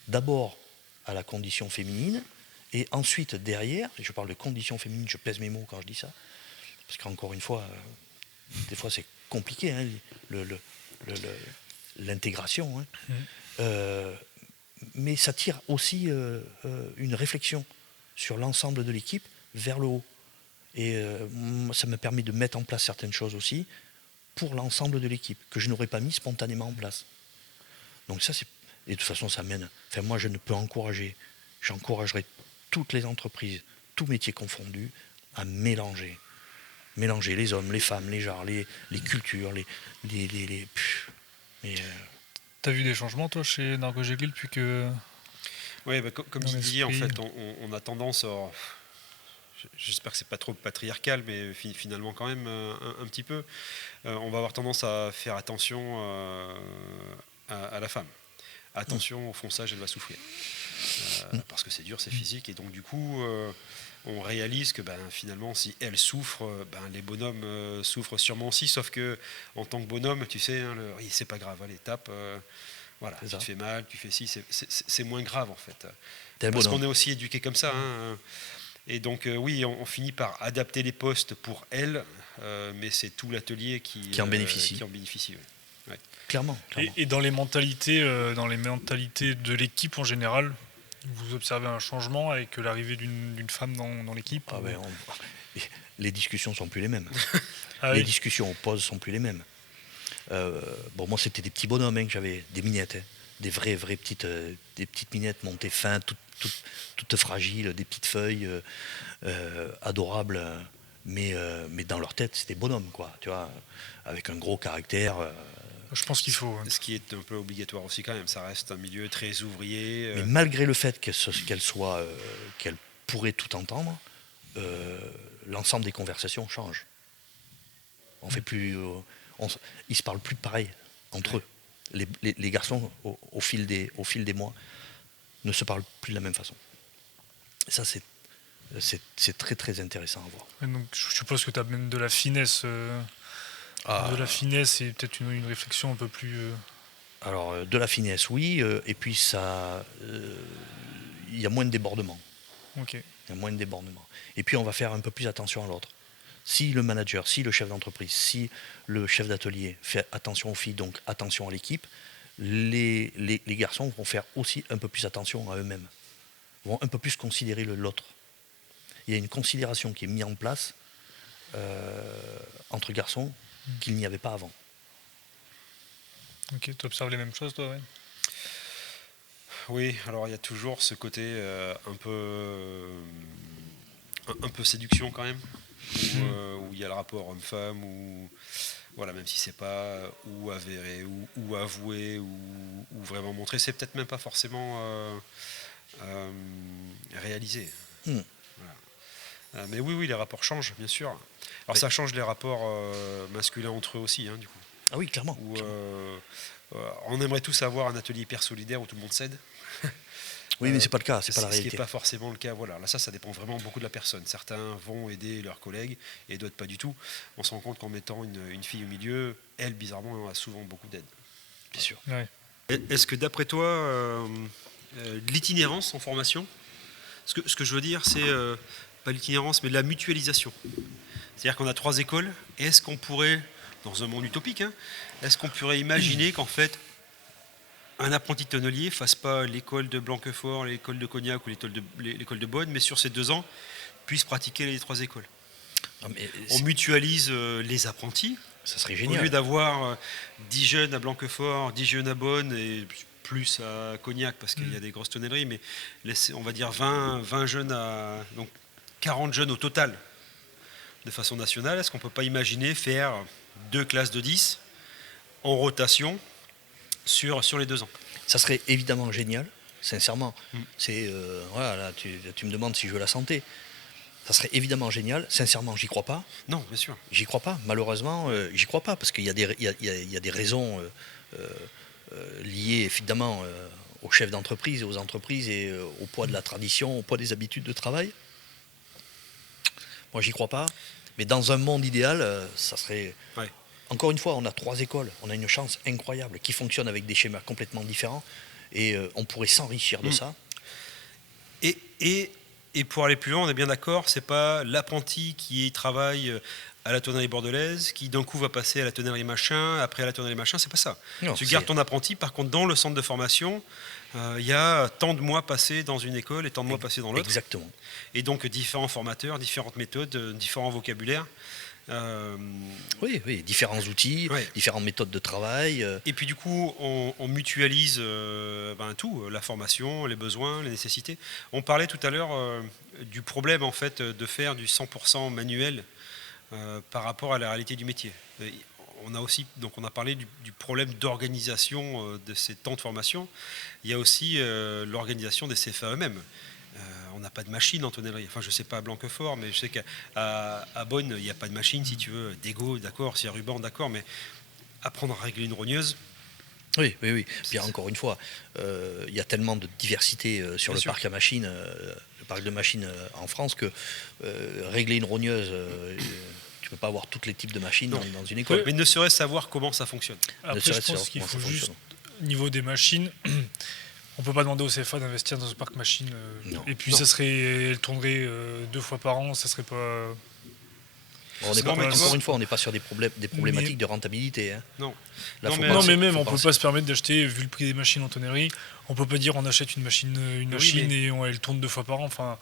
d'abord à la condition féminine, et ensuite derrière, et je parle de condition féminine, je pèse mes mots quand je dis ça, parce qu'encore une fois, des fois c'est compliqué, hein, l'intégration, hein. Mais ça tire aussi une réflexion sur l'ensemble de l'équipe vers le haut. Et ça me permet de mettre en place certaines choses aussi pour l'ensemble de l'équipe, que je n'aurais pas mis spontanément en place. Donc ça, et de toute façon, ça mène... Enfin, moi, je ne peux j'encouragerai toutes les entreprises, tous métiers confondus, à mélanger les hommes, les femmes, les genres, les cultures, T'as vu des changements, toi, chez Nargogéglil, depuis que... Oui, comme Dans dit Didier, en l'esprit. fait, on a tendance, j'espère que c'est pas trop patriarcal, mais finalement quand même un petit peu, on va avoir tendance à faire attention à la femme. Attention au fonçage, elle va souffrir. Parce que c'est dur, c'est physique, et donc du coup, on réalise que finalement, si elle souffre, les bonhommes souffrent sûrement aussi, sauf que en tant que bonhomme, tu sais, hein, oui, c'est pas grave, allez, tape, voilà, tu te fais mal, tu fais ci, c'est moins grave en fait. Parce qu'on est aussi éduqué comme ça. Hein, et donc oui, on finit par adapter les postes pour elle, mais c'est tout l'atelier qui en bénéficie. Oui. Ouais. Clairement. Et dans les mentalités de l'équipe en général, vous observez un changement avec l'arrivée d'une femme dans l'équipe? Ah ben, les discussions sont plus les mêmes. Ah les oui. discussions au pause sont plus les mêmes. Moi, c'était des petits bonhommes, hein, que j'avais, des minettes, hein, des vraies petites, des petites minettes montées fin, toutes fragiles, des petites feuilles adorables, mais dans leur tête, c'était bonhomme, quoi, tu vois, avec un gros caractère. Je pense qu'il faut. Ce qui est un peu obligatoire aussi quand même, ça reste un milieu très ouvrier. Mais malgré le fait qu'elle pourrait tout entendre, l'ensemble des conversations change. On fait plus, ils se parlent plus pareil entre eux. Les garçons, au fil des mois, ne se parlent plus de la même façon. Et ça, c'est très très intéressant à voir. Et donc, je suppose que tu as même de la finesse. De la finesse et peut-être une réflexion un peu plus. Alors, de la finesse, oui, et puis ça, il y a moins de débordements. Ok. Il y a moins de débordements. Et puis, on va faire un peu plus attention à l'autre. Si le manager, si le chef d'entreprise, si le chef d'atelier fait attention aux filles, donc attention à l'équipe, les garçons vont faire aussi un peu plus attention à eux-mêmes, vont un peu plus considérer l'autre. il y a une considération qui est mise en place entre garçons qu'il n'y avait pas avant. Ok, tu observes les mêmes choses, toi, ouais. Oui, alors il y a toujours ce côté un peu séduction quand même, où il y a le rapport homme-femme, où voilà, même si c'est pas ou avéré, ou avoué, ou vraiment montré, c'est peut-être même pas forcément réalisé. Hmm. Voilà. Mais oui, les rapports changent, bien sûr. Alors Oui. ça change les rapports masculins entre eux aussi, du coup. Ah oui, clairement. Où, on aimerait tous avoir un atelier hyper solidaire où tout le monde s'aide. Oui, mais c'est pas le cas, c'est pas la Ce qui n'est réalité. pas forcément le cas. Voilà. Là, ça dépend vraiment beaucoup de la personne. Certains vont aider leurs collègues et d'autres pas du tout. On se rend compte qu'en mettant une fille au milieu, elle, bizarrement, a souvent beaucoup d'aide. Bien sûr. Ouais. Est-ce que d'après toi, l'itinérance en formation, ce que je veux dire, c'est pas l'itinérance, mais la mutualisation. C'est-à-dire qu'on a 3 écoles. Est-ce qu'on pourrait, dans un monde utopique, est-ce qu'on pourrait imaginer qu'en fait, un apprenti tonnelier fasse pas l'école de Blanquefort, l'école de Cognac ou l'école de Beaune, mais sur ces 2 ans, puisse pratiquer les 3 écoles. Non, mais On mutualise les apprentis. ça serait Au génial. lieu d'avoir 10 jeunes à Blanquefort, 10 jeunes à Beaune et plus à Cognac, parce qu'il y a des grosses tonnelleries, mais on va dire 20 jeunes donc 40 jeunes au total de façon nationale. Est-ce qu'on ne peut pas imaginer faire 2 classes de 10 en rotation sur les 2 ans? Ça serait évidemment génial, sincèrement. C'est voilà, là, tu me demandes si je veux la santé. Ça serait évidemment génial. Sincèrement, j'y crois pas. Non, bien sûr. J'y crois pas. Malheureusement, j'y crois pas parce qu'il y a des raisons liées évidemment aux chefs d'entreprise et aux entreprises et au poids de la tradition, au poids des habitudes de travail. Moi, j'y crois pas. Mais dans un monde idéal, ça serait. Ouais. Encore une fois, on a 3 écoles. On a une chance incroyable qui fonctionnent avec des schémas complètement différents et on pourrait s'enrichir de ça. Et pour aller plus loin, on est bien d'accord, c'est pas l'apprenti qui travaille à la tonnerie bordelaise qui d'un coup va passer à la tonnerie machin, après à la tonnerie machin, c'est pas ça. Non, Tu gardes ton apprenti, par contre dans le centre de formation, il y a tant de mois passés dans une école et tant de mois passés dans l'autre. Exactement. Et donc différents formateurs, différentes méthodes, différents vocabulaires. Oui, différents outils, Ouais. différentes méthodes de travail. Et puis du coup, on mutualise tout, la formation, les besoins, les nécessités. On parlait tout à l'heure du problème en fait de faire du 100% manuel par rapport à la réalité du métier. Et on a parlé du problème d'organisation de ces temps de formation. Il y a aussi l'organisation des CFA eux-mêmes. On n'a pas de machine en tonnellerie. Enfin, je ne sais pas à Blanquefort, mais je sais qu'à Beaune, il n'y a pas de machine, si tu veux. D'égo, d'accord, s'il y a ruban, d'accord, mais apprendre à régler une rogneuse. Oui. Puis encore une fois, il y a tellement de diversité sur Bien le sûr. parc à machines, le parc de machines en France que régler une rogneuse, tu peux pas avoir tous les types de machines dans une école. Mais ne serait-ce savoir comment ça fonctionne. Après, je serait-ce pense sur qu'il comment faut ça juste, fonctionne. au niveau des machines, on peut pas demander au CFA d'investir dans ce parc machine. Non. Et puis Non. elle tournerait 2 fois par an, ça serait pas. On n'est Non, pas, mais tu encore vois- une fois, on n'est pas sur des problématiques de rentabilité. Hein. Non. Là, Non, faut mais- penser- Non, mais même, faut on peut penser. pas se permettre d'acheter, vu le prix des machines en tonnerie, on peut pas dire on achète une machine mais- et elle tourne 2 fois par an. Enfin,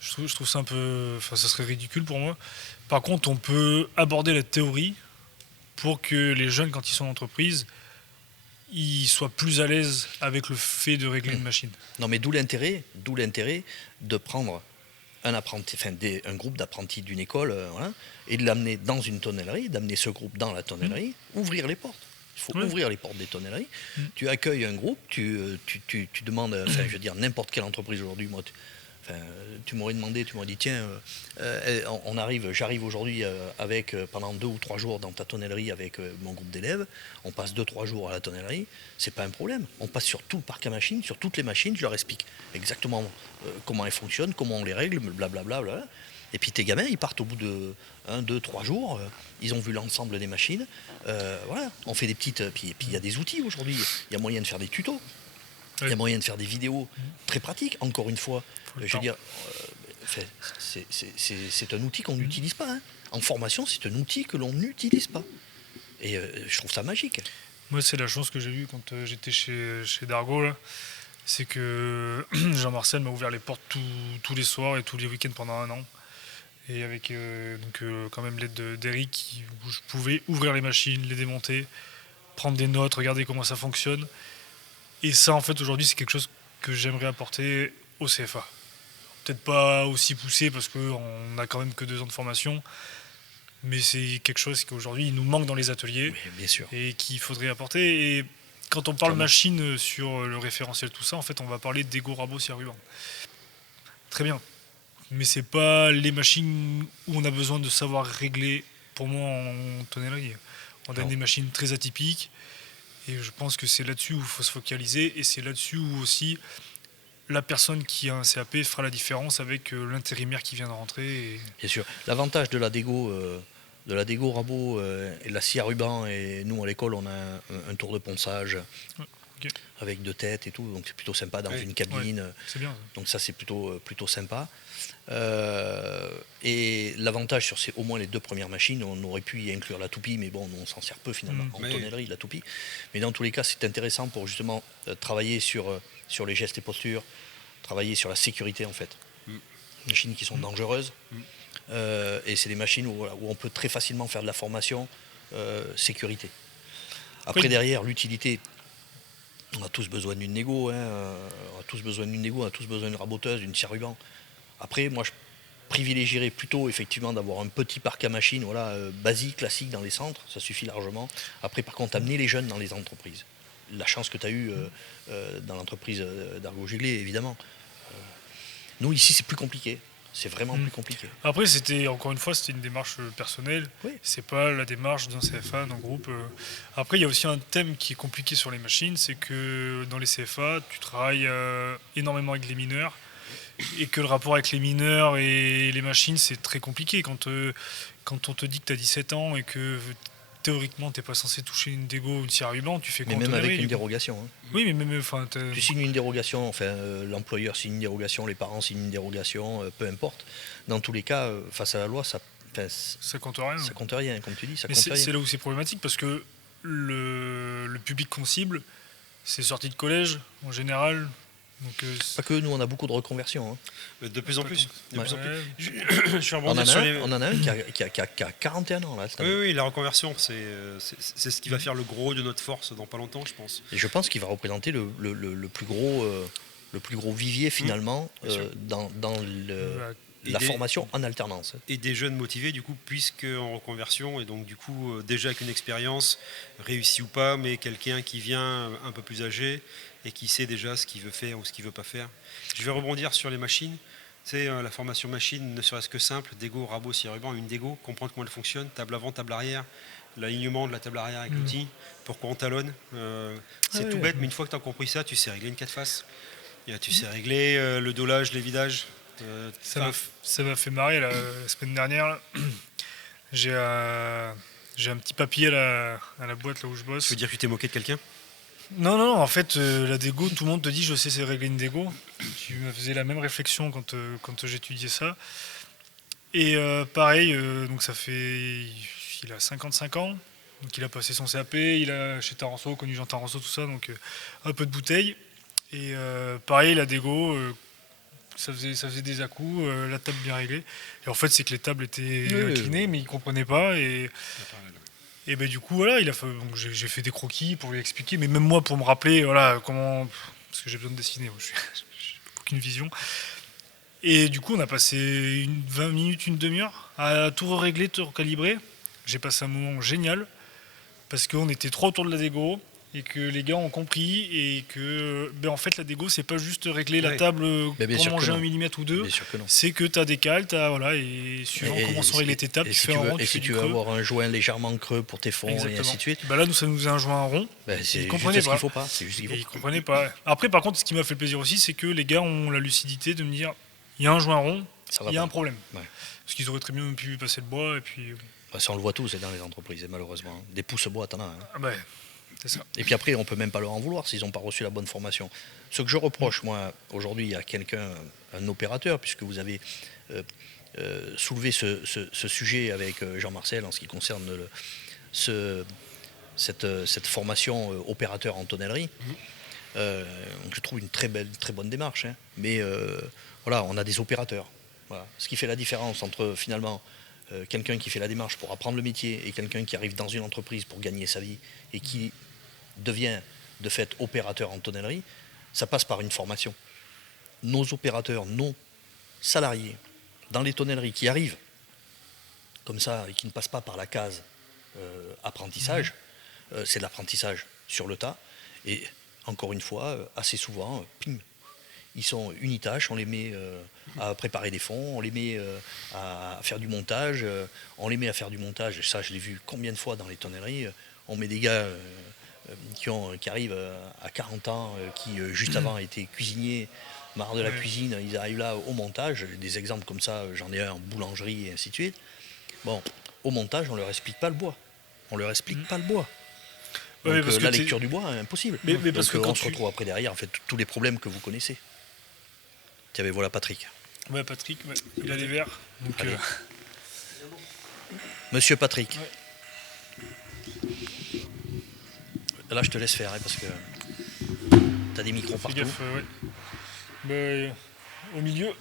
je trouve ça un peu. Enfin, ça serait ridicule pour moi. Par contre, on peut aborder la théorie pour que les jeunes, quand ils sont en entreprise, ils soient plus à l'aise avec le fait de régler une machine. Non, mais d'où l'intérêt de prendre un groupe d'apprentis d'une école voilà, et de l'amener dans une tonnellerie, d'amener ce groupe dans la tonnellerie, ouvrir les portes. Il faut Oui. ouvrir les portes des tonnelleries. Tu accueilles un groupe, tu demandes, je veux dire, n'importe quelle entreprise aujourd'hui, moi, tu m'aurais demandé, tu m'aurais dit, tiens, j'arrive aujourd'hui avec, pendant 2 ou 3 jours dans ta tonnellerie avec mon groupe d'élèves, on passe 2-3 jours à la tonnellerie, c'est pas un problème. On passe sur tout le parc à machines, sur toutes les machines, je leur explique exactement comment elles fonctionnent, comment on les règle, blablabla. Bla. Et puis tes gamins, ils partent au bout de 1, 2, 3 jours, ils ont vu l'ensemble des machines, voilà, on fait des petites... Puis il y a des outils aujourd'hui, il y a moyen de faire des tutos. Il y a moyen de faire des vidéos très pratiques, encore une fois. Je veux dire, c'est un outil qu'on n'utilise pas. Hein. En formation, c'est un outil que l'on n'utilise pas. Et je trouve ça magique. Moi, c'est la chance que j'ai eue quand j'étais chez Dargaud, là. C'est que Jean-Marcel m'a ouvert les portes tous les soirs et tous les week-ends pendant 1 an. Et avec quand même l'aide d'Eric, où je pouvais ouvrir les machines, les démonter, prendre des notes, regarder comment ça fonctionne. Et ça, en fait, aujourd'hui, c'est quelque chose que j'aimerais apporter au CFA. Peut-être pas aussi poussé parce qu'on n'a quand même que 2 ans de formation, mais c'est quelque chose qu'aujourd'hui, il nous manque dans les ateliers. Mais bien sûr. Et qu'il faudrait apporter. Et quand on parle Clairement. machine sur le référentiel, tout ça, en fait, on va parler d'ego, rabot, scie à ruban. Très bien. Mais c'est pas les machines où on a besoin de savoir régler, pour moi, en tonnellerie. On a Non. des machines très atypiques. Et je pense que c'est là-dessus où il faut se focaliser. Et c'est là-dessus où aussi la personne qui a un CAP fera la différence avec l'intérimaire qui vient de rentrer. Et... Bien sûr. L'avantage de la dégo rabot et de la scie à ruban, et nous à l'école on a un tour de ponçage ok. avec 2 têtes et tout, donc c'est plutôt sympa dans Oui. une cabine. C'est bien. Ça. Donc ça c'est plutôt sympa. Et l'avantage sur au moins les 2 premières machines, on aurait pu y inclure la toupie, mais bon, on s'en sert peu finalement en Mais- tonnellerie, la toupie. Mais dans tous les cas, c'est intéressant pour justement travailler sur les gestes et postures, travailler sur la sécurité en fait. Machines qui sont dangereuses. Et c'est des machines où on peut très facilement faire de la formation sécurité. Après, Oui. derrière, l'utilité, on a tous besoin d'une négo, on a tous besoin d'une négo, on a tous besoin d'une raboteuse, d'une scie à ruban. Après, moi, je privilégierais plutôt effectivement d'avoir un petit parc à machines, basique, classique dans les centres, ça suffit largement. Après, par contre, amener les jeunes dans les entreprises. La chance que tu as eue dans l'entreprise d'Argo Giglet, évidemment. Nous, ici, c'est plus compliqué. C'est vraiment plus compliqué. Après, encore une fois, c'était une démarche personnelle. Oui. C'est pas la démarche d'un CFA, d'un groupe. Après, il y a aussi un thème qui est compliqué sur les machines, c'est que dans les CFA, tu travailles énormément avec les mineurs et que le rapport avec les mineurs et les machines, c'est très compliqué. Quand on te dit que tu as 17 ans et que théoriquement, tu n'es pas censé toucher une dégo ou une scie à ruban, tu fais Mais quoi en même avec tonnerie, une du coup dérogation. Oui, mais même. Tu signes une dérogation, l'employeur signe une dérogation, les parents signent une dérogation, peu importe. Dans tous les cas, face à la loi, ça compte rien. compte rien, comme tu dis, ça Mais compte c'est rien. là où c'est problématique parce que le public qu'on cible, c'est sorti de collège en général. Donc, Pas que nous, on a beaucoup de reconversions. De plus en plus. De Ouais. plus en plus. ouais, Je suis On rebondir en sur a les. un, on en a un qui a 41 ans là. Cette année. Oui, la reconversion, c'est ce qui va faire le gros de notre force dans pas longtemps, je pense. Et je pense qu'il va représenter le plus gros vivier finalement bien sûr. dans Et la des- formation en alternance. Et des jeunes motivés, du coup, puisque en reconversion, et donc du coup, déjà avec une expérience, réussie ou pas, mais quelqu'un qui vient un peu plus âgé et qui sait déjà ce qu'il veut faire ou ce qu'il veut pas faire. Je vais rebondir sur les machines. C'est la formation machine, ne serait-ce que simple, dégo, rabot, scie à ruban, une dégo, comprendre comment elle fonctionne, table avant, table arrière, l'alignement de la table arrière avec l'outil, pourquoi on talonne. C'est Ah tout oui. bête, mais une fois que tu as compris ça, tu sais régler une 4 faces. Et tu sais régler le dolage, les vidages. ça m'a fait marrer la semaine dernière. Là. J'ai un petit papier à la boîte là où je bosse. Tu veux dire que tu t'es moqué de quelqu'un? Non, en fait, la dégo, tout le monde te dit je sais c'est régler une dégo. Tu me faisais la même réflexion quand j'étudiais ça. Et pareil, donc il a 55 ans, donc il a passé son CAP, il a chez Taranso, connu Jean Taranso, tout ça, donc un peu de bouteille. Et pareil, la dégo, ça faisait des à-coups, la table bien réglée. Et en fait, c'est que les tables étaient inclinées, mais il comprenait pas. Et ben du coup, voilà, donc j'ai fait des croquis pour lui expliquer, mais même moi, pour me rappeler, voilà, comment. Parce que j'ai besoin de dessiner, moi, j'ai aucune vision. Et du coup, on a passé 20 minutes, une demi-heure à tout régler, tout recalibrer. J'ai passé un moment génial, parce qu'on était 3 autour de la dégo, et que les gars ont compris, et que, en fait, la dégo, c'est pas juste régler la Ouais. table Mais bien pour sûr que manger non. 1 millimètre ou 2. Bien sûr que non. C'est que tu as des cales, voilà, et suivant comment sont réglées tes tables, et tu si fais tu un veux, rond, et tu si fais tu du veux creux. avoir un joint légèrement creux pour tes fonds et ainsi de suite, Là, nous, ça nous a un joint rond. c'est Ils juste comprenaient ce pas. qu'il faut pas. C'est juste ce qu'il Et faut ils pas. comprenaient pas. Après, par contre, ce qui m'a fait plaisir aussi, c'est que les gars ont la lucidité de me dire il y a un joint rond, Ça va il y a pas. un problème. Ouais. Parce qu'ils auraient très bien pu passer le bois, et puis. Ça, on le voit tous dans les entreprises, malheureusement. Des pouces bois, t'en as. Ah bah, c'est ça. Et puis après, on peut même pas leur en vouloir s'ils n'ont pas reçu la bonne formation. Ce que je reproche, moi, aujourd'hui, à quelqu'un, un opérateur, puisque vous avez soulevé ce sujet avec Jean-Marcel en ce qui concerne cette formation opérateur en tonnellerie. Donc je trouve une très bonne démarche. Mais voilà, on a des opérateurs. Voilà. Ce qui fait la différence entre finalement quelqu'un qui fait la démarche pour apprendre le métier et quelqu'un qui arrive dans une entreprise pour gagner sa vie et qui devient de fait opérateur en tonnellerie, ça passe par une formation. Nos opérateurs, nos salariés dans les tonnelleries qui arrivent comme ça et qui ne passent pas par la case apprentissage, c'est de l'apprentissage sur le tas. Et encore une fois, assez souvent, ping, ils sont unitaches, on les met à préparer des fonds, on les met à faire du montage, on les met à faire du montage, et ça je l'ai vu combien de fois dans les tonnelleries, on met des gars qui arrivent à 40 ans, qui juste avant étaient cuisiniers, marre de la cuisine, ils arrivent là au montage, des exemples comme ça, j'en ai un en boulangerie et ainsi de suite. Bon, au montage, on leur explique pas le bois. On leur explique pas le bois. Donc, Ouais, parce que la lecture du bois, impossible. Mais parce Donc, que quand on se retrouve après derrière, en fait, tous les problèmes que vous connaissez. Tiens, mais voilà Patrick. Ouais, Patrick, ouais, il a les verres. Donc, Allez. Monsieur Patrick. Ouais. Là, je te laisse faire, hein, parce que tu as des micros fais partout. gaffe, ouais. Au milieu.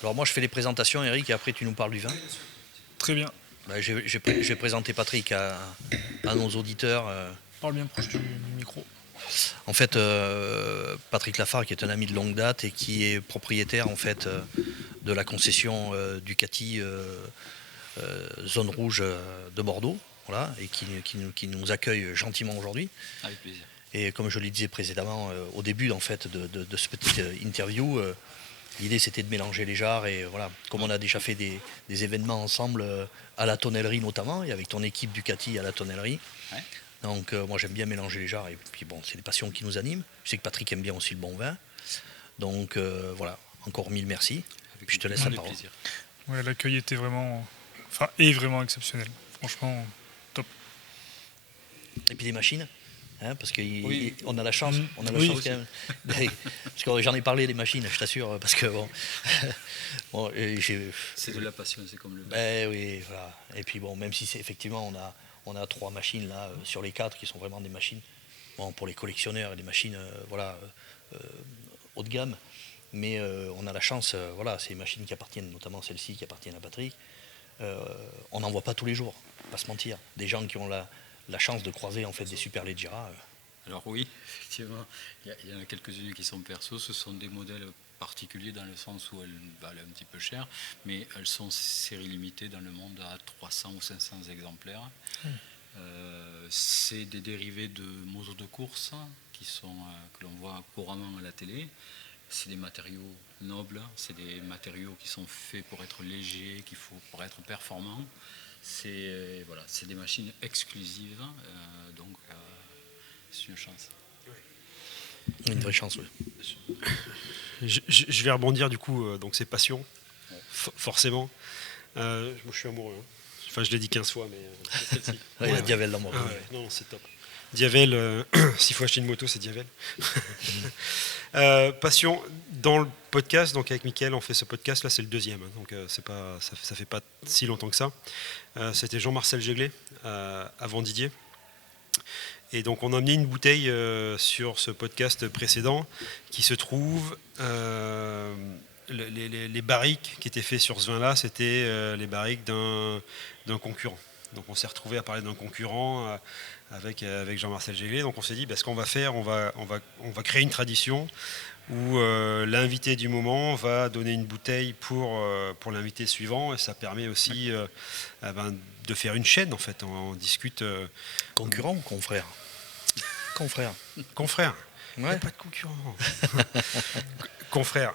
Alors moi, je fais les présentations, Eric, et après, tu nous parles du vin. Très bien. Bah, je vais présenter Patrick à nos auditeurs. Parle bien proche du micro. En fait, Patrick Lafargue, qui est un ami de longue date et qui est propriétaire en fait de la concession Ducati zone rouge de Bordeaux, voilà, et qui nous accueille gentiment aujourd'hui. Avec plaisir. Et comme je le disais précédemment, au début en fait de ce petit interview, l'idée c'était de mélanger les genres et voilà, comme on a déjà fait des événements ensemble à la tonnellerie notamment, et avec ton équipe Ducati à la tonnellerie. Ouais. Donc moi j'aime bien mélanger les genres et puis bon, c'est des passions qui nous animent. Je sais que Patrick aime bien aussi le bon vin. Donc voilà, encore mille merci. Puis je te laisse la parole. Plaisir. Ouais, l'accueil était vraiment, est vraiment exceptionnel. Franchement, top. Et puis les machines, hein, parce qu'on Oui. a la chance, Oui. quand même. Parce que j'en ai parlé des machines, je t'assure, parce que bon, bon C'est de la passion, c'est comme le vin. ben oui, voilà. Et puis bon, même si c'est effectivement on a 3 machines là sur les 4 qui sont vraiment des machines, bon, pour les collectionneurs et des machines haut de gamme. Mais on a la chance, voilà, ces machines qui appartiennent, notamment celles-ci qui appartiennent à Patrick, on n'en voit pas tous les jours, pas se mentir. Des gens qui ont la chance de croiser en fait des Super Leggera. Alors oui, effectivement, il y en a quelques-unes qui sont perso, ce sont des modèles particuliers dans le sens où elles valent un petit peu cher, mais elles sont série limitée dans le monde à 300 ou 500 exemplaires. C'est des dérivés de motos de course que l'on voit couramment à la télé. C'est des matériaux nobles, c'est des matériaux qui sont faits pour être légers, pour être performants. C'est des machines exclusives, donc c'est une chance. Une vraie chance, oui. Je vais rebondir du coup, donc c'est passion, forcément. Moi je suis amoureux. Hein. Enfin, je l'ai dit 15 fois, mais. Il y a Diavel dans mon Ah ouais, non, c'est top. Diavel, s'il faut acheter une moto, c'est Diavel. Passion, dans le podcast, donc avec Mickaël, on fait ce podcast, là c'est le deuxième, hein, donc ça fait pas si longtemps que ça. C'était Jean-Marcel Jéglet, avant Didier. Et donc on a amené une bouteille sur ce podcast précédent qui se trouve... les barriques qui étaient faits sur ce vin-là, c'était les barriques d'un concurrent. Donc on s'est retrouvé à parler d'un concurrent avec Jean-Marcel Jéglet. Donc on s'est dit, ce qu'on va faire, on va créer une tradition où l'invité du moment va donner une bouteille pour l'invité suivant. Et ça permet aussi de faire une chaîne, en fait. On discute... Concurrent ou confrère? Confrère. Confrère. Il n'y a Ouais. pas de concurrent. Confrère.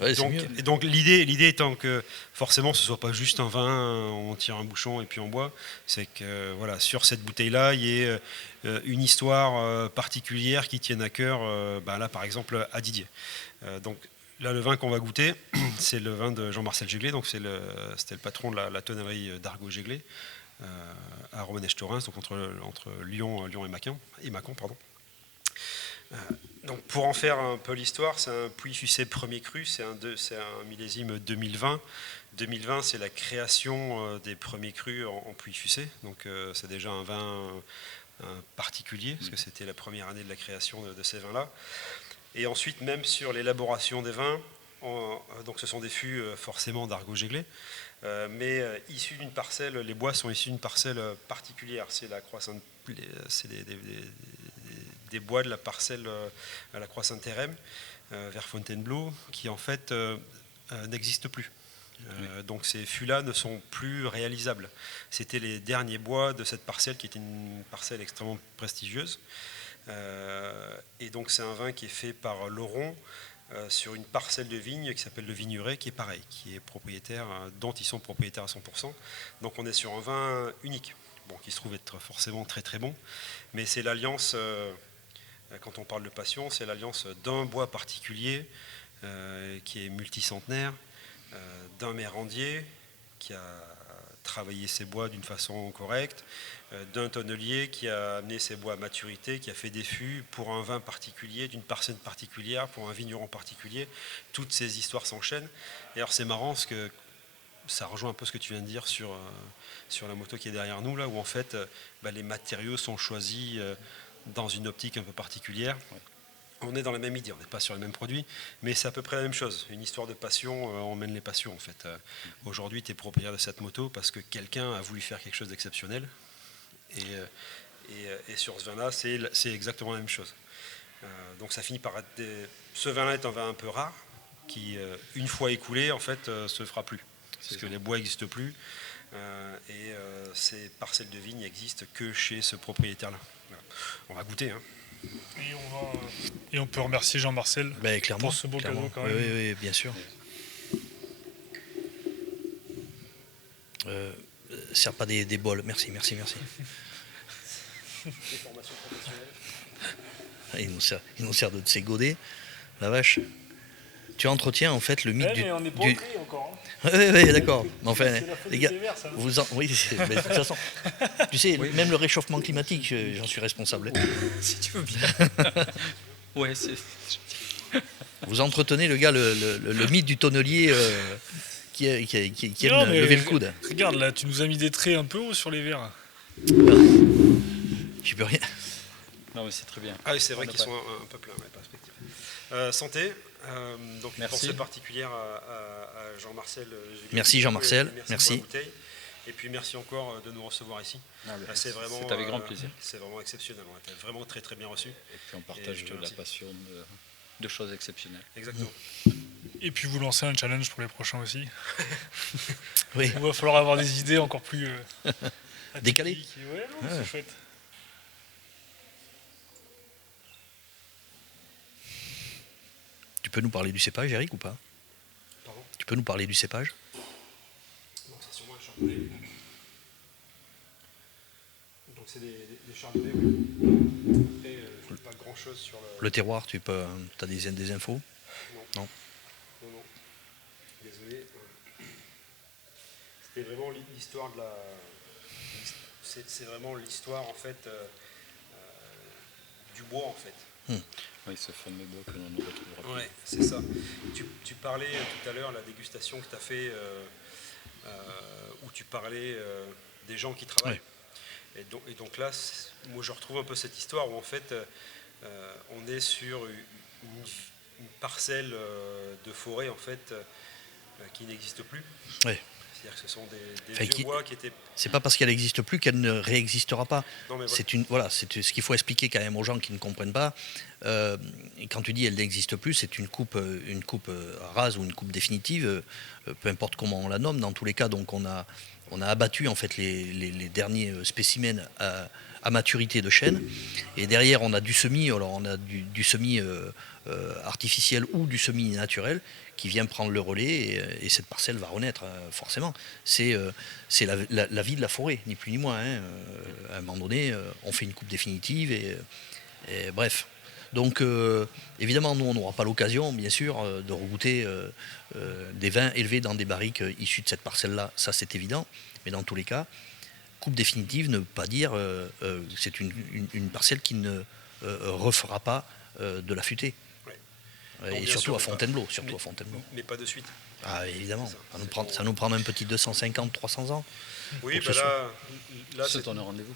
Ouais, c'est mieux. Et donc l'idée étant que forcément ce soit pas juste un vin, on tire un bouchon et puis on boit, c'est que voilà, sur cette bouteille-là, il y ait une histoire particulière qui tienne à cœur, là par exemple à Didier. Donc là le vin qu'on va goûter, c'est le vin de Jean-Marcel Jéglet, donc c'était le patron de la tonnerie d'Argo Jéglet à Romanèche-Thorens, donc entre Lyon et Mâcon, pardon. Donc pour en faire un peu l'histoire, c'est un Pouilly-Fuissé premier cru, c'est un millésime 2020. 2020, c'est la création des premiers crus en Pouilly-Fuissé, donc c'est déjà un vin particulier, parce que c'était la première année de la création de ces vins-là. Et ensuite, même sur l'élaboration des vins, donc ce sont des fûts forcément d'Argot Jéglé, mais issus d'une parcelle, les bois sont issus d'une parcelle particulière. C'est la croissante, c'est des bois de la parcelle à la croix Saint-Thérème, vers Fontainebleau, qui en fait n'existent plus. Donc ces fûts-là ne sont plus réalisables. C'était les derniers bois de cette parcelle qui était une parcelle extrêmement prestigieuse. Et donc c'est un vin qui est fait par Laurent sur une parcelle de vigne qui s'appelle le Vigneray, qui est pareil, qui est propriétaire, dont ils sont propriétaires à 100%. Donc on est sur un vin unique, bon, qui se trouve être forcément très très bon, mais c'est l'alliance, quand on parle de passion, c'est l'alliance d'un bois particulier qui est multicentenaire, d'un mérandier qui a travaillé ses bois d'une façon correcte, d'un tonnelier qui a amené ses bois à maturité, qui a fait des fûts pour un vin particulier, d'une parcelle particulière, pour un vigneron particulier. Toutes ces histoires s'enchaînent. Et alors c'est marrant parce que ça rejoint un peu ce que tu viens de dire sur la moto qui est derrière nous, là, où en fait les matériaux sont choisis dans une optique un peu particulière. On est dans la même idée, on n'est pas sur les mêmes produits, mais c'est à peu près la même chose. Une histoire de passion, on mène les passions en fait. Aujourd'hui, tu es propriétaire de cette moto parce que quelqu'un a voulu faire quelque chose d'exceptionnel. Et sur ce vin-là, c'est exactement la même chose. Donc ça finit par être ce vin-là est un vin un peu rare, qui, une fois écoulé, en fait, se fera plus. Parce que les bois n'existent plus. Et ces parcelles de vigne n'existent que chez ce propriétaire-là. Voilà. On va goûter, hein. Et on peut remercier Jean-Marcel Clairement, pour ce beau cadeau quand même. Oui, bien sûr. Sers pas des bols. Merci. Des formations professionnelles. Il nous sert de ses godets. La vache. Tu entretiens en fait le mythe mais on n'est pas du... au tri encore. Oui, d'accord. Mais enfin, C'est la faute les gars, des verts, ça. oui, mais de toute façon, tu sais, même le réchauffement climatique, j'en suis responsable. Si tu veux bien. Ouais, c'est. Vous entretenez le gars, le mythe du tonnelier qui aime Non, mais lever le coude. Regarde, là, tu nous as mis des traits un peu hauts sur les verres. J'y peux rien. Non, mais c'est très bien. Ah oui, c'est vrai qu'ils sont un peu pleins, mais perspective. Santé. Donc une Merci. pensée particulière à Jean-Marcel. Merci Jean-Marcel, merci. Pour la bouteille. Et puis merci encore de nous recevoir ici. C'est avec grand plaisir. C'est vraiment exceptionnel. On a été vraiment très très bien reçus. Et puis on partage la passion de choses exceptionnelles. Exactement. Et puis vous lancez un challenge pour les prochains aussi. Oui. Il va falloir avoir des idées encore plus Décalées. atypiques. Ouais, non, c'est chouette. Tu peux nous parler du cépage, Eric, ou pas? Pardon? Tu peux nous parler du cépage? Donc c'est sûrement un chardonnay. Donc c'est des chardonnays, oui. Après, je n'ai pas grand chose sur Le terroir, tu as des infos? Non. Désolé. C'était vraiment l'histoire de la. C'est vraiment l'histoire en fait du bois en fait. Oui, ce fameux bois que l'on ne retrouvera plus. Ouais, c'est ça. Tu parlais tout à l'heure la dégustation que tu as fait où tu parlais des gens qui travaillent. Ouais. Et donc là, moi je retrouve un peu cette histoire où en fait on est sur une parcelle de forêt en fait qui n'existe plus. Ouais. C'est-à-dire que ce sont des vieux bois qui étaient... C'est pas parce qu'elle n'existe plus qu'elle ne réexistera pas. Non, mais c'est ce qu'il faut expliquer quand même aux gens qui ne comprennent pas. Et quand tu dis elle n'existe plus, c'est une coupe rase ou une coupe définitive, peu importe comment on la nomme. Dans tous les cas, donc on a abattu en fait les derniers spécimens à maturité de chêne. Et derrière, on a du semis. Alors on a du semis artificiel ou du semis naturel qui vient prendre le relais et cette parcelle va renaître forcément. C'est la vie de la forêt, ni plus ni moins. À un moment donné, on fait une coupe définitive et bref. Donc évidemment, nous, on n'aura pas l'occasion, bien sûr, de regoûter des vins élevés dans des barriques issus de cette parcelle-là. Ça, c'est évident. Mais dans tous les cas, coupe définitive ne veut pas dire c'est une parcelle qui ne refera pas de la futée. Donc, Et bien surtout sûr, à Fontainebleau. Surtout à Fontainebleau. mais pas de suite. Ah, évidemment. C'est ça. Ça nous, C'est prend, pour- ça nous prend un petit 250, 300 ans. Oui, Pour que ce là, C'est ton rendez-vous.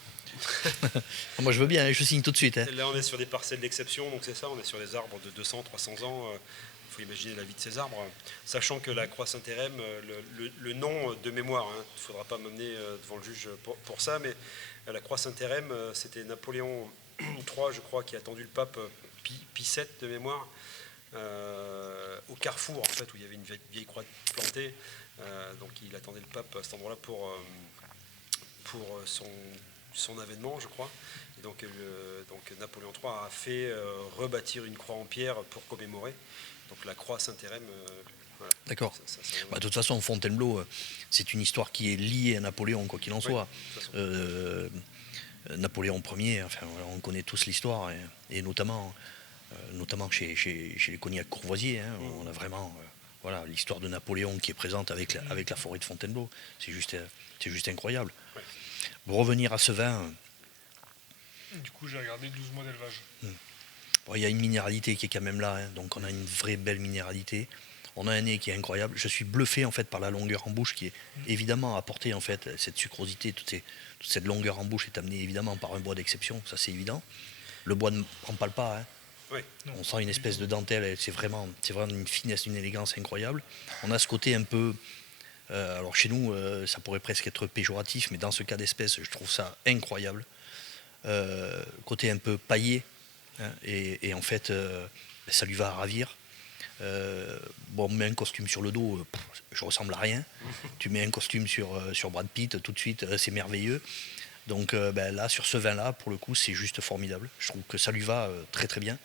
Moi, je veux bien, je signe tout de suite. Hein. là, on est sur des parcelles d'exception, donc c'est ça, on est sur des arbres de 200, 300 ans. Il faut imaginer la vie de ces arbres. Sachant que la croix Saint-Hérem, le nom de mémoire, il ne faudra pas m'amener devant le juge pour ça, mais la croix Saint-Hérem, c'était Napoléon III, je crois, qui a attendu le pape Pie VII de mémoire, au carrefour, en fait, où il y avait une vieille croix plantée. Donc il attendait le pape à cet endroit-là pour son avènement, je crois. Et donc Napoléon III a fait rebâtir une croix en pierre pour commémorer. Donc la croix Saint-Hérem. Voilà. D'accord. Ça, De toute façon, Fontainebleau, c'est une histoire qui est liée à Napoléon, quoi qu'il en soit. de toute façon. Napoléon Ier, enfin, voilà, on connaît tous l'histoire, et notamment chez les Cognac Courvoisier, hein, on a vraiment voilà, l'histoire de Napoléon qui est présente avec la forêt de Fontainebleau. C'est juste incroyable. Ouais. Pour revenir à ce vin, Du coup, j'ai regardé 12 mois d'élevage. bon, il y a une minéralité qui est quand même là, hein, donc on a une vraie belle minéralité. On a un nez qui est incroyable. Je suis bluffé en fait par la longueur en bouche qui est évidemment apportée en fait cette sucrosité, toute cette longueur en bouche est amenée évidemment par un bois d'exception, ça c'est évident. Le bois ne prend pas le pas. Hein. Oui. On sent une espèce de dentelle, c'est vraiment une finesse, une élégance incroyable. On a ce côté un peu, alors chez nous ça pourrait presque être péjoratif, mais dans ce cas d'espèce je trouve ça incroyable. Côté un peu paillé, hein, et en fait ça lui va à ravir. Bon, on met un costume sur le dos, je ressemble à rien. Tu mets un costume sur Brad Pitt, tout de suite, c'est merveilleux. Donc là, sur ce vin-là, pour le coup, c'est juste formidable. Je trouve que ça lui va très très bien.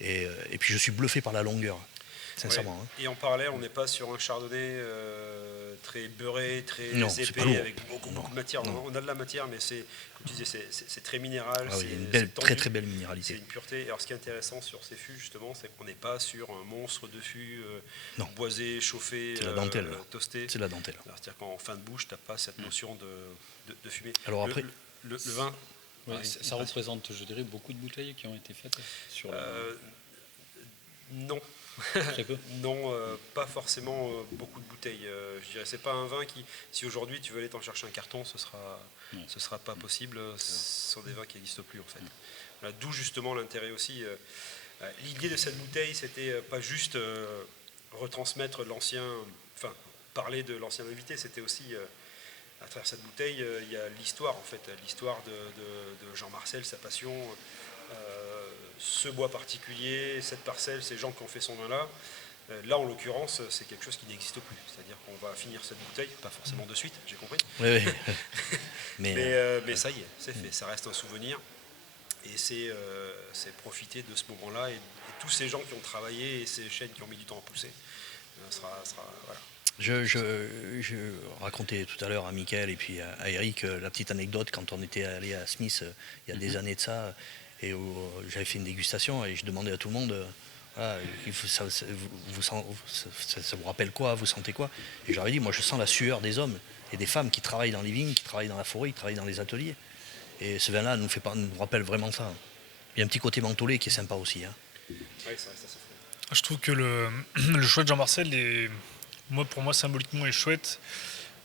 Et puis je suis bluffé par la longueur, sincèrement. Ouais. Hein. Et en parallèle, on n'est pas sur un chardonnay très beurré, très Non, c'est pas épais, lourd. avec beaucoup Non, de matière. non. On a de la matière, mais comme tu disais, c'est très minéral. Ah oui, il y a une c'est belle, tendu, très très belle c'est minéralité. une pureté. Alors, ce qui est intéressant sur ces fûts, justement, c'est qu'on n'est pas sur un monstre de fût Non. boisé, chauffé, C'est la dentelle. toasté. C'est la dentelle. C'est-à-dire qu'en fin de bouche, tu n'as pas cette notion de fumée. Alors après, Le vin. Ouais, pareil, ça représente, je dirais, beaucoup de bouteilles qui ont été faites sur non. très peu. Non, pas forcément beaucoup de bouteilles. Je dirais, c'est pas un vin qui, si aujourd'hui tu veux aller t'en chercher un carton, ce sera pas possible. Ce sont des vins qui n'existent plus en fait. Voilà, d'où justement l'intérêt aussi. L'idée de cette bouteille, c'était pas juste retransmettre parler de l'ancien invité, c'était aussi à travers cette bouteille, il y a l'histoire en fait, l'histoire de Jean Marcel, sa passion. Ce bois particulier, cette parcelle, ces gens qui ont fait son vin là. Là, en l'occurrence, c'est quelque chose qui n'existe plus. C'est-à-dire qu'on va finir cette bouteille, pas forcément de suite, j'ai compris. oui, oui. Mais ça y est, c'est fait. Ça reste un souvenir. Et c'est profiter de ce moment-là. Et tous ces gens qui ont travaillé et ces chaînes qui ont mis du temps à pousser, voilà. Je racontais tout à l'heure à Mickaël et puis à Eric la petite anecdote quand on était allé à Smith il y a des années de ça. Et j'avais fait une dégustation et je demandais à tout le monde, voilà, ça vous rappelle quoi, vous sentez quoi? Et j'aurais dit, moi je sens la sueur des hommes et des femmes qui travaillent dans les vignes, qui travaillent dans la forêt, qui travaillent dans les ateliers. Et ce vin-là nous rappelle vraiment ça. Il y a un petit côté mentholé qui est sympa aussi. Hein. Oui, ça reste assez frais. Je trouve que le choix de Jean-Marcel, pour moi, symboliquement, est chouette.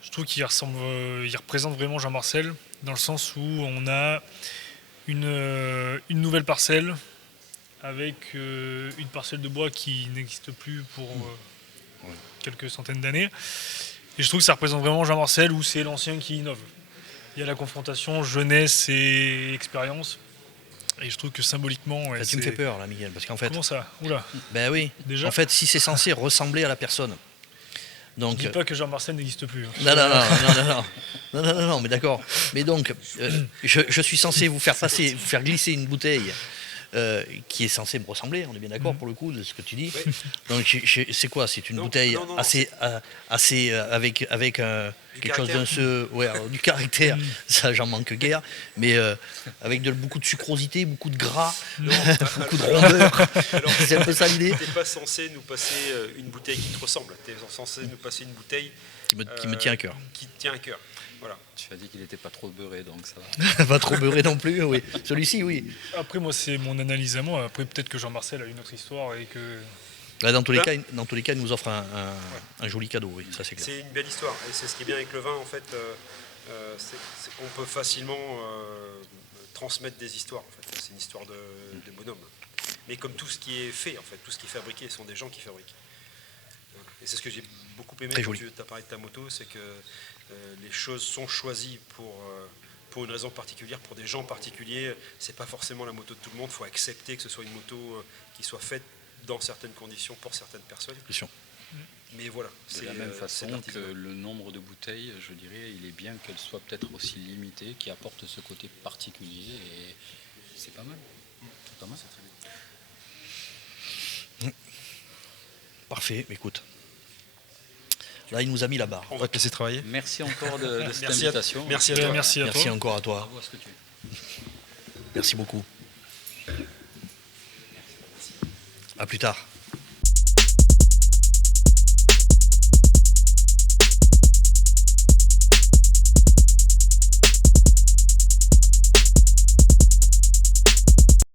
Je trouve qu'il représente vraiment Jean-Marcel, dans le sens où on a une nouvelle parcelle avec une parcelle de bois qui n'existe plus pour quelques centaines d'années. Et je trouve que ça représente vraiment Jean-Marcel, où c'est l'ancien qui innove. Il y a la confrontation jeunesse et expérience. Et je trouve que symboliquement... Ouais, Tu me fais peur là, Miguel, parce qu'en fait... Comment ça? Oula. Ben oui, Déjà en fait, si c'est censé ressembler à la personne... Donc, Je dis pas que Jean-Marcel n'existe plus. Non, mais d'accord. Mais donc, je suis censé vous faire glisser une bouteille qui est censée me ressembler, on est bien d'accord pour le coup de ce que tu dis. Oui. Donc, c'est quoi? C'est une bouteille non, assez avec quelque chose d'un du caractère, ça j'en manque guère, mais avec beaucoup de sucrosité, beaucoup de gras, beaucoup de rondeur. Alors, C'est un peu ça l'idée. t'es pas censé nous passer une bouteille qui te ressemble. Tu es censé nous passer une bouteille Qui me tient à cœur. Qui te tient à cœur. Voilà. Tu as dit qu'il n'était pas trop beurré, donc ça va. Pas trop beurré non plus, oui. Celui-ci, oui. Après, moi, c'est mon analyse à moi. Après, peut-être que Jean-Marcel a une autre histoire et que. Là, dans tous les cas, il nous offre un joli cadeau, oui, ça c'est clair. C'est une belle histoire. Et c'est ce qui est bien avec le vin, en fait. On peut facilement transmettre des histoires. En fait. C'est une histoire de bonhomme. Mais comme tout ce qui est fait, en fait, tout ce qui est fabriqué, ce sont des gens qui fabriquent. Voilà. Et c'est ce que j'ai beaucoup aimé Très quand joli. tu as parlé de ta moto, c'est que les choses sont choisies pour une raison particulière, pour des gens particuliers. C'est pas forcément la moto de tout le monde. Il faut accepter que ce soit une moto qui soit faite dans certaines conditions pour certaines personnes. Bien sûr. Mais voilà. De la même façon que l'artisanat. le nombre de bouteilles, je dirais, il est bien qu'elles soient peut-être aussi limitées, qui apportent ce côté particulier, et c'est pas mal. C'est pas mal. Parfait, écoute. Là, il nous a mis la barre. On va te laisser travailler. Merci encore de cette Merci invitation. merci à toi. Merci à Merci toi. encore à toi. Bravo à ce que tu es. Merci beaucoup. À plus tard.